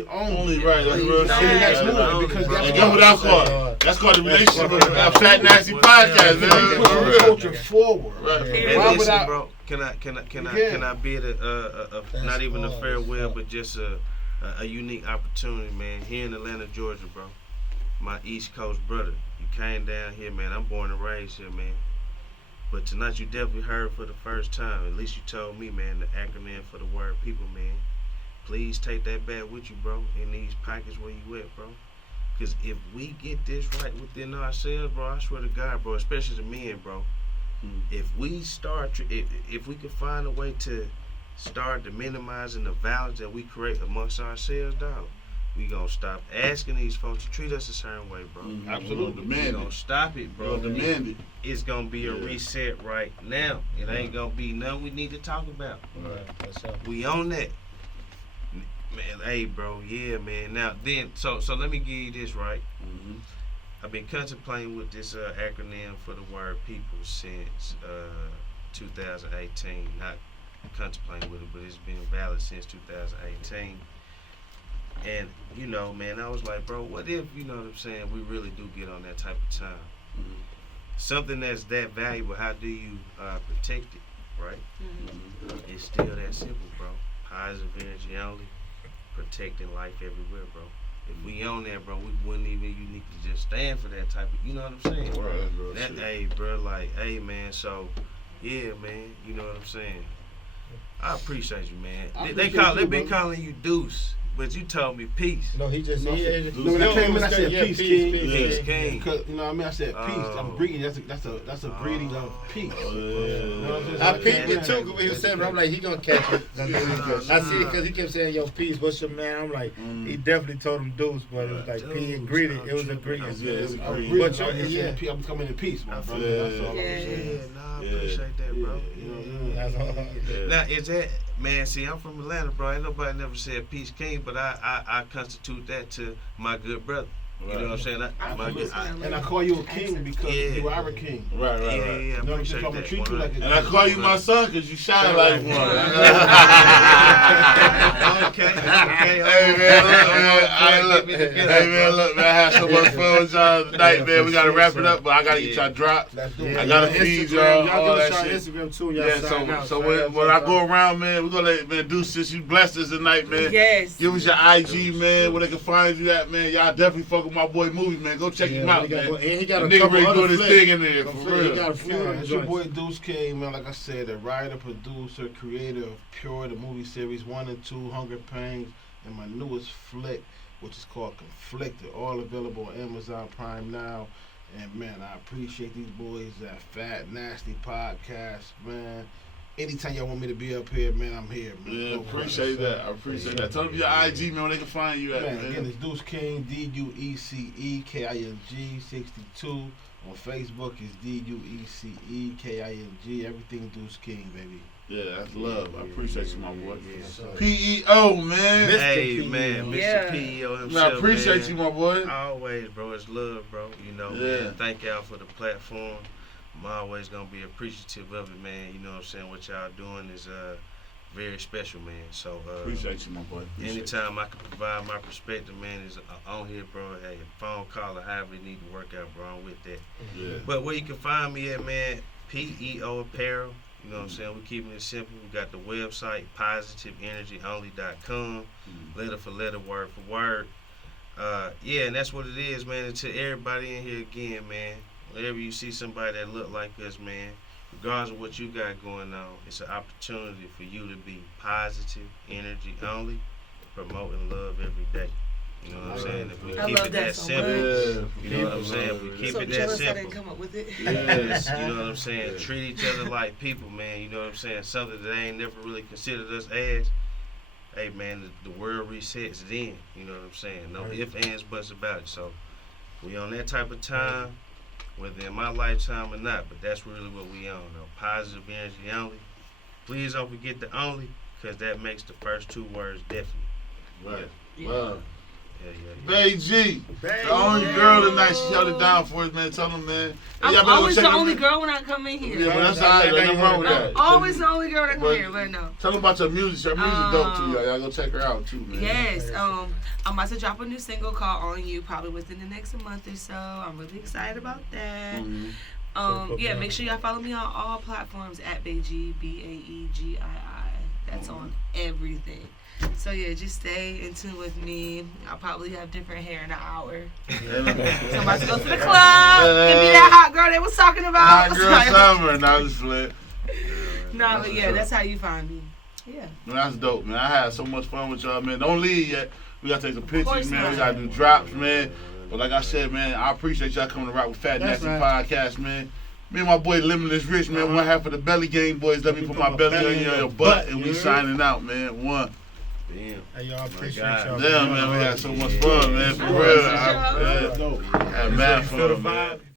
only. Right, that's real In the shit. next movie, Only, because bro. that's And guess what that's called? That's called the relationship of the Fat Nasty Podcast, we man. put For the real. culture forward. Right. And Why would listen, I- bro, can I bid a not even a farewell, but just a unique opportunity, man. Here in Atlanta, Georgia, bro. My East Coast brother. You came down here, man. I'm born and raised here, man. But tonight you definitely heard for the first time. At least you told me, man, the acronym for the word people, man. Please take that back with you, bro, in these pockets where you at, bro. Because if we get this right within ourselves, bro, I swear to God, bro, especially the men, bro, if we start, if we can find a way to start to minimizing the violence that we create amongst ourselves, dog, we gonna stop asking these folks to treat us a certain way, bro. Absolutely. We Demand gonna it. stop it, bro. Demand it. It's gonna be a Yeah. reset right now. It ain't gonna be nothing we need to talk about. What's up? We on that. Man, hey, bro, yeah, man. Now, then, so let me give you this, right? I've been contemplating with this acronym for the word people since 2018. Not contemplating with it, but it's been valid since 2018. And, you know, man, I was like, bro, what if, you know what I'm saying, we really do get on that type of time? Something that's that valuable, how do you protect it, right? It's still that simple, bro. Positive energy only, protecting life everywhere, bro. If we on there, bro, we wouldn't even uniquely just stand for that type of, you know what I'm saying? Right, that's real That, shit. hey, bro, like, hey, man, so, yeah, man, you know what I'm saying? I appreciate you, man. I They've appreciate you, been brother. calling you Deuce, but you told me peace. No, he just No, he, no, when I came in, I said, "Peace, King." Peace, King. Cause, you know what I mean? I said peace. Oh. I'm greeting. That's a greeting of peace. Oh, You know what I'm saying? I So picked it came too in. because he was saying, I'm like, he gonna catch it. I see it because he kept saying, yo, peace, what's your man? I'm like, he definitely told him deuce, but it was like P and greeted. It was a greeting. Yeah, it's a I'm greeting. greeting. But I'm just yeah. saying, I'm coming in peace, my I feel brother. that. That's all I'm Yeah. saying. I Yeah. appreciate that, bro. You know what I'm saying? That's all. Yeah. Now, is that, man, see, I'm from Atlanta, bro. Ain't nobody never said Peace King, but I constitute that to my good brother. You know what I'm saying? And I call you a king because Yeah. you are a king. Right, Yeah, right, yeah, right. yeah, I You know what I'm appreciate saying? I'm that. gonna treat you like a king. And I call you my son because you shine like one. Okay. Hey man, look, man, I had so much fun with y'all tonight, man. We gotta wrap it up, but I gotta get y'all drops. Let's do Yeah, it. I gotta Instagram, feed y'all, all give us that y'all shit. Instagram too. Y'all Yeah, sign out. so when I go around, man, we're gonna let man do since you blessed us tonight, man. Yes. Give us your IG, man, where they can find you at, man. Y'all definitely fuck with my boy Movie, man. Go check him out, man. And he got The a nigga couple really other doing his flicks. thing in there, for He real. got a few Yeah, other it's your joints. boy Deuce King, man. Like I said, a writer, producer, creator of Pure, the movie series 1 and 2, Hunger Pangs, and my newest flick, which is called Conflicted. All available on Amazon Prime now. And man, I appreciate these boys at Fat Nasty Podcast, man. Anytime y'all want me to be up here, man, I'm here, man. Yeah, No appreciate question. that. I appreciate that. Tell them your IG, man, where they can find you at, Man, again, man. it's Deuce King, DUECEKING62. On Facebook, it's DUECEKING. Everything Deuce King, baby. Yeah, that's love. I appreciate you, my boy. Yeah. PEO, man. Hey, Mr. man, Mr. Yeah. PEO Man, himself, I appreciate man. you, my boy. Always, bro. It's love, bro. You know, Yeah. man. Thank y'all for the platform. I'm always gonna be appreciative of it, man. You know what I'm saying? What y'all doing is very special, man. So Appreciate you, my boy. Appreciate anytime I can provide my perspective, man, is on here, bro. Hey, phone call or however it need to work out, bro. I'm with that. you. Yeah. But where you can find me at, man, PEO Apparel. You know what I'm saying? We're keeping it simple. We got the website, positiveenergyoonly.com. Letter for letter, word for word. Yeah, and that's what it is, man. And to everybody in here again, man, whenever you see somebody that look like us, man, regardless of what you got going on, it's an opportunity for you to be positive energy only, promoting love every day. You know what I'm saying? If we I keep love it that that so simple, Yeah. you know what I'm saying? If we keep So it that jealous I simple. didn't come up with it. Yes, you know what I'm saying? Yeah. Treat each other like people, man. You know what I'm saying? Something that they ain't never really considered us as. Hey, man, the world resets then. You know what I'm saying? No ifs, ands, buts about it. So we on that type of time, whether in my lifetime or not, but that's really what we on, though. Positive energy only. Please don't forget the only, because that makes the first two words definite. Right. Yeah. Wow. Bae G, the only girl tonight. She held it down for us, man. Tell them, man. I'm Y'all better go always check the them, only man. girl when I come in here. Yeah, but that's all right. There's nothing wrong with that. I'm always the only girl that come But- here, but no. Tell them about your music. Your music dope too, y'all. Y'all go check her out too, man. Yes, I'm about to drop a new single called On You probably within the next month or so. I'm really excited about that. Yeah, make sure y'all follow me on all platforms at Baegi, Baegii. That's on everything. So yeah, just stay in tune with me. I'll probably have different hair in an hour. So I'm about to go to the club and be that hot girl they was talking about. Hot girl summer. Now this flip. No, but yeah, that's how you find me. Yeah. Man, that's dope, man. I had so much fun with y'all, man. Don't leave yet. We gotta take some course pictures, man. not. We gotta do drops, man. But like I said, man, I appreciate y'all coming to rock with Fat That's Nasty right. Podcast, man. Me and my boy Limitless Rich, man. One half of the Belly Gang boys. Let me put my belly on your butt, and we you signing out, man. One. Damn. Hey, y'all appreciate God. y'all. Damn, man, we had so much fun, man. For real. Yeah. Yeah. Had mad Feel the fun, man. vibe.